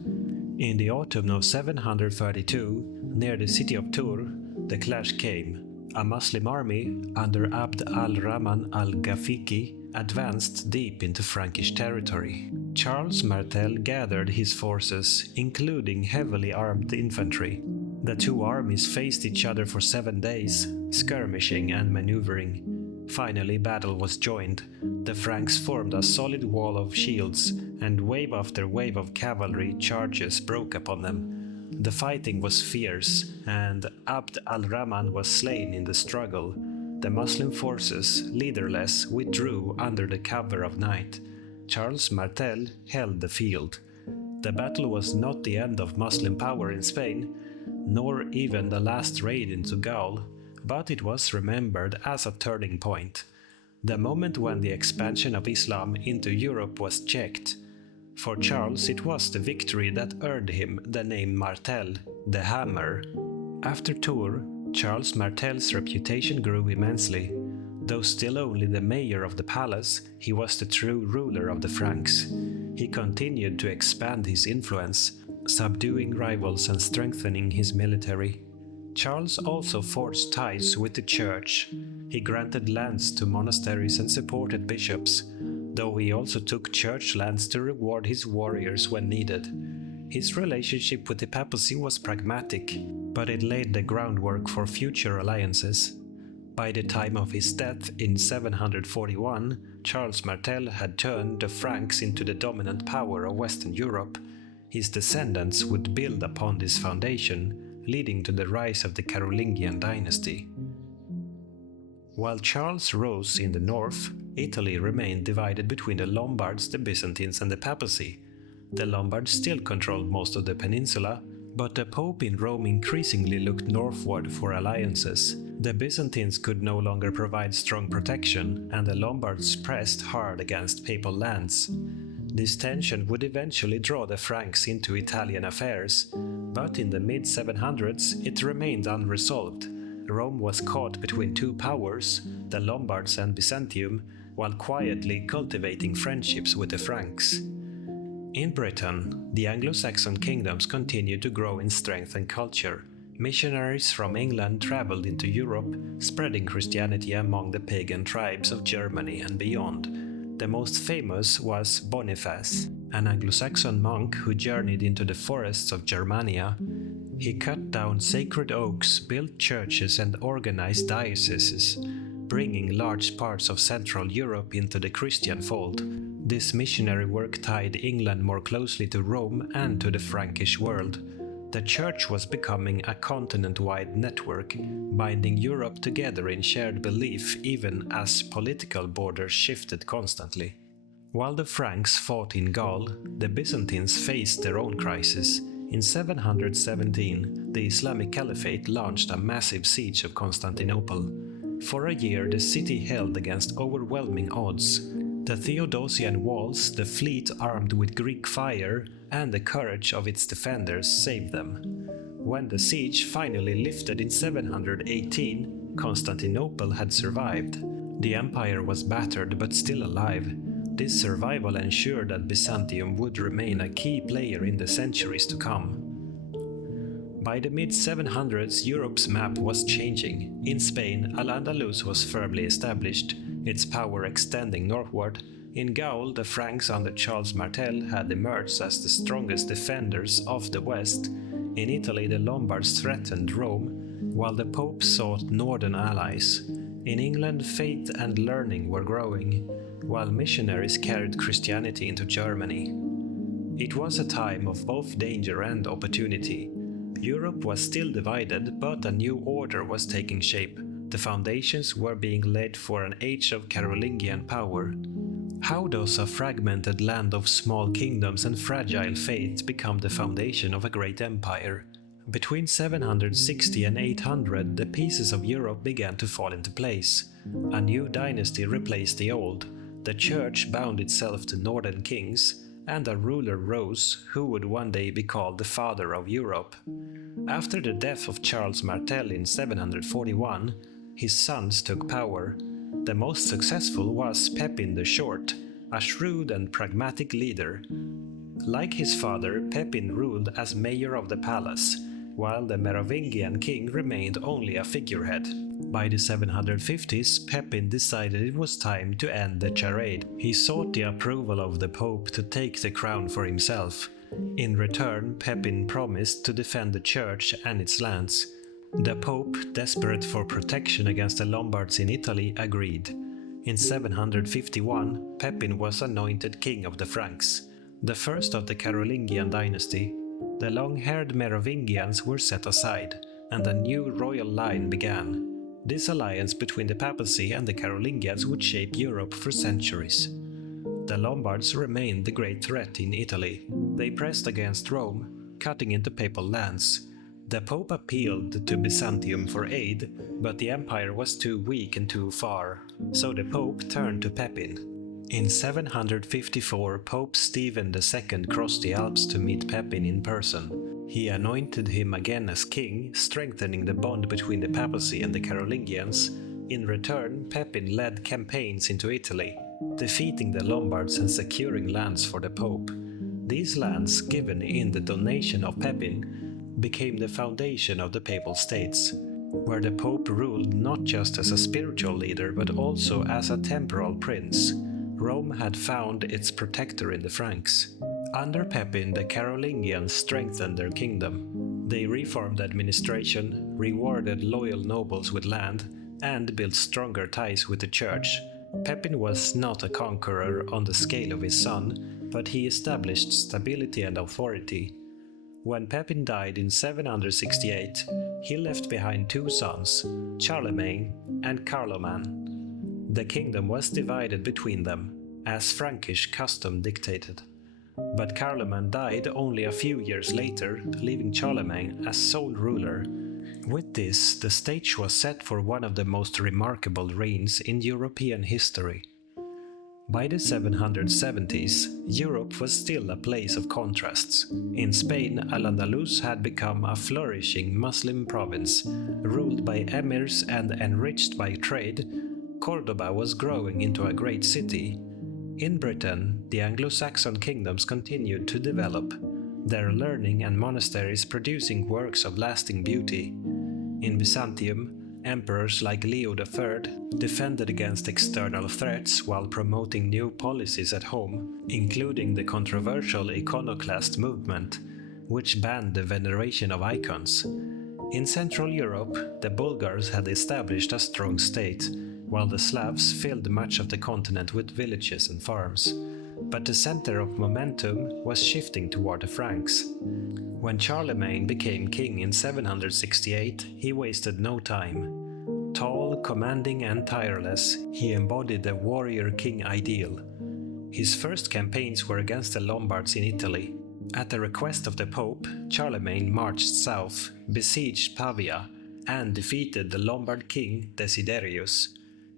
In the autumn of 732, near the city of Tours, the clash came. A Muslim army under Abd al-Rahman al-Ghafiqi advanced deep into Frankish territory. Charles Martel gathered his forces, including heavily armed infantry. The two armies faced each other for 7 days, skirmishing and maneuvering. Finally, battle was joined. The Franks formed a solid wall of shields, and wave after wave of cavalry charges broke upon them. The fighting was fierce, and Abd al-Rahman was slain in the struggle. The Muslim forces, leaderless, withdrew under the cover of night. Charles Martel held the field. The battle was not the end of Muslim power in Spain, nor even the last raid into Gaul, but it was remembered as a turning point, the moment when the expansion of Islam into Europe was checked. For Charles, it was the victory that earned him the name Martel, the Hammer. After Tours, Charles Martel's reputation grew immensely. Though still only the mayor of the palace, he was the true ruler of the Franks. He continued to expand his influence, subduing rivals and strengthening his military. Charles also forged ties with the church. He granted lands to monasteries and supported bishops, though he also took church lands to reward his warriors when needed. His relationship with the papacy was pragmatic, but it laid the groundwork for future alliances. By the time of his death in 741, Charles Martel had turned the Franks into the dominant power of Western Europe. His descendants would build upon this foundation, leading to the rise of the Carolingian dynasty. While Charles rose in the north, Italy remained divided between the Lombards, the Byzantines, and the papacy. The Lombards still controlled most of the peninsula, but the Pope in Rome increasingly looked northward for alliances. The Byzantines could no longer provide strong protection, and the Lombards pressed hard against papal lands. This tension would eventually draw the Franks into Italian affairs, but in the mid-700s it remained unresolved. Rome was caught between two powers, the Lombards and Byzantium, while quietly cultivating friendships with the Franks. In Britain, the Anglo-Saxon kingdoms continued to grow in strength and culture. Missionaries from England traveled into Europe, spreading Christianity among the pagan tribes of Germany and beyond. The most famous was Boniface, an Anglo-Saxon monk who journeyed into the forests of Germania. He cut down sacred oaks, built churches, and organized dioceses, bringing large parts of Central Europe into the Christian fold. This missionary work tied England more closely to Rome and to the Frankish world. The Church was becoming a continent-wide network, binding Europe together in shared belief even as political borders shifted constantly. While the Franks fought in Gaul, the Byzantines faced their own crisis. In 717, the Islamic Caliphate launched a massive siege of Constantinople. For a year, the city held against overwhelming odds. The Theodosian walls, the fleet armed with Greek fire, and the courage of its defenders saved them. When the siege finally lifted in 718, Constantinople had survived. The empire was battered but still alive. This survival ensured that Byzantium would remain a key player in the centuries to come. By the mid-700s, Europe's map was changing. In Spain, Al-Andalus was firmly established, its power extending northward. In Gaul, the Franks under Charles Martel had emerged as the strongest defenders of the West. In Italy, the Lombards threatened Rome, while the Pope sought northern allies. In England, faith and learning were growing, while missionaries carried Christianity into Germany. It was a time of both danger and opportunity. Europe was still divided, but a new order was taking shape. The foundations were being laid for an age of Carolingian power. How does a fragmented land of small kingdoms and fragile faiths become the foundation of a great empire? Between 760 and 800, the pieces of Europe began to fall into place. A new dynasty replaced the old. The Church bound itself to northern kings, and a ruler rose who would one day be called the Father of Europe. After the death of Charles Martel in 741, his sons took power. The most successful was Pepin the Short, a shrewd and pragmatic leader. Like his father, Pepin ruled as mayor of the palace, while the Merovingian king remained only a figurehead. By the 750s, Pepin decided it was time to end the charade. He sought the approval of the Pope to take the crown for himself. In return, Pepin promised to defend the Church and its lands. The Pope, desperate for protection against the Lombards in Italy, agreed. In 751, Pepin was anointed king of the Franks, the first of the Carolingian dynasty. The long-haired Merovingians were set aside, and a new royal line began. This alliance between the papacy and the Carolingians would shape Europe for centuries. The Lombards remained the great threat in Italy. They pressed against Rome, cutting into papal lands. The Pope appealed to Byzantium for aid, but the empire was too weak and too far, so the Pope turned to Pepin. In 754, Pope Stephen II crossed the Alps to meet Pepin in person. He anointed him again as king, strengthening the bond between the papacy and the Carolingians. In return, Pepin led campaigns into Italy, defeating the Lombards and securing lands for the Pope. These lands, given in the donation of Pepin, became the foundation of the Papal States, where the Pope ruled not just as a spiritual leader but also as a temporal prince. Rome had found its protector in the Franks. Under Pepin, the Carolingians strengthened their kingdom. They reformed administration, rewarded loyal nobles with land, and built stronger ties with the church. Pepin was not a conqueror on the scale of his son, but he established stability and authority. When Pepin died in 768, he left behind two sons, Charlemagne and Carloman. The kingdom was divided between them, as Frankish custom dictated. But Carloman died only a few years later, leaving Charlemagne as sole ruler. With this, the stage was set for one of the most remarkable reigns in European history. By the 770s, Europe was still a place of contrasts. In Spain, Al-Andalus had become a flourishing Muslim province, ruled by emirs and enriched by trade. Cordoba was growing into a great city. In Britain, the Anglo-Saxon kingdoms continued to develop, their learning and monasteries producing works of lasting beauty. In Byzantium, emperors like Leo III defended against external threats while promoting new policies at home, including the controversial iconoclast movement, which banned the veneration of icons. In Central Europe, the Bulgars had established a strong state, while the Slavs filled much of the continent with villages and farms. But the center of momentum was shifting toward the Franks. When Charlemagne became king in 768, he wasted no time. Tall, commanding and tireless, he embodied the warrior king ideal. His first campaigns were against the Lombards in Italy. At the request of the Pope, Charlemagne marched south, besieged Pavia, and defeated the Lombard king Desiderius.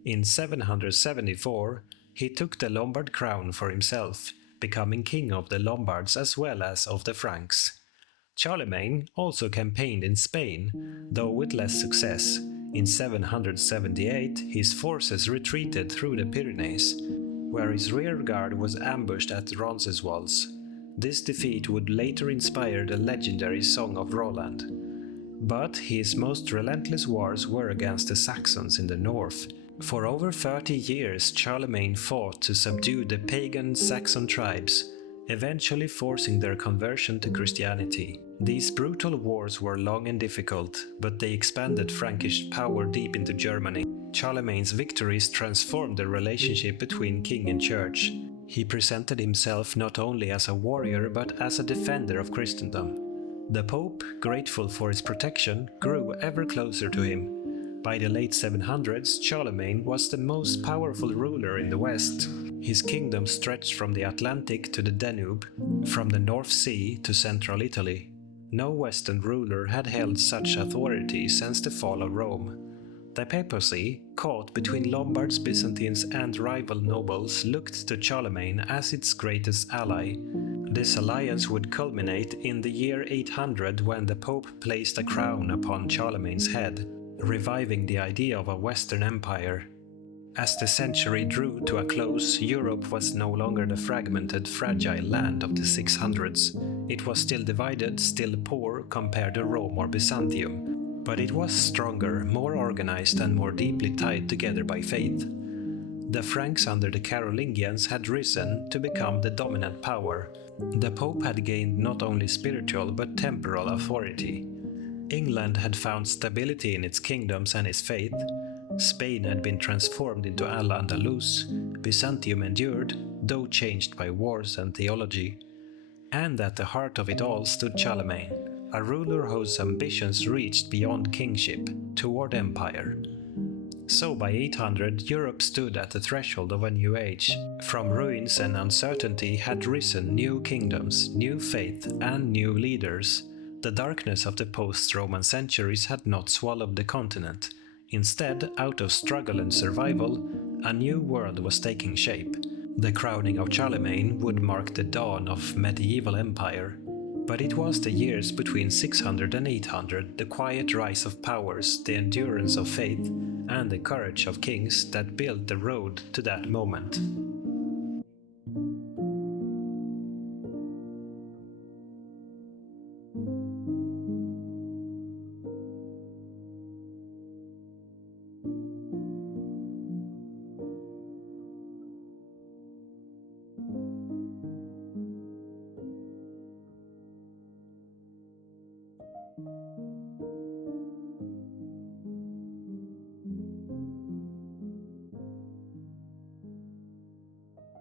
In 774, he took the Lombard crown for himself, becoming king of the Lombards as well as of the Franks. Charlemagne also campaigned in Spain, though with less success. In 778, his forces retreated through the Pyrenees, where his rearguard was ambushed at Roncesvalles. This defeat would later inspire the legendary Song of Roland. But his most relentless wars were against the Saxons in the north. For over 30 years, Charlemagne fought to subdue the pagan Saxon tribes, eventually forcing their conversion to Christianity. These brutal wars were long and difficult, but they expanded Frankish power deep into Germany. Charlemagne's victories transformed the relationship between king and church. He presented himself not only as a warrior but as a defender of Christendom. The Pope, grateful for his protection, grew ever closer to him. By the late 700s, Charlemagne was the most powerful ruler in the West. His kingdom stretched from the Atlantic to the Danube, from the North Sea to central Italy. No Western ruler had held such authority since the fall of Rome. The papacy, caught between Lombards, Byzantines and rival nobles, looked to Charlemagne as its greatest ally. This alliance would culminate in the year 800 when the Pope placed a crown upon Charlemagne's head, reviving the idea of a Western Empire. As the century drew to a close, Europe was no longer the fragmented, fragile land of the 600s. It was still divided, still poor compared to Rome or Byzantium, but it was stronger, more organized and more deeply tied together by faith. The Franks under the Carolingians had risen to become the dominant power. The Pope had gained not only spiritual but temporal authority. England had found stability in its kingdoms and its faith. Spain had been transformed into Al-Andalus. Byzantium endured, though changed by wars and theology. And at the heart of it all stood Charlemagne, a ruler whose ambitions reached beyond kingship, toward empire. So by 800, Europe stood at the threshold of a new age. From ruins and uncertainty had risen new kingdoms, new faith, and new leaders. The darkness of the post-Roman centuries had not swallowed the continent. Instead, out of struggle and survival, a new world was taking shape. The crowning of Charlemagne would mark the dawn of medieval empire. But it was the years between 600 and 800, the quiet rise of powers, the endurance of faith, and the courage of kings that built the road to that moment.